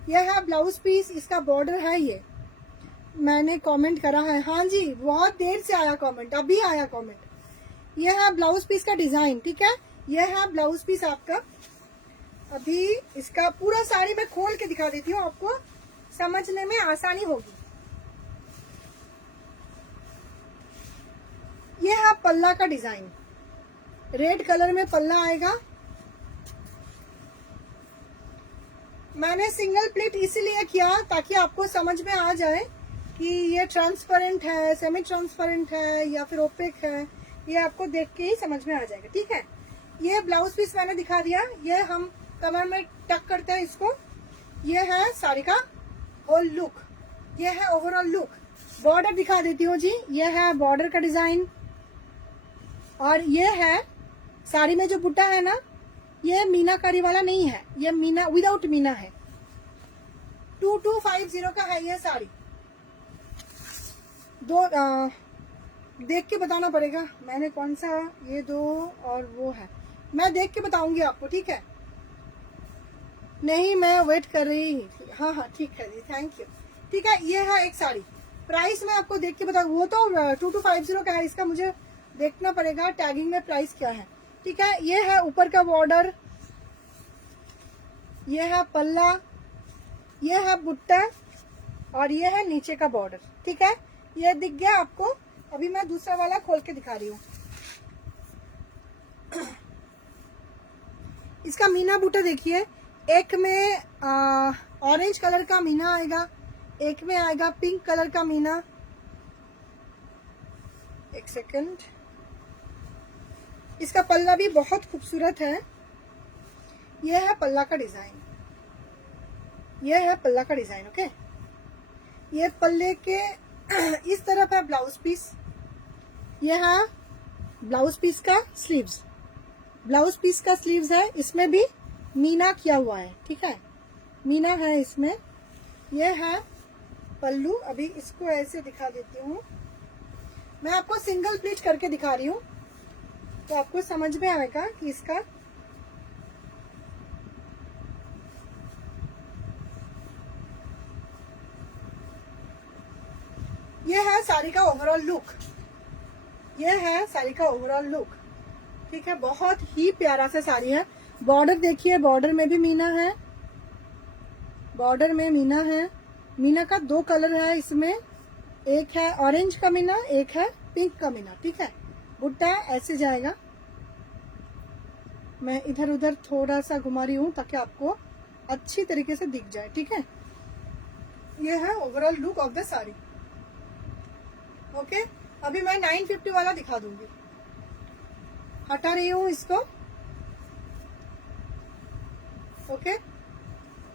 ये है ब्लाउज पीस, इसका बॉर्डर है ये, मैंने कमेंट करा है, हाँ जी बहुत देर से आया कमेंट, अभी आया कमेंट। ये है ब्लाउज पीस का डिजाइन, ठीक है, ये है ब्लाउज पीस आपका। अभी इसका पूरा साड़ी मैं खोल के दिखा देती हूँ, आपको समझने में आसानी होगी। ये है पल्ला का डिजाइन, रेड कलर में पल्ला आएगा। मैंने सिंगल प्लीट इसीलिए किया ताकि आपको समझ में आ जाए कि ये ट्रांसपेरेंट है, सेमी ट्रांसपेरेंट है या फिर ओपेक है, ये आपको देख के ही समझ में आ जाएगा, ठीक है। ये ब्लाउज पीस मैंने दिखा दिया, ये हम कमर में टक करते हैं इसको। ये है साड़ी का होल लुक, ये है ओवरऑल लुक। बॉर्डर दिखा देती हूँ जी, ये है बॉर्डर का डिजाइन। और ये है साड़ी में जो बुट्टा है ना, ये मीनाकारी वाला नहीं है, ये मीना विदाउट मीना है। 2250 का है ये साड़ी। दो देख के बताना पड़ेगा मैंने कौन सा, ये दो और वो है, मैं देख के बताऊंगी आपको, ठीक है। नहीं मैं वेट कर रही थी, हाँ हाँ ठीक है जी, थैंक यू, ठीक है। ये है एक साड़ी, प्राइस मैं आपको देख के बताऊँ, वो तो 2250 का है, इसका मुझे देखना पड़ेगा टैगिंग में प्राइस क्या है, ठीक है। ये है ऊपर का बॉर्डर, ये है पल्ला, ये है बुट्टा और ये है नीचे का बॉर्डर, ठीक है। ये दिख गया आपको। अभी मैं दूसरा वाला खोल के दिखा रही हूँ। इसका मीना बूटा देखिए, एक में ऑरेंज कलर का मीना आएगा, एक में आएगा पिंक कलर का मीना। एक सेकंड, इसका पल्ला भी बहुत खूबसूरत है। ये है पल्ला का डिजाइन, ये है पल्ला का डिजाइन, ओके। ये पल्ले के इस तरफ है ब्लाउज पीस, ये है ब्लाउज पीस का स्लीव्स, ब्लाउज पीस का स्लीव्स है, इसमें भी मीना किया हुआ है, ठीक है, मीना है इसमें। ये है पल्लू, अभी इसको ऐसे दिखा देती हूँ, मैं आपको सिंगल प्लीट करके दिखा रही हूँ तो आपको समझ में आएगा कि इसका ये है साड़ी का ओवरऑल लुक, ये है साड़ी का ओवरऑल लुक, ठीक है। बहुत ही प्यारा सा साड़ी है। बॉर्डर देखिए, बॉर्डर में भी मीना है, बॉर्डर में मीना है। मीना का दो कलर है इसमें, एक है ऑरेंज का मीना, एक है पिंक का मीना, ठीक है। बुट्टा ऐसे जाएगा, मैं इधर उधर थोड़ा सा घुमा रही हूँ ताकि आपको अच्छी तरीके से दिख जाए, ठीक है। ये है overall look of the sari, okay. अभी मैं 950 वाला दिखा दूंगी, हटा रही हूँ इसको, ओके।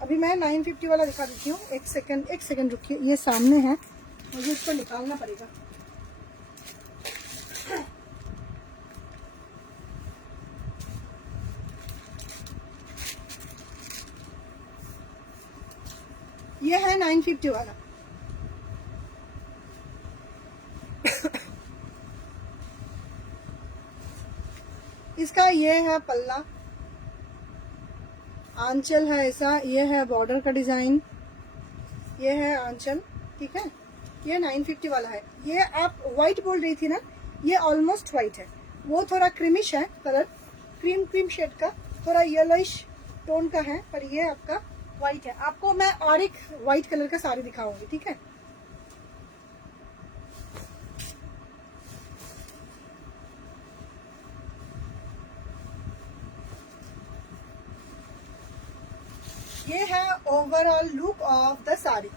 अभी मैं 950 वाला दिखा देती हूँ। एक सेकंड रुकिए, ये सामने है, मुझे इसको निकालना पड़ेगा। ये है 950 वाला। इसका ये है पल्ला, आंचल है ऐसा, ये है बॉर्डर का डिजाइन, ये है आंचल, ठीक है। ये 950 वाला है। ये आप व्हाइट बोल रही थी ना, ये ऑलमोस्ट व्हाइट है, वो थोड़ा क्रीमिश है कलर, क्रीम शेड का, थोड़ा येलोइश टोन का है, पर ये आपका व्हाइट है। आपको मैं और एक व्हाइट कलर का साड़ी दिखाऊंगी, ठीक है। ये है overall look of the sari.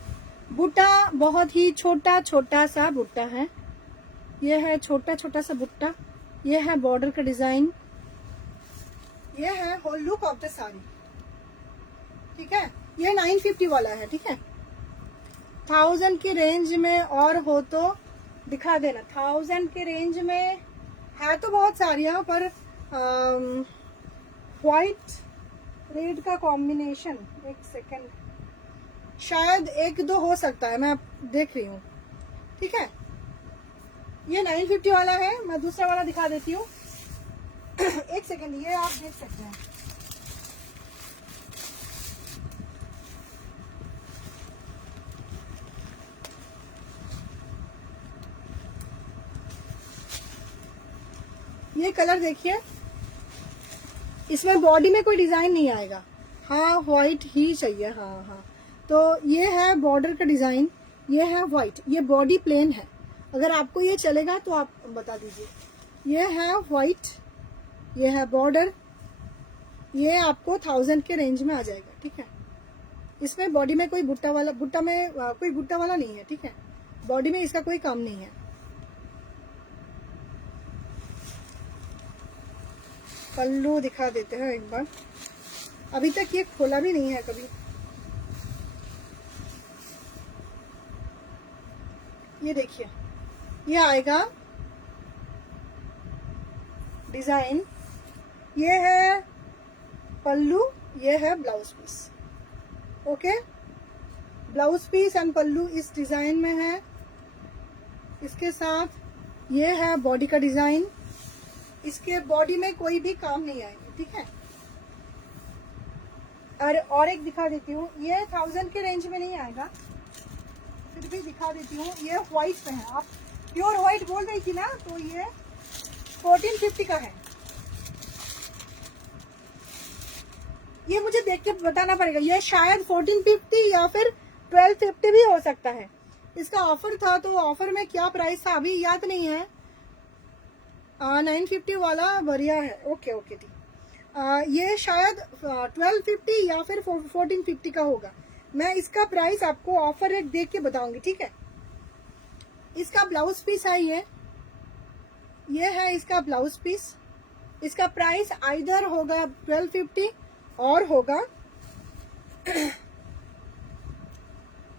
बुट्टा बहुत ही छोटा छोटा सा बुट्टा है, ये है छोटा छोटा सा बुट्टा, ये है बॉर्डर का डिजाइन, ये है whole look of the sari, ठीक है। ये 950 वाला है, ठीक है। 1000 की रेंज में और हो तो दिखा देना। 1000 के रेंज में है तो बहुत सारियां, पर व्हाइट रेड का कॉम्बिनेशन, एक सेकंड, शायद एक दो हो सकता है, मैं देख रही हूँ, ठीक है। ये 950 वाला है, मैं दूसरा वाला दिखा देती हूँ। एक सेकंड, ये आप देख सकते हैं, ये कलर देखिए, इसमें बॉडी में कोई डिजाइन नहीं आएगा, हाँ व्हाइट ही चाहिए, हाँ हाँ। तो ये है बॉर्डर का डिजाइन, ये है व्हाइट, ये बॉडी प्लेन है। अगर आपको ये चलेगा तो आप बता दीजिए। ये है व्हाइट, ये है बॉर्डर, ये आपको 1000 के रेंज में आ जाएगा, ठीक है। इसमें बॉडी में कोई बुट्टा वाला नहीं है, ठीक है। बॉडी में इसका कोई काम नहीं है। पल्लू दिखा देते हैं एक बार, अभी तक ये खोला भी नहीं है कभी। ये देखिए, ये आएगा डिजाइन, ये है पल्लू, ये है blouse piece. Okay, blouse piece and pallu इस डिजाइन में है। इसके साथ ये है बॉडी का डिजाइन, इसके बॉडी में कोई भी काम नहीं आएगा, ठीक है। और एक दिखा देती हूँ, ये 1000 के रेंज में नहीं आएगा, फिर भी दिखा देती हूँ। ये व्हाइट में है, आप प्योर व्हाइट बोल रही थी ना, तो ये 1450 का है। ये मुझे देख के बताना पड़ेगा, ये शायद 1450 या फिर 1250 भी हो सकता है। इसका ऑफर था, तो ऑफर में क्या प्राइस था अभी याद नहीं है। 950 वाला बढ़िया है। ओके ओके ठीक। ये शायद 1250 या फिर 1450 का होगा। मैं इसका प्राइस आपको ऑफर रेट देख के बताऊंगी, ठीक है। इसका ब्लाउज पीस है, ये है इसका ब्लाउज पीस। इसका प्राइस आइदर होगा 1250 और होगा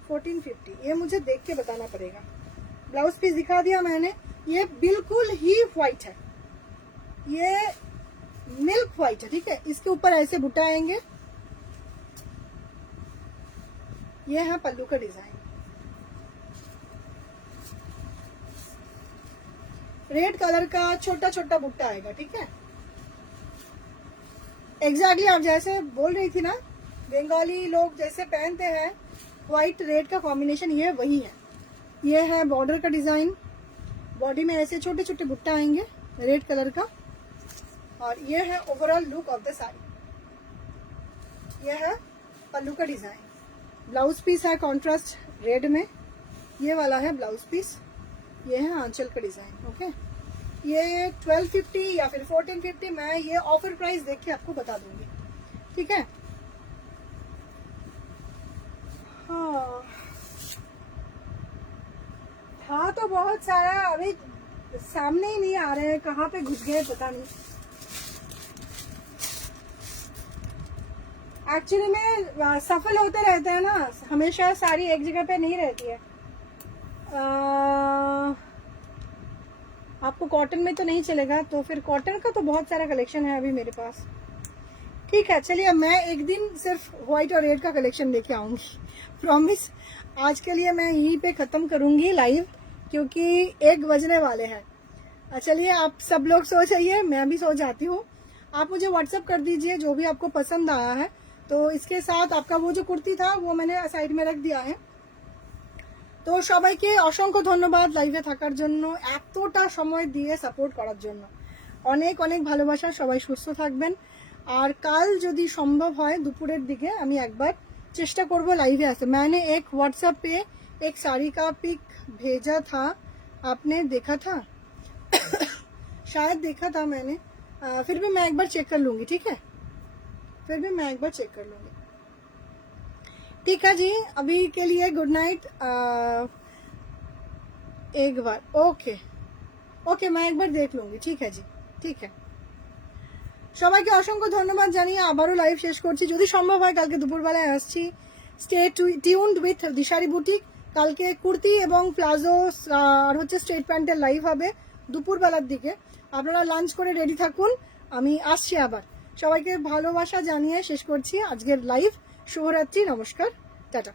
1450। ये मुझे देख के बताना पड़ेगा। ब्लाउज पीस दिखा दिया मैंने, ये बिल्कुल ही व्हाइट है, ये मिल्क व्हाइट है, ठीक है। इसके ऊपर ऐसे बुट्टा आएंगे। ये है पल्लू का डिजाइन, रेड कलर का छोटा छोटा बुट्टा आएगा, ठीक है। एग्जैक्टली आप जैसे बोल रही थी ना, बंगाली लोग जैसे पहनते हैं व्हाइट रेड का कॉम्बिनेशन, ये वही है। ये है बॉर्डर का डिजाइन, बॉडी में ऐसे छोटे छोटे बुट्टा आएंगे रेड कलर का, और ये है overall look of the sari. ये है पल्लू का डिजाइन। ब्लाउज पीस है कॉन्ट्रास्ट रेड में, ये वाला है ब्लाउज पीस। ये है आंचल का डिजाइन। ओके, ये 1250 या फिर 1450, मैं ये ऑफर प्राइस देख के आपको बता दूंगी, ठीक है। हाँ तो बहुत सारा, अभी सामने ही नहीं आ रहे हैं, कहाँ पे घुस गए पता नहीं। एक्चुअली में सफल होते रहते हैं ना, हमेशा सारी एक जगह पे नहीं रहती है। आपको कॉटन में तो नहीं चलेगा, तो फिर कॉटन का तो बहुत सारा कलेक्शन है अभी मेरे पास, ठीक है। चलिए, मैं एक दिन सिर्फ व्हाइट और रेड का कलेक्शन लेके आऊंगी, प्रॉमिस। आज के लिए मैं यहीं पे खत्म करूंगी लाइव, क्योंकि 1 बजने वाले हैं। चलिए, आप सब लोग सो जाइए, मैं भी सो जाती हूँ। आप मुझे व्हाट्सअप कर दीजिए जो भी आपको पसंद आया है। तो इसके साथ आपका वो जो कुर्ती था वो मैंने साइड में रख दिया है। তো সবাইকে অসংখ্য ধন্যবাদ লাইভে থাকার জন্য, এতটা সময় দিয়ে সাপোর্ট করার জন্য অনেক অনেক ভালোবাসা। সবাই সুস্থ থাকবেন। আর কাল যদি সম্ভব হয় দুপুরের দিকে আমি একবার চেষ্টা করব লাইভে আসতে। मैंने एक व्हाट्सएप पे एक साड़ी का पिक भेजा था, आपने देखा था? शायद देखा था मैंने, फिर भी मैं एक बार चेक कर लूंगी, ठीक है। फिर भी मैं एक बार चेक कर लूंगी, ठीक है जी। अभी के लिए गुड नाइट। एक बार ओके ओके, मैं एक बार देख लूंगी, ठीक है जी, ठीक है। সবাইকে অসংখ্য ধন্যবাদ জানিয়ে আবারও লাইভ শেষ করছি। যদি সম্ভব হয় কালকে দুপুরবেলায় আসছি। Stay tuned with Dishari boutique. কালকে কুর্তি এবং প্লাজো আর হচ্ছে স্ট্রেট প্যান্টের লাইভ হবে দুপুরবেলার দিকে। আপনারা লাঞ্চ করে রেডি থাকুন, আমি আসছি আবার। সবাইকে ভালোবাসা জানিয়ে শেষ করছি আজকের লাইভ। শুভরাত্রি, নমস্কার, টাটা।